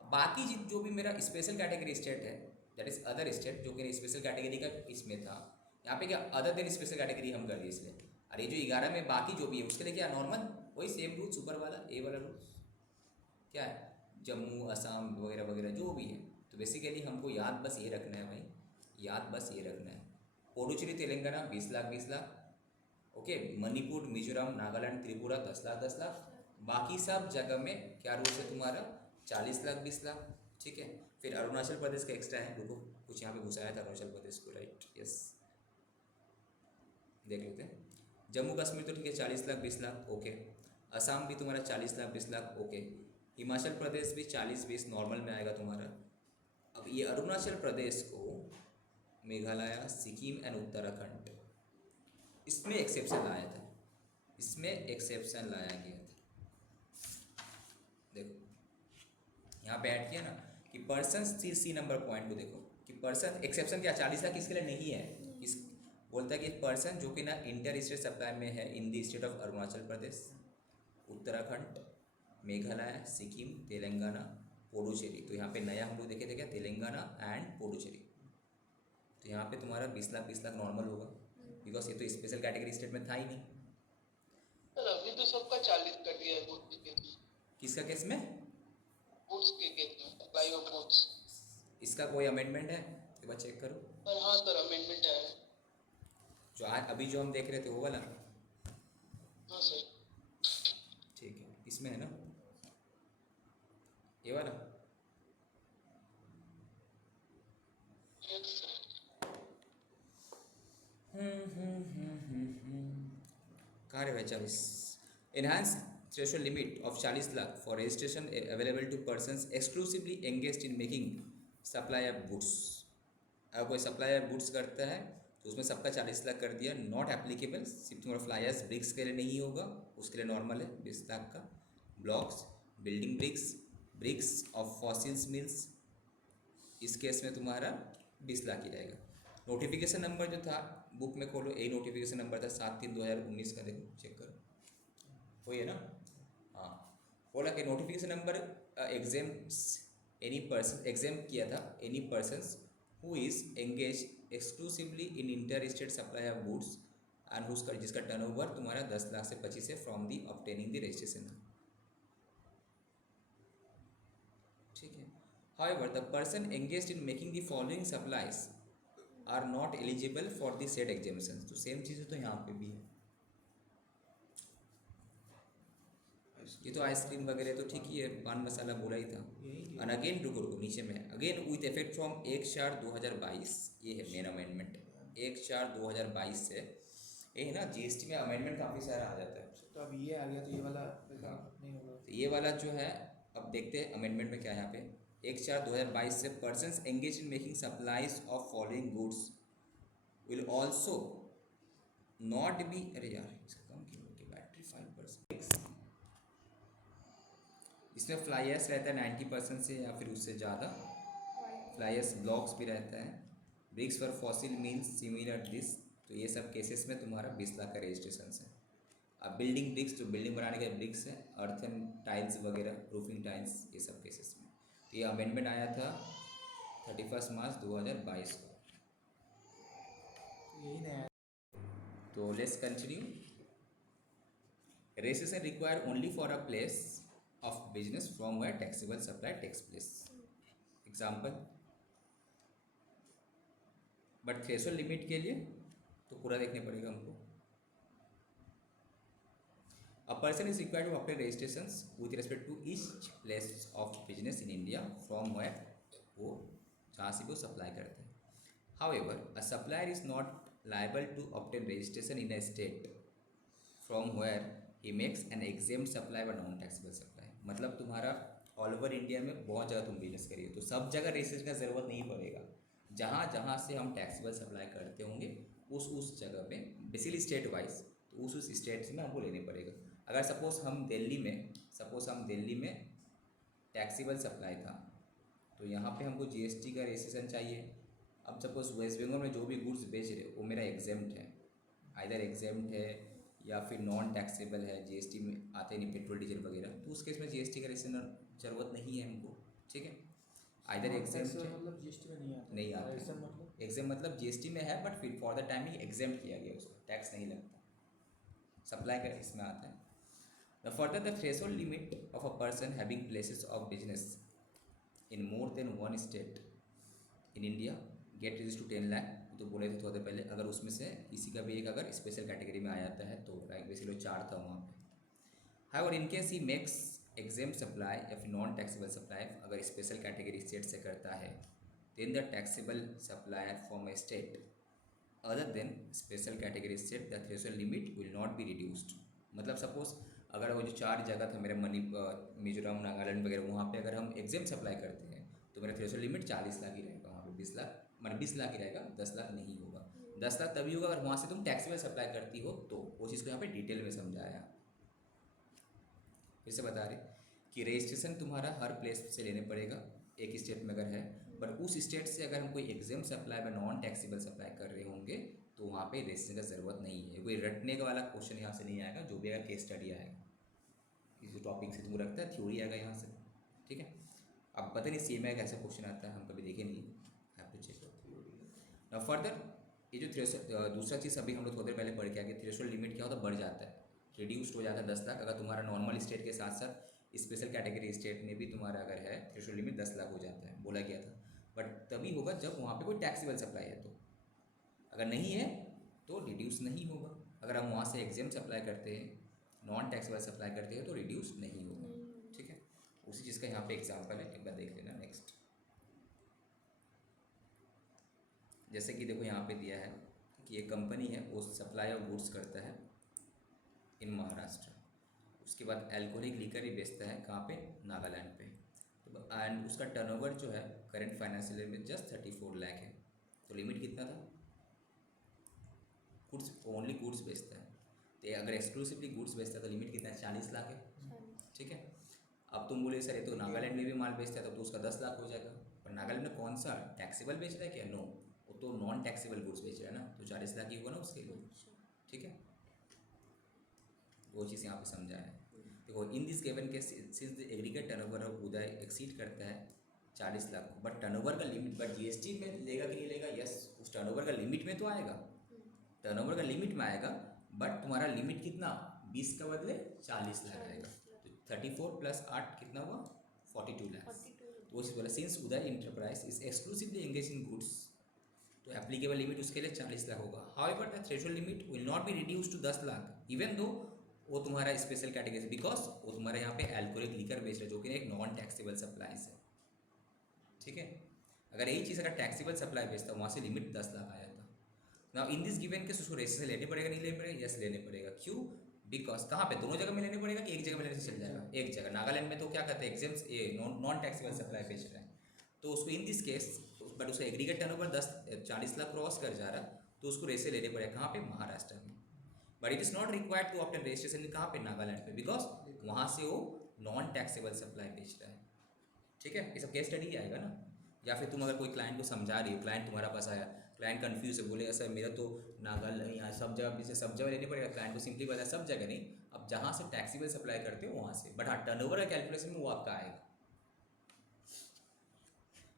बाकी जो भी मेरा स्पेशल कैटेगरी स्टेट है, दैट इज अदर स्टेट, जो कि स्पेशल कैटेगरी का इसमें था, यहाँ पे क्या अदर देन स्पेशल कैटेगरी हम कर दिए इसलिए। और ये जो 11 में बाकी जो भी है उसके लिए क्या नॉर्मल वही सेम रूल्स, ऊपर वाला ए वाला रूल्स क्या है, जम्मू असम वगैरह वगैरह जो भी है। तो बेसिकली हमको याद बस ये रखना है भाई, याद बस ये रखना है, पुडुचेरी तेलंगाना 20 लाख 20 लाख, ओके, मणिपुर, मिजोरम, नागालैंड, त्रिपुरा 10 लाख 10 लाख, बाकी सब जगह में क्या रूल्स है तुम्हारा 40 लाख 20 लाख, ठीक है। फिर अरुणाचल प्रदेश का एक्स्ट्रा है, देखो कुछ यहाँ पे घुसाया था अरुणाचल प्रदेश को, राइट, यस, देख लेते हैं। जम्मू कश्मीर तो ठीक है 40 लाख 20 लाख, ओके। असम भी तुम्हारा 40 लाख 20 लाख, ओके। हिमाचल प्रदेश भी 40-20 नॉर्मल में आएगा तुम्हारा। अब ये अरुणाचल प्रदेश को मेघालय, सिक्किम एंड उत्तराखंड इसमें एक्सेप्शन लाया था, इसमें एक्सेप्शन लाया गया था। देखो यहाँ पे ऐड किया ना कि पर्सन, सी नंबर पॉइंट को देखो कि पर्सन एक्सेप्शन क्या 40 लाख किसके लिए नहीं है, इस बोलता है कि पर्सन जो कि ना इंटर स्टेट सप्लाई में है in the state of Arunachal Pradesh, Uttarakhand, Meghalaya, Sikkim, Telangana, Puducherry. तो यहाँ पे नया हम लोग देखे थे क्या, तेलंगाना एंड पुडुचेरी। तो यहाँ पे तुम्हारा 20 लाख नॉर्मल होगा, बिकॉज ये तो स्पेशल कैटेगरी स्टेट में था ही नहीं। सर अभी तो सबका 40 कर दिया है गुड्स के केस। किसका केस में? गुड्स के केस में सप्लाई ऑफ गुड्स। इसका कोई अमेंडमेंट है एक बार चेक करो। सर हाँ सर अमेंडमेंट है। जो आज अभी जो हम देख रहे थे वो वाला? हाँ सर ठीक है, इसमें है ना ये वाला? Yes sir. कहाँ रहे 40? Enhance threshold limit of 40 lakh for registration available to persons exclusively engaged in making supply of goods. अगर कोई सप्लाई ऑफ गुड्स करता है तो उसमें सबका 40 लाख कर दिया, नॉट एप्लीकेबल, सिर्फ तुम्हारा फ्लायर्स ब्रिक्स के लिए नहीं होगा, उसके लिए नॉर्मल है 20 लाख का। Blocks, building bricks, bricks of fossils means इस केस में तुम्हारा 20 लाख ही रहेगा। नोटिफिकेशन नंबर जो था बुक में खोलो, यही नोटिफिकेशन नंबर था 7/3/2019 का, देखो चेक करो, वही है ना। हाँ, बोला कि notification number exempts any person, exempt किया था any persons who is engage exclusively in inter state supply of goods and whose, जिसका टर्नओवर तुम्हारा 10 लाख से 25 है from the obtaining the registration. ठीक है। However, the person engaged in making the following supplies are not eligible for the said exemptions। तो same चीज़ तो यहाँ पे भी है। ये तो आइसक्रीम वगैरह तो ठीक ही है, पान मसाला बोला ही था। और अगेन रुको रुको नीचे में अगेन विथ इफेक्ट फ्रॉम 1/4/2022, ये है मेन अमेंडमेंट 1/4/2022 से। ये है ना, जीएसटी में अमेंडमेंट काफ़ी सारा आ जाता है। तो अब ये आ गया, तो ये वाला नहीं होगा। तो ये वाला जो है, अब देखते हैं अमेंडमेंट में क्या है। यहाँ पे 1/4/2022 से persons engage in making supplies of following goods will also not be, अरे यार इसका कम की बैटरी 5%। इसमें फ्लायर्स रहता है 90% से या फिर उससे ज़्यादा, फ्लायर्स ब्लॉक्स भी रहता है। Bricks for fossil means similar this, तो ये सब केसेस में तुम्हारा 20 लाख का रजिस्ट्रेशन है। अब बिल्डिंग ब्रिक्स, जो बिल्डिंग बनाने के ब्रिक्स है, अर्थन टाइल्स वगैरह, प्रूफिंग टाइल्स, ये सब केसेस में। तो ये अमेंडमेंट आया था 31 मार्च 2022 को। यही नया। तो let's continue. Registration require only for a place of business from where taxable supply takes place. Example, but threshold limit के लिए तो पूरा देखने पड़ेगा हमको। A person is required to obtain registrations with respect to each place of business in India from where वो जहाँ से वो सप्लाई करते हैं। However, a supplier is not liable to obtain registration in a state from where he makes an exempt supply or non-taxable supply। मतलब तुम्हारा all over India में बहुत जगह तुम बिजनेस करिए तो सब जगह रजिस्ट्रेशन का ज़रूरत नहीं पड़ेगा। जहाँ जहाँ से हम टैक्सेबल सप्लाई करते होंगे उस जगह पे, बेसिकली स्टेट वाइज, तो उस स्टेट में हमको लेने पड़ेगा। अगर सपोज़ हम दिल्ली में टैक्सेबल सप्लाई था तो यहाँ पे हमको जीएसटी का रजिस्ट्रेशन चाहिए। अब सपोज़ वेस्ट बंगाल में जो भी गुड्स बेच रहे वो मेरा एग्जेम्प्ट है, आइदर एग्जेम्प्ट है या फिर नॉन टैक्सेबल है, जीएसटी में आते नहीं पेट्रोल डीजल वगैरह, तो उस केस में जीएसटी का रजिस्ट्रेशन ज़रूरत नहीं है हमको। ठीक है, आइदर एग्जेम्प्ट है, मतलब जीएसटी में नहीं आता है। एग्जाम मतलब जीएसटी में है बट फिर फॉर द टाइमिंग एग्जाम किया गया, उसको टैक्स नहीं लगता, सप्लाई का इसमें आता है। The further the threshold limit of a person having places of business in more than one state in India get reduce to 10 lakh, तो बोले थे थोड़े पहले। अगर उसमें से किसी का भी एक अगर स्पेशल कैटेगरी में आ जाता है तो बेसिकली 4 था वहाँ पे। However in case he makes exempt supply या फिर नॉन टैक्सेबल सप्लाई, अगर स्पेशल कैटेगरी स्टेट से करता है, then the taxable supplier from a state other than special category state, the threshold limit will not be reduced। मतलब suppose अगर वो जो 4 जगह था मेरे मिजोरम, नागालैंड वगैरह, वहाँ पे अगर हम एग्जाम सप्लाई करते हैं तो मेरा थ्रेशोल्ड लिमिट 40 लाख ही रहेगा, वहाँ पे 20 लाख मतलब 20 लाख ही रहेगा, 10 लाख नहीं होगा। 10 लाख तभी होगा अगर वहाँ से तुम टैक्सेबल सप्लाई करती हो, तो वो चीज़ को यहाँ पे डिटेल में समझाया। फिर से बता रहे कि रजिस्ट्रेशन तुम्हारा हर प्लेस से लेने पड़ेगा, एक स्टेट में अगर है, बट उस स्टेट से अगर हम कोई एग्जाम सप्लाई में नॉन टैक्सेबल सप्लाई कर रहे होंगे तो वहाँ पे रजिस्ट्रेशन का ज़रूरत नहीं है। कोई रटने का वाला क्वेश्चन यहाँ से नहीं आएगा, जो भी अगर केस स्टडी आएगा किसी टॉपिक से तुम रखता है, थ्योरी आएगा यहाँ से। ठीक है, अब पता नहीं सी में कैसा क्वेश्चन आता है, हम कभी देखे नहीं, have to check. Now further ये जो दूसरा चीज़ अभी हम लोग थोड़ी देर पहले पढ़ के आगे, थ्रेशोल्ड लिमिट क्या होता है, बढ़ जाता है, रिड्यूस्ड हो जाता है 10 लाख। अगर तुम्हारा नॉर्मल स्टेट के साथ साथ स्पेशल कैटेगरी स्टेट में भी तुम्हारा अगर है थ्रेशोल्ड लिमिट 10 लाख हो जाता है, बोला गया था। बट तभी होगा जब वहाँ पे कोई टैक्सेबल सप्लाई है, तो अगर नहीं है तो रिड्यूस नहीं होगा। अगर हम वहाँ से एग्जाम सप्लाई करते हैं, नॉन टैक्सेबल सप्लाई करते हैं तो रिड्यूस नहीं होगा। ठीक है, उसी चीज़ का यहाँ पे एग्जाम्पल है, एक बार देख लेना। नेक्स्ट, जैसे कि देखो यहाँ पे दिया है कि एक कंपनी है वो सप्लाई ऑफ गुड्स करता है इन महाराष्ट्र, उसके बाद एल्कोहलिक लिकर ही बेचता है कहाँ पे, नागालैंड पे, तो एंड उसका टर्नओवर जो है करंट फाइनेंशियल ईयर में जस्ट 34 लाख है। तो लिमिट कितना था, गुड्स, ओनली गुड्स बेचता है, तो अगर एक्सक्लूसिवली गुड्स बेचता है तो लिमिट कितना है, 40 लाख है। ठीक है, अब तुम बोले सर ये तो नागालैंड में भी माल बेचता है, तब तो उसका 10 लाख हो जाएगा। पर नागालैंड में कौन सा टैक्सेबल बेच रहा है क्या? नो, वो तो नॉन टैक्सेबल गुड्स बेच रहा है ना, तो 40 लाख ही हुआ ना उसके लिए। ठीक है, वो चीज़ यहाँ पे समझा है। देखो in this given case since the aggregate turnover of Uday exceed करता है 40 लाख, बट टर्नओवर का लिमिट, बट जीएसटी में लेगा कि नहीं लेगा? यस, उस टर्नओवर का लिमिट में तो आएगा, टर्नओवर का लिमिट में आएगा, बट तुम्हारा लिमिट कितना? 20 का बदले 40 लाख आएगा, तो 34 प्लस 8 कितना हुआ? 42 लाख। तो वो चीज़ बोला since Uday enterprise is exclusively engage in goods, तो एप्लीकेबल लिमिट उसके लिए 40 लाख होगा। However the threshold limit will not be reduce to 10 lakh even though वो तुम्हारा स्पेशल कैटेगरी, बिकॉज वो तुम्हारे यहाँ पे अल्कोहलिक लिकर बेच रहे हैं जो कि एक नॉन टैक्सेबल सप्लाईज है। ठीक है, अगर यही चीज़ अगर टैक्सेबल सप्लाई बेचता वहाँ से लिमिट 10 लाख आ जाता। Now in this given case उसको रेसिस से लेने पड़ेगा नहीं लेने पड़ेगा? यस लेने पड़ेगा। क्यों? बिकॉज कहाँ पे? दोनों जगह में लेने पड़ेगा कि एक जगह में लेने से चल जाएगा? एक जगह। नागालैंड में तो क्या कहते हैं एग्जाम्स ये नॉन टैक्सेबल सप्लाई बेच रहे हैं, तो उसको इन दिस केस बट उसका एग्रीगेट टर्नओवर 40 लाख क्रॉस कर जा रहा, तो उसको रेसे लेने पड़ेगा। कहाँ पे? महाराष्ट्र में। But it is not required to obtain registration कहाँ पे? नागालैंड पे, बिकॉज वहाँ से वो नॉन टैक्सेबल सप्लाई बेच रहा है। ठीक है, ये सब केस स्टडी ही आएगा ना। या फिर तुम अगर कोई क्लाइंट को समझा रही हो, क्लाइंट तुम्हारा पास आया, क्लाइंट कंफ्यूज है, बोले सर मेरा तो नागालैंड यहाँ सब जगह से सब जगह लेने पड़ेगा, क्लाइंट को सिंपली बताया सब जगह नहीं, अब जहाँ से टैक्सेबल सप्लाई करते हो वहाँ से, बट हाँ टर्नओवर का कैलकुलेशन में वो आपका आएगा।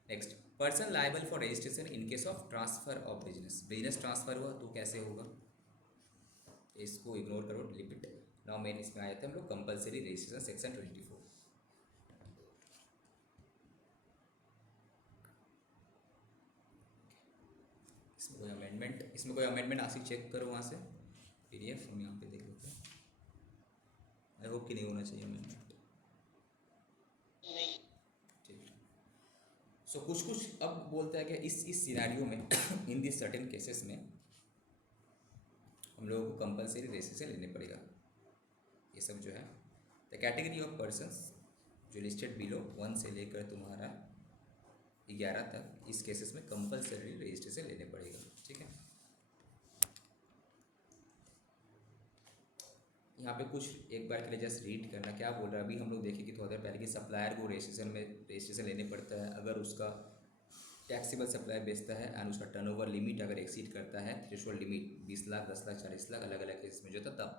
Next, person liable for registration in case of transfer of business. Business transfer हुआ तो कैसे होगा? इसको इग्नोर करो, लिमिट। नाउ मेन इसमें आया था हम लोग कंपलसरी रजिस्ट्रेशन सेक्शन 24। इसमें कोई अमेंडमेंट आसिफ चेक करो वहाँ से PDF हम यहाँ पे देख लेते हैं। आई होप कि नहीं होना चाहिए अमेंडमेंट। नहीं। ठीक है, सो कुछ अब बोलता है कि इस सिनेरियो में इन दिस सर्टेन केसेस में हम लोगों को कंपलसरी रजिस्ट्रेशन लेने पड़ेगा। ये सब जो है द कैटेगरी ऑफ पर्सन्स जो लिस्टेड बिलो 1 से लेकर तुम्हारा 11 तक, इस केसेस में कंपलसरी रजिस्ट्रेशन लेने पड़ेगा। ठीक है, यहाँ पे कुछ एक बार के लिए जस्ट रीड करना क्या बोल रहा है। अभी हम लोग देखें कि थोड़ा देर पहले कि सप्लायर को रजिस्ट्रेशन लेने पड़ता है अगर उसका टैक्सेबल सप्लाई बेचता है एंड उसका टर्नओवर लिमिट अगर एक्सीड करता है थ्रेशोल्ड लिमिट 20 लाख 10 लाख 40 लाख अलग अलग केसेस में जो था तब।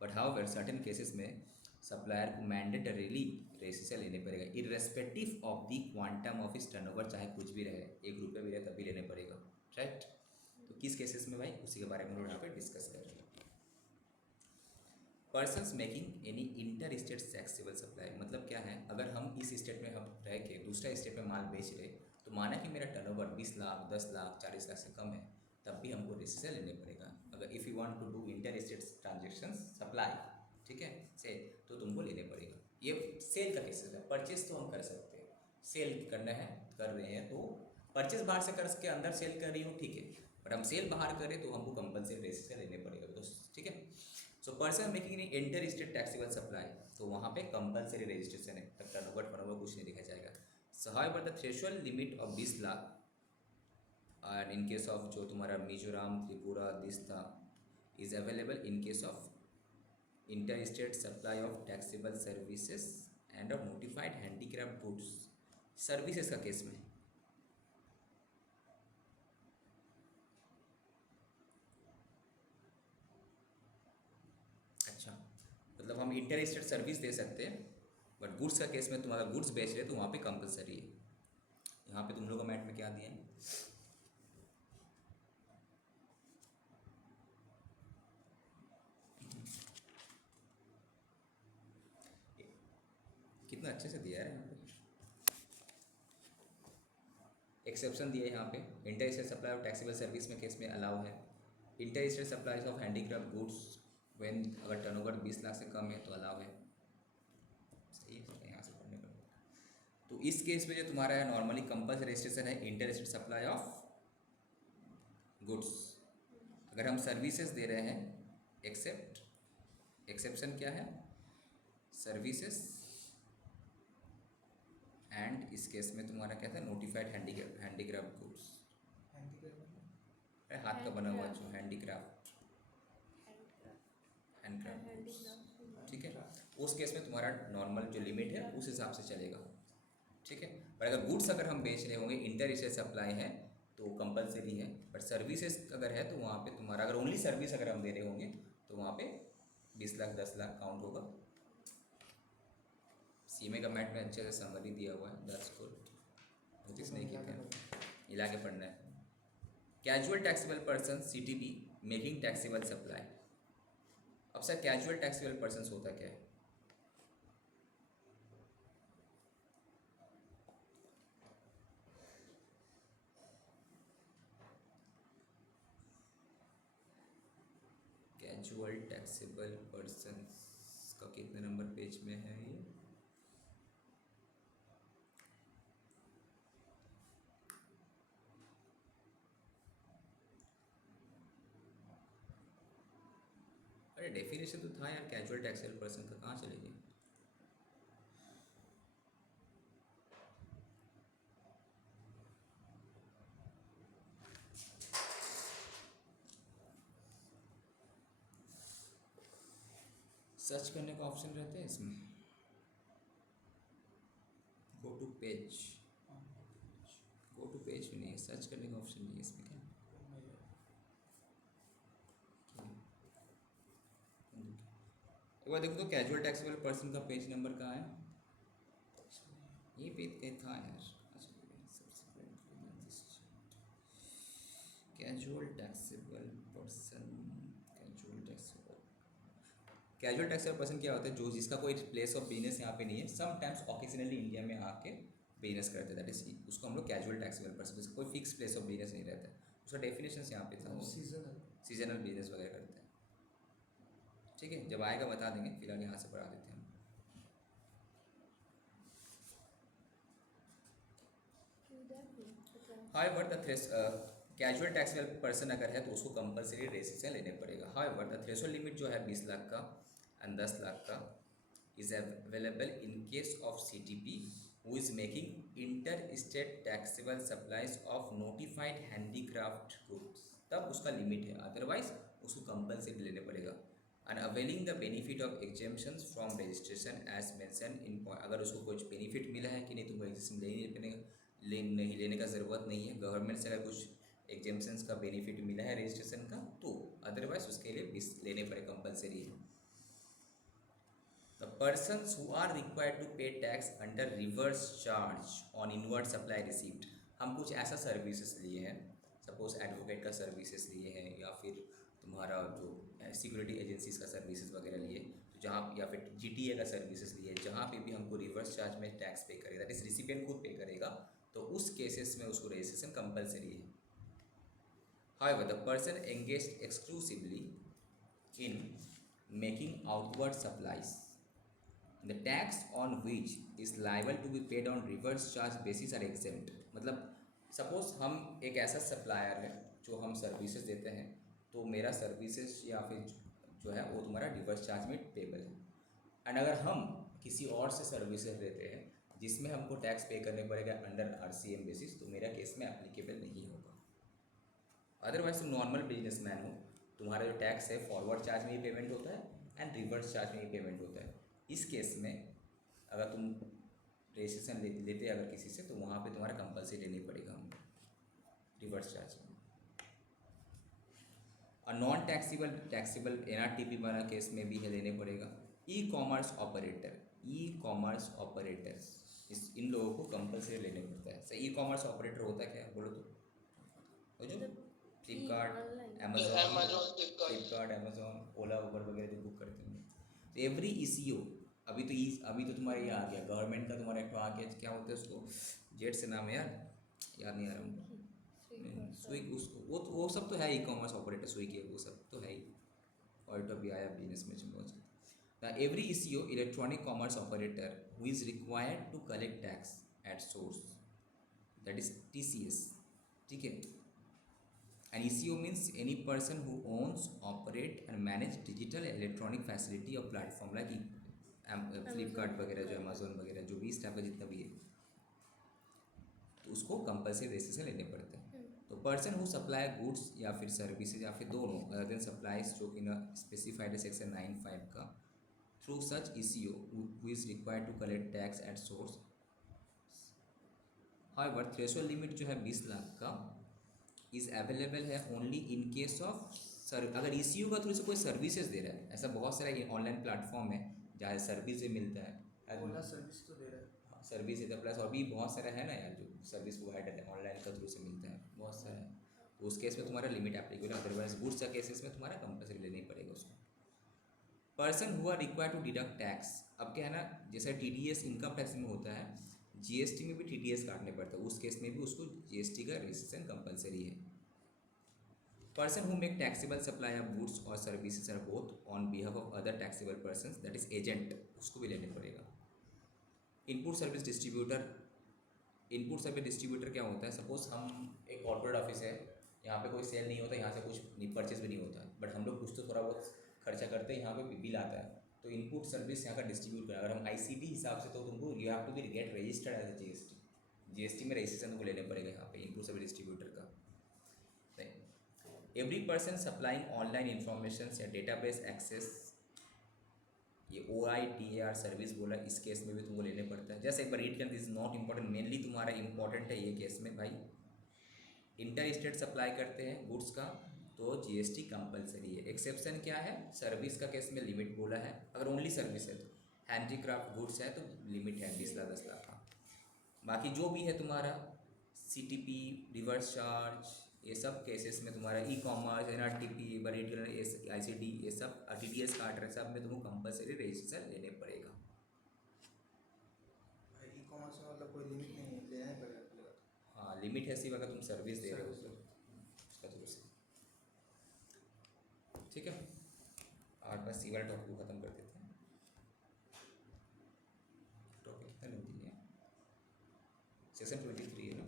बट हाउएवर सर्टेन केसेस में सप्लायर को मैंडेटरीली रजिस्ट्रेशन लेने पड़ेगा irrespective of the quantum of इस टर्नओवर, चाहे कुछ भी रहे, 1 रुपया भी रहे तब भी लेने पड़ेगा। राइट, तो किस केसेस में भाई उसी के बारे में हम लोग यहाँ पे डिस्कस कर रहे हैं। Persons making any inter state taxable supply, मतलब क्या है? अगर हम इस स्टेट में हम रह के दूसरा स्टेट में माल बेच रहे, तो माना कि मेरा टर्नओवर 20 लाख 10 लाख 40 लाख से कम है, तब भी हमको रजिस्ट्रेशन लेने पड़ेगा। अगर if you want to do inter state transactions supply, ठीक है से, तो तुमको लेने पड़ेगा। ये सेल का केसेस है, परचेज तो हम कर सकते हैं, सेल करना है कर रहे हैं तो परचेज बाहर से कर सके, अंदर सेल कर रही हो ठीक है, बट हम सेल बाहर करें तो हमको कंपलसरी रजिस्ट्रेशन लेने पड़ेगा दोस्त। ठीक है, so person making any inter state taxable supply, तो वहाँ पे कंपलसरी रजिस्ट्रेशन है, तब टर्नओवर फर्नओवर कुछ नहीं देखा जाएगा। सो however the threshold limit of 20 lakh and in case of जो तुम्हारा मिजोरम त्रिपुरा दिस था is available in case of inter state supply of taxable services end of notified handicraft goods. Services का केस में अच्छा, मतलब हम इंटर स्टेट सर्विस दे सकते हैं, बट गुड्स का केस में तुम्हारा गुड्स बेच रहे तो वहाँ पे कंपलसरी है। यहाँ पे तुम लोग मैट में क्या दिए हैं? कितना अच्छे से दिया है यहाँ पे, एक्सेप्शन दिया है यहाँ पे। Inter state supply of taxable service में केस में अलाउ है, inter state supplies of handicraft goods when अगर टर्नओवर 20 लाख से कम है तो अलाउ है। सही है, यहाँ से पढ़ने पड़ेगा। तो इस केस में जो तुम्हारा है नॉर्मली कंपल्सरी रजिस्ट्रेशन है inter state supply of goods. अगर हम सर्विसेज दे रहे हैं एक्सेप्शन क्या है? सर्विसेज एंड इस केस में तुम्हारा क्या था? नोटिफाइड हैंडीक्राफ्ट गुड्स, हाथ का बना हुआ जो हैंडीक्राफ्ट हैंडक्राफ्ट। ठीक है, उस केस में तुम्हारा नॉर्मल जो लिमिट है उस हिसाब से चलेगा, ठीक है। पर अगर गुड्स अगर हम बेच रहे होंगे, इंटर स्टेट सप्लाई है तो कंपलसरी है। बट सर्विसेज अगर है तो वहाँ पे तुम्हारा, अगर ओनली सर्विस अगर हम दे रहे होंगे तो वहाँ पे 20 लाख 10 लाख काउंट होगा। सीएमए का मैट में अच्छे से समरी दिया हुआ है, दैट्स गुड, नोटिस नहीं किया है, हिला के पढ़ना है। Casual taxable person CTP making taxable supply. अब सर कैजुअल टैक्सेबल पर्सन होता क्या है? कैजुअल टैक्सेबल पर्सन का कितने नंबर पेज में है ये? अरे डेफिनेशन तो था यार कैजुअल टैक्सेबल पर्सन का, कहाँ चले गए? सर्च करने का ऑप्शन रहते हैं इसमें, go to page, go to page भी नहीं है, सर्च करने का ऑप्शन नहीं है इसमें। क्या एक बार देखो तो कैजुअल टैक्सेबल पर्सन का पेज नंबर कहाँ है? ये पेज कहीं था यार। Casual taxable person, casual taxable person क्या होता है? जो जिसका कोई प्लेस ऑफ बिजनेस यहाँ पे नहीं है, समटाइम्स ऑकेजनली इंडिया में आके बिजनेस करते हैं, दैट इज उसको हम लोग कैजुअल टैक्सेबल पर्सन, उसका कोई फिक्स प्लेस ऑफ बिजनेस नहीं रहता है। उसका डेफिनेशन यहाँ पे था, सीजनल बिजनेस वगैरह करते हैं, ठीक है। जब आएगा बता देंगे, फिलहाल यहाँ से पढ़ा देते हैं हम। However, कैजुअल टैक्सेबल पर्सन अगर है तो उसको कंपलसरी रेजिस्ट्रेशन लेने पड़ेगा। However, द थ्रेशोल्ड लिमिट जो है 20 लाख का एंड 10 लाख का is available in case of CTP who is making inter state taxable supplies of notified handicraft goods, तब उसका लिमिट है, अदरवाइज उसको कंपलसरी लेने पड़ेगा। And availing the benefit of exemptions from registration as mention in point, अगर उसको कुछ benefit मिला है कि नहीं, तुमको एग्जिस्टेंस नहीं लेने का ज़रूरत नहीं है। गवर्नमेंट से अगर कुछ एग्जेम्पशंस का बेनिफिट मिला है रजिस्ट्रेशन का तो अदरवाइज उसके लिए लेने पड़े, कंपलसरी है। The persons who are required to pay tax under reverse charge on inward supply received, हम कुछ ऐसा सर्विसेज लिए हैं, सपोज एडवोकेट का सर्विसेज लिए हैं या फिर तुम्हारा जो सिक्योरिटी एजेंसीज का सर्विसेज वगैरह लिए, तो जहाँ या फिर जीटीए का सर्विसेज लिए, जहाँ पे भी हमको रिवर्स चार्ज में टैक्स पे करेगा, दैट इज रिसिपिएंट खुद पे करेगा, तो उस केसेस में उसको रजिस्ट्रेशन कंपलसरी है। However, the person engaged exclusively in making outward supplies, the tax on which is liable to be paid on reverse charge basis are exempt। मतलब सपोज हम एक ऐसा सप्लायर है जो हम सर्विसेज देते हैं, तो मेरा सर्विसेज या फिर जो है वो तुम्हारा रिवर्स चार्ज में पेबल है। एंड अगर हम किसी और से सर्विसेज देते हैं जिसमें हमको टैक्स पे करने पड़ेगा अंडर आरसीएम बेसिस, तो मेरा केस में एप्लीकेबल नहीं होगा। अदरवाइज तुम नॉर्मल बिजनेसमैन हो, तुम्हारा जो टैक्स है फॉरवर्ड चार्ज में ही पेमेंट होता है एंड रिवर्स चार्ज में ही पेमेंट होता है। इस केस में अगर तुम रजिस्ट्रेशन लेते अगर किसी से, तो वहाँ पे तुम्हारा कंपलसरी लेनी पड़ेगा हम रिवर्स चार्ज में। और नॉन टैक्सेबल एनआरटीपी वाला केस में भी है लेने पड़ेगा। ई कॉमर्स ऑपरेटर इन लोगों को कंपलसरी लेने पड़ता है। सही, ई कॉमर्स ऑपरेटर होता है क्या, बोलो तो जो फ्लिपकार्ट अमेजोन ओला उबर वगैरह जो बुक करते हैं, तो एवरी ईसीओ, अभी तो तुम्हारे ये आ गया गवर्नमेंट का, तुम्हारा एक आ गया, क्या होता है उसको, जेड से नाम है यार, याद नहीं आ रहा उनको, स्विगी, उसको वो सब तो है ई कॉमर्स ऑपरेटर, स्विगी वो सब तो है ही, ऑडिटर भी आया बिजनेस में बहुत। The every ECO electronic commerce operator who is required to collect tax at source, that is TCS, ठीक है। An ECO means any person who owns, operate and manage digital electronic facility or platform like Flipkart वगैरह, जो Amazon वगैरह, जो भी इस type का जितना भी है, तो उसको कंपलसरी रजिस्ट्रेशन लेने पड़ते हैं। तो पर्सन हु सप्लाई गुड्स या फिर सर्विसेज या फिर दोनों अदर देन सप्लाईज जो कि ना स्पेसिफाइड है सेक्शन 9(5) का through such ECO who is required to collect tax at source. However, threshold limit जो है 20 लाख का इज अवेलेबल है ओनली इन केस ऑफ अगर ECO का थ्रू से कोई सर्विसेज दे रहा है, ऐसा बहुत सारा ऑनलाइन प्लेटफॉर्म है जहाँ सर्विस मिलता है, ओला सर्विस तो दे रहा है, सर्विस इधर प्लस और भी बहुत सारा है ना यार जो सर्विस प्रोवाइडर है ऑनलाइन का थ्रू से मिलता है, बहुत सारा है। तो उस केस में तुम्हारा लिमिट एप्लीकेबल है, अदरवाइज गुड्स का केसेस में तुम्हारा कंपल्सरी लेना ही पड़ेगा उसको। पर्सन हुआ रिक्वायर टू डिडक्ट टैक्स, अब क्या है ना, जैसे TDS इनकम टैक्स में होता है, GST में भी TDS काटने पड़ता है, उस केस में भी उसको GST का रजिस्ट्रेशन कंपलसरी है। Person who make taxable supply of goods और services or both on behalf of other taxable person, that is agent, उसको भी लेने पड़ेगा। Input service distributor, input service distributor क्या होता है, सपोज हम एक कॉर्पोरेट ऑफिस है, यहाँ पे कोई सेल नहीं होता, यहाँ से कुछ परचेज भी नहीं होता, बट हम लोग कुछ तो थोड़ा बहुत खर्चा करते हैं, यहाँ पे बिल आता है, तो इनपुट सर्विस यहाँ का डिस्ट्रीब्यूट करें। अगर हम ICD हिसाब से तो तुमको you have to be get registered as a GST में रजिस्ट्रेशन तुमको लेने पड़ेगा यहाँ पे इनपुट सर्विस डिस्ट्रीब्यूटर का। Every person supplying online information या डेटाबेस एक्सेस, ये OIDAR सर्विस बोला, इस केस में भी तुमको लेने पड़ता है। जैसे एक बार रीड कर, this is not important, mainly तुम्हारा इंपॉर्टेंट है ये केस में भाई, इंटर स्टेट सप्लाई करते हैं गुड्स का तो GST कंपलसरी है। एक्सेप्शन क्या है, सर्विस का केस में लिमिट बोला है, अगर ओनली सर्विस है तो, हैंडीक्राफ्ट गुड्स है तो लिमिट है 20 लाख 10 लाख का। बाकी जो भी है तुम्हारा CTP, रिवर्स चार्ज, ये सब केसेस में तुम्हारा ई-कॉमर्स, NRTP, ICD, ये सब TDS काट रहे, सब में तुमको कंपलसरी रजिस्ट्रेशन लेने पड़ेगा। ई-कॉमर्स में मतलब कोई लिमिट नहीं है, लेना ही पड़ेगा। हाँ लिमिट है, सिर्फ अगर तुम सर्विस दे रहे हो तो उसका थ्रू से, ठीक है। आज बस सी वाला टॉपिक को ख़त्म कर देते हैं, टॉपिक कितना लेंथी है, सेक्शन 23 है ना।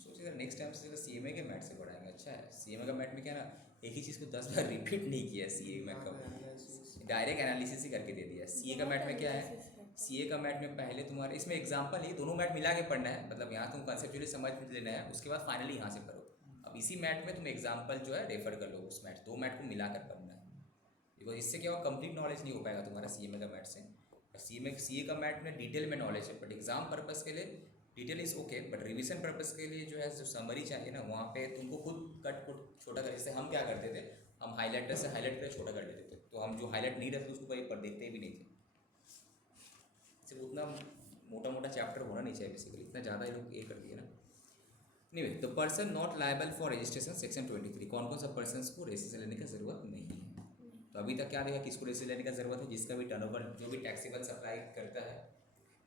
सोचिए अगर नेक्स्ट टाइम से CMA के मैट से पढ़ाएंगे, अच्छा है। CMA का मैट में क्या ना, एक ही चीज़ को 10 बार रिपीट नहीं किया, CMA का डायरेक्ट एनालिसिस ही करके दे दिया। CA का मैट में क्या है, CA का मैट में पहले तुम्हारे इसमें एग्जांपल ही, दोनों मैट मिला के पढ़ना है, मतलब यहाँ तुम कंसेप्चुअली समझ लेना है, उसके बाद फाइनली यहाँ से करो। अब इसी मैट में तुम एग्जांपल जो है रेफर कर लो, उस मैट, दो मैट को मिलाकर पढ़ना है, बिकॉज इससे क्या होगा, कंप्लीट नॉलेज नहीं हो पाएगा तुम्हारा CMA का मैट से। और CA का मैट में डिटेल में नॉलेज है, बट एग्जाम पर्पज़ के लिए detail is okay, but revision purpose के लिए जो है जो समरी चाहिए ना, वहाँ पे तुमको खुद कट छोटा कर, जैसे हम क्या करते थे, हम हाईलाइटर से हाईलाइट कर छोटा कर देते थे, तो हम जो हाईलाइट नहीं रहते उसको कहीं पर देखते भी नहीं थे। सिर्फ उतना मोटा मोटा चैप्टर होना नहीं चाहिए बेसिकली, इतना ज़्यादा ही लोग ये कर दिए ना। नहीं, the person not liable for registration, section 23, कौन कौन सा पर्सन को रजिस्ट्रेशन लेने की ज़रूरत नहीं है। तो अभी तक क्या देखा, किसको रजिस्ट्रेशन लेने की ज़रूरत है, जिसका भी टर्नओवर जो भी टैक्सेबल सप्लाई करता है,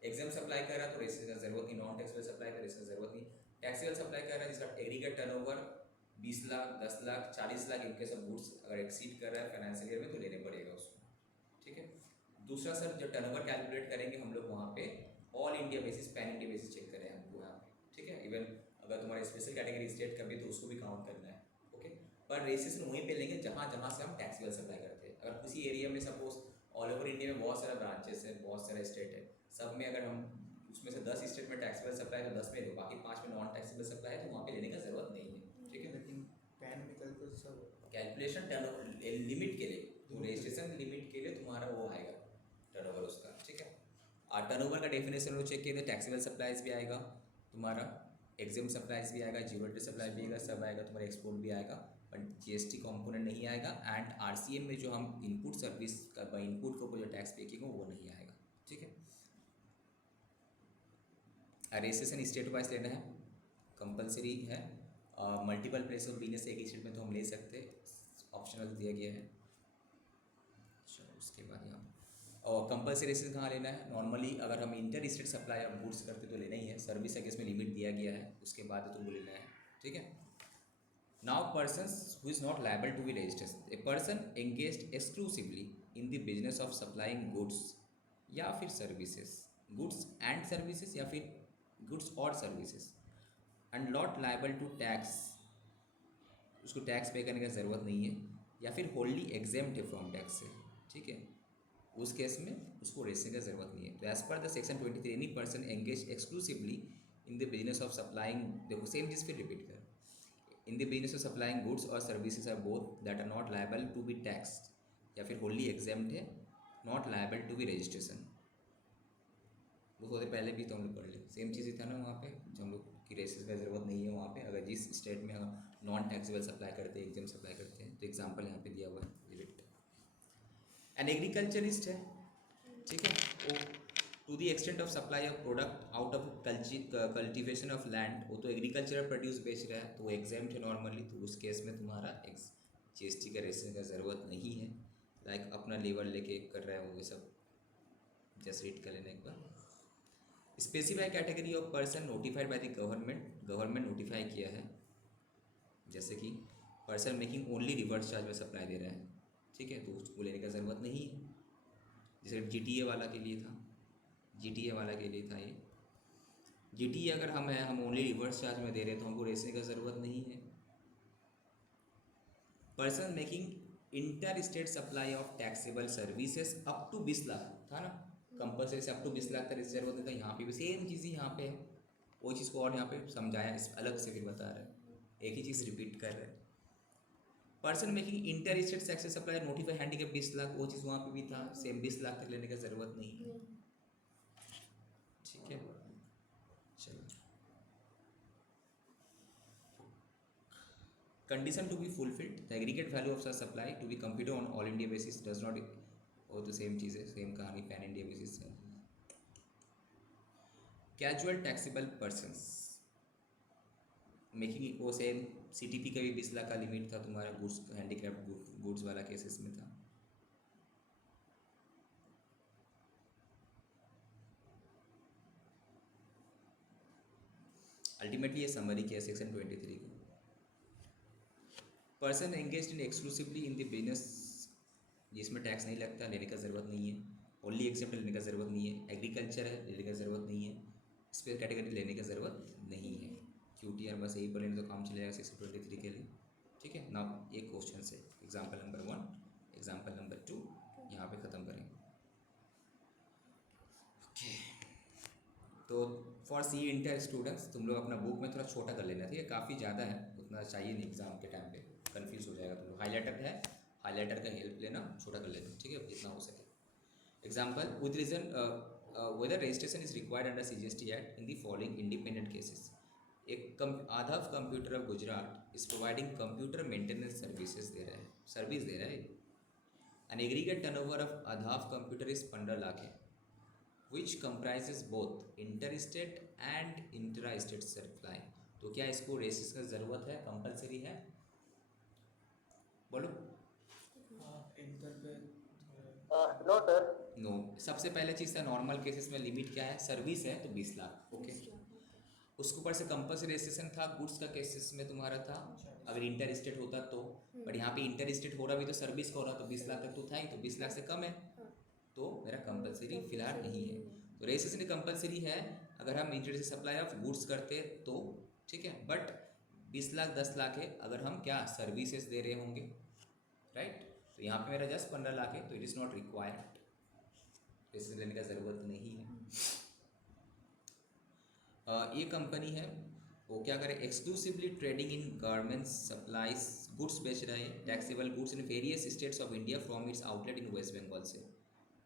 एग्जाम सप्लाई कर रहा है तो रजिस्ट्रेशन की जरूरत नहीं, नॉन टैक्सेबल सप्लाई का रजिस्ट्रेशन जरूरत नहीं, टैक्सेबल सप्लाई कर रहा है जिसका एग्रीगेट टर्नओवर 20 लाख 10 लाख 40 लाख इनके सब गुड्स अगर एक्सीड कर रहा है फाइनेंशियल ईयर में तो लेने पड़ेगा उसको, ठीक है। दूसरा सर जो टर्नओवर कैलकुलेट करेंगे हम लोग वहाँ पे all India basis, PAN India basis check करें हमको यहाँ पे, ठीक है। इवन अगर तुम्हारे स्पेशल कैटेगरी स्टेट का भी तो उसको भी काउंट करना है, ओके। पर रजिस्ट्रेशन वहीं पे लेंगे जहाँ जहाँ से हम टैक्सेबल सप्लाई करते हैं। अगर किसी एरिया में सपोज ऑल ओवर इंडिया में बहुत सारा ब्रांचेस है, बहुत सारा स्टेट है, सब में अगर हम उसमें से 10 स्टेट में टैक्सेबल सप्लाई है तो 10 में दो, बाकी 5 में नॉन टैक्सेबल सप्लाई है तो वहाँ पे लेने का ज़रूरत नहीं है, ठीक है। लेकिन पैन में कैलकुलेशन टर्नओवर लिमिट के लिए, तो रजिस्ट्रेशन लिमिट के लिए तुम्हारा वो आएगा टर्नओवर उसका, ठीक है। और टर्नओवर का डेफिनेशन वो चेक किए थे, टैक्सेबल सप्लाईज भी आएगा तुम्हारा, एग्जाम सप्लाईज भी आएगा, ज्वेलरी सप्लाई भी आएगा, सब आएगा, तुम्हारा एक्सपोर्ट भी आएगा, बट GST कंपोनेंट नहीं आएगा। एंड RCM में जो हम इनपुट सर्विस का इनपुट को जो टैक्स पे किएंगे वो नहीं आएगा, ठीक है। रजिस्ट्रेशन स्टेट वाइज लेना है, कंपलसरी है। मल्टीपल प्लेस ऑफ बिजनेस एक ही स्टेट में तो हम ले सकते, ऑप्शनल दिया गया है। चलो उसके बाद यहाँ और कंपलसरी रजिस्ट्रेशन कहाँ लेना है, नॉर्मली अगर हम inter state supply of goods करते तो लेना ही है, सर्विस अगर इसमें लिमिट दिया गया है उसके बाद तो लेना है, ठीक है। Now persons who is not liable to be registered, a person engaged exclusively in the business of supplying goods या फिर सर्विसेज, गुड्स एंड सर्विसेज या फिर गुड्स और services, and not liable to tax, उसको टैक्स पे करने की ज़रूरत नहीं है, या फिर होल्ली एग्जेम्प्ट है फ्रॉम टैक्स से, ठीक है, उस केस में उसको रजिस्ट्रेशन की ज़रूरत नहीं है। तो as per the section 23 any person engage exclusively in the business of supplying, देखो सेम चीज़ फिर रिपीट कर, in the business of supplying goods और services or both that are not liable to be taxed, या फिर wholly exempt है, not liable to be registration. वो थोड़े पहले भी तो हम लोग पढ़ ले, सेम चीज़ ही था ना वहाँ पे, जो हम लोग की रेसिस का ज़रूरत नहीं है वहाँ पे। अगर जिस स्टेट में नॉन टैक्सेबल सप्लाई करते हैं, एग्जाम सप्लाई करते हैं, तो एग्जाम्पल यहाँ पे दिया हुआ है लिमिट। एन एग्रीकल्चरिस्ट है, ठीक है, वो to the extent of supply of product out of cultivation of land, वो तो एग्रीकल्चरल प्रोड्यूस बेच रहा है तो वो एग्जाम्प्ट है नॉर्मली, तो उस केस में तुम्हारा GST का रेसिस का ज़रूरत नहीं है। लाइक अपना लेवल लेके कर रहा है वो, ये सब जैसे रीड कर लेना एक बार। Specify category of person notified by the government, government notify किया है, जैसे कि person making only reverse charge में सप्लाई दे रहा है, ठीक है, तो उसको लेने का ज़रूरत नहीं है। जैसे GTA वाला के लिए था, GTA वाला के लिए था ये। GTA अगर हम ओनली रिवर्स चार्ज में दे रहे हैं तो हमको रेसने का ज़रूरत नहीं है। Person making inter state supply of taxable services up to 20 lakh था ना, कंपल्सरी से अप टू 20 लाख तक इससे ज़रूरत नहीं था। यहाँ पे भी सेम चीज़ ही यहाँ पे है, वो चीज़ को और यहाँ पे समझाया, इस अलग से फिर बता रहे हैं, एक ही चीज़ रिपीट कर रहे हैं। Person making inter state success supply notify handicap 20 lakh, वो चीज़ वहाँ पे भी था, सेम 20 लाख तक लेने का ज़रूरत नहीं है, ठीक है। चलो, condition to be fulfilled, the aggregate value of such supply to be computed on all India basis does not, और तो सेम चीज़ है, सेम कहानी पैन इंडिया बेसिस है। कैजुअल टैक्सेबल पर्सन्स मेकिंग, वो सेम CTP का भी 20 लाख का लिमिट था तुम्हारा, गुड्स हैंडीक्राफ्ट गुड्स वाला केसेस में था। अल्टीमेटली ये समरी किया सेक्शन 23 को। Person engaged in exclusively in the business, जिसमें टैक्स नहीं लगता, लेने का ज़रूरत नहीं है। ओनली एक्सेप्ट लेने का ज़रूरत नहीं है। एग्रीकल्चर है, लेने का ज़रूरत नहीं है। स्पेशल कैटेगरी लेने का ज़रूरत नहीं है। QTR बस यही पर लेने तो काम चलेगा सेक्शन 23 के लिए, ठीक है ना। एक क्वेश्चन से एग्जाम्पल नंबर 1, एग्जाम्पल नंबर 2 यहाँ पे ख़त्म करेंगे, ओके। तो फॉर सी इंटर स्टूडेंट्स, तुम लोग अपना बुक में थोड़ा छोटा कर लेना, ठीक है, काफ़ी ज़्यादा है, उतना चाहिए नहीं, एग्जाम के टाइम पे कंफ्यूज हो जाएगा तुम लोग। हाईलाइटर है, हाईलाइटर का हेल्प लेना, छोटा कर लेना, ठीक है, जितना हो सके। Example, with reason whether registration is required under CGST act in the following independent cases. एक Aadhav computer of Gujarat is providing computer maintenance services दे रहा है, सर्विस दे रहा है। An aggregate turnover of Aadhav computer is 15 lakh है, which comprises both inter state and intra state supply. तो क्या इसको रेसिस का ज़रूरत है, कंपलसरी है? बोलो। No sir. नो। सबसे पहले चीज़ है, नॉर्मल केसेस में लिमिट क्या है, सर्विस है तो 20 लाख, ओके। उसके ऊपर से कंपल्सरी रजिस्ट्रेशन था, गुड्स का केसेस में तुम्हारा था, अगर इंटर स्टेट होता तो, बट यहाँ पे इंटर स्टेट हो रहा भी तो सर्विस का हो रहा, तो 20 लाख तक तो था ही, तो 20 लाख से कम है, तो मेरा कंपल्सरी फिलहाल नहीं है। तो रजिस्ट्रेशन कंपल्सरी है अगर हम inter state supply of goods करते तो, ठीक है, बट 20 लाख 10 लाख है अगर हम क्या सर्विसेज दे रहे होंगे, राइट। तो यहाँ पे मेरा जस्ट 15 लाख है, तो it is not required, registration लेने का ज़रूरत नहीं है। ये कंपनी है, वो क्या करे, exclusively trading in garments supplies goods बेच रहा है, taxable goods in various states of India from its outlet in West Bengal से।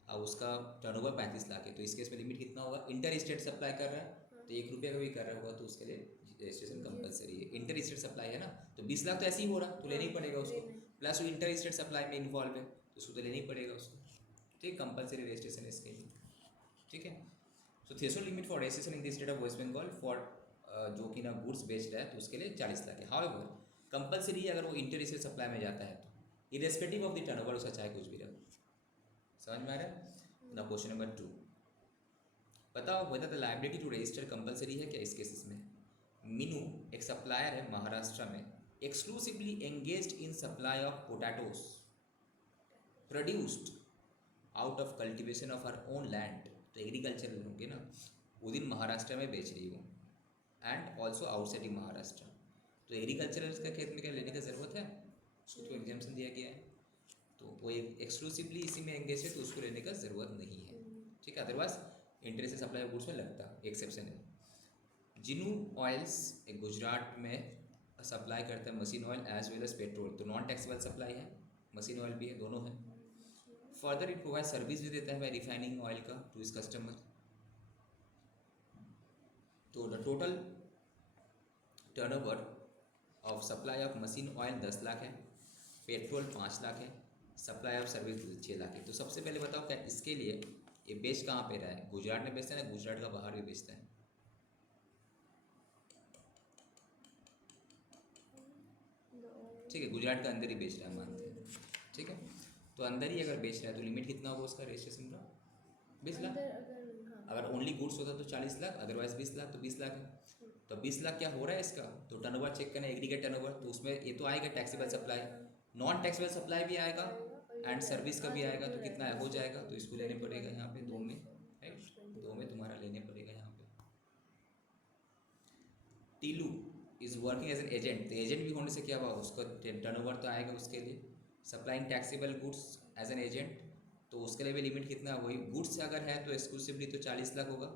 अब उसका टर्नओवर 35 लाख है, तो इसके इसमें लिमिट कितना होगा, इंटर स्टेट सप्लाई कर रहा है तो 1 रुपये का भी कर रहा होगा, तो उसके लिए रजिस्ट्रेशन कंपलसरी है। इंटर स्टेट सप्लाई है ना, तो 20 लाख तो ऐसे ही हो रहा, तो लेना ही पड़ेगा उसको, प्लस वो इंटर स्टेट सप्लाई में इन्वॉल्व है तो उसको तो लेना ही पड़ेगा उसको, ठीक, कंपलसरी रजिस्ट्रेशन है इसके लिए, ठीक है। So threshold limit for registration in the state of West Bengal for जो कि ना गुड्स बेच रहा है तो उसके लिए 40 लाख है। हाउएवर कंपलसरी है अगर वो इंटर स्टेट सप्लाई में जाता है तो, इरेस्पेक्टिव ऑफ द टर्नओवर उसका चाहे कुछ भी रहो। समझ में आ रहा है ना। क्वेश्चन नंबर 2, बताओ whether the liability to register compulsory है क्या इस केसेस में। मीनू एक सप्लायर है महाराष्ट्र में, exclusively engaged in supply of potatoes produced out of cultivation of our own land, तो एग्रीकल्चर होंगे ना, वो दिन महाराष्ट्र में बेच रही हूँ एंड ऑल्सो आउटसाइड महाराष्ट्र, तो एग्रीकल्चर का खेत में क्या लेने की ज़रूरत है, उसको तो एग्जाम्पशन दिया गया है, तो वो एक्सक्लूसिवली इसी में एंगेज है तो उसको लेने का ज़रूरत नहीं है, ठीक है। अदरवाइज इंटरेस्ट से सप्लाई गुड्स में लगता, एक्सेप्शन है। जिनू ऑयल्स एक गुजरात में सप्लाई करता है machine oil as well as petrol, तो नॉन टैक्सेबल सप्लाई है, मशीन ऑयल भी है, दोनों है। फर्दर इट प्रोवाइड सर्विस भी देता है बाय रिफाइनिंग ऑयल का टू इस कस्टमर। तो the total turnover of supply of machine oil 10 lakh है, पेट्रोल 5 लाख है, सप्लाई ऑफ सर्विस 6 लाख है। तो सबसे पहले बताओ क्या इसके लिए ये बेच कहाँ पे रहा है? गुजरात में बेचता है ना, गुजरात का बाहर भी बेचता है? ठीक है, गुजरात का अंदर ही बेच रहा है मानते हैं, ठीक है। तो अंदर ही अगर बेच रहा है तो लिमिट कितना होगा उसका रजिस्ट्रेशन का? 20 लाख। अगर ओनली गुड्स होता तो 40 लाख, अदरवाइज 20 लाख, तो 20 लाख है। तो 20 लाख क्या हो रहा है इसका? तो टर्नओवर चेक करना, एग्रीगेट टर्नओवर, तो उसमें ये तो आएगा taxable supply, non taxable supply भी आएगा एंड सर्विस का भी आएगा, तो कितना हो जाएगा? तो इसको लेने पड़ेगा यहाँ पे 2 में, राइट, 2 में तुम्हारा लेने पड़ेगा यहाँ पे। Tilu is working as an agent, तो एजेंट भी होने से क्या हुआ, उसका टर्नओवर तो आएगा उसके लिए। Supplying taxable goods as an agent, तो उसके लिए भी लिमिट कितना, वही गुड्स अगर है तो एक्सक्लूसिवली तो 40 लाख होगा।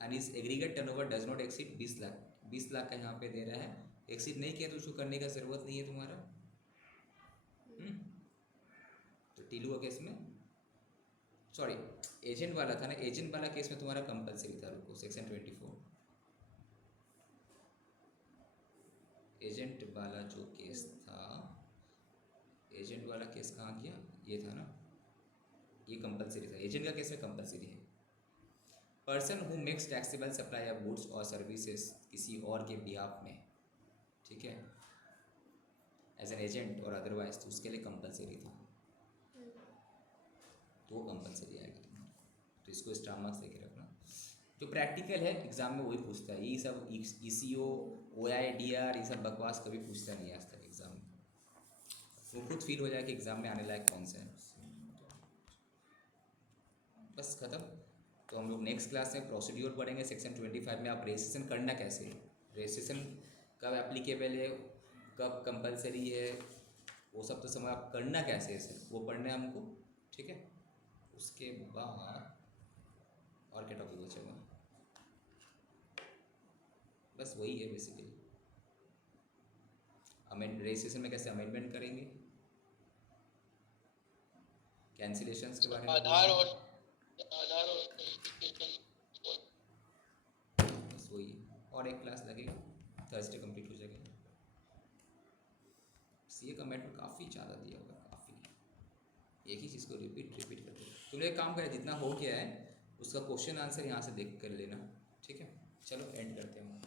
एंड इस aggregate turnover does not exceed 20 lakh, 20 lakh का यहाँ पे दे रहा है। एक्सीड नहीं किया तो उसको करने का ज़रूरत नहीं है तुम्हारा। तो टीलू का केस में, सॉरी एजेंट वाला था ना, एजेंट वाला केस में तुम्हारा कंपलसरी था। रुको, सेक्शन 24 एजेंट वाला जो केस था, एजेंट वाला केस कहाँ गया? ये था ना, ये कंपलसरी था, एजेंट का केस में कंपलसरी है। Person who makes taxable supply of goods और सर्विसेज किसी और के बिहाफ में, ठीक है, एज एन एजेंट और अदरवाइज, तो उसके लिए कंपलसरी था, तो वो कंपलसरी आएगा तुम्हारा। तो इसको स्टार मार्क्स देके रखना। जो प्रैक्टिकल है एग्जाम में वही पूछता है, ये सब ECO OIDR ये सब बकवास कभी पूछता नहीं आज तक एग्जाम में। वो खुद फील हो जाए कि एग्जाम में आने लायक कौन सा है, बस खत्म। तो हम लोग नेक्स्ट क्लास में प्रोसीड्यूर पढ़ेंगे। सेक्शन 25 में आप रजिस्ट्रेशन करना कैसे है, रजिस्ट्रेशन कब एप्लीकेबल है, कब कंपलसरी है, वो सब तो समझ, आप करना कैसे है सर, वो पढ़ना है हमको, ठीक है। उसके बाद और क्या टॉपिक बचेगा? बस वही है बेसिकली। रजिस्ट्रेशन में कैसे अमेंडमेंट करेंगे, कैंसिलेशंस के बारे में, आधार और बस वही है। और एक क्लास लगेगा, थर्सडे कंप्लीट हो जाएगा। CA का मैटर काफ़ी ज़्यादा दिया होगा, काफ़ी, एक ही चीज़ को रिपीट करते हो। तुम एक काम करें, जितना हो गया है उसका क्वेश्चन आंसर यहाँ से देख कर लेना, ठीक है। चलो एंड करते हैं हम।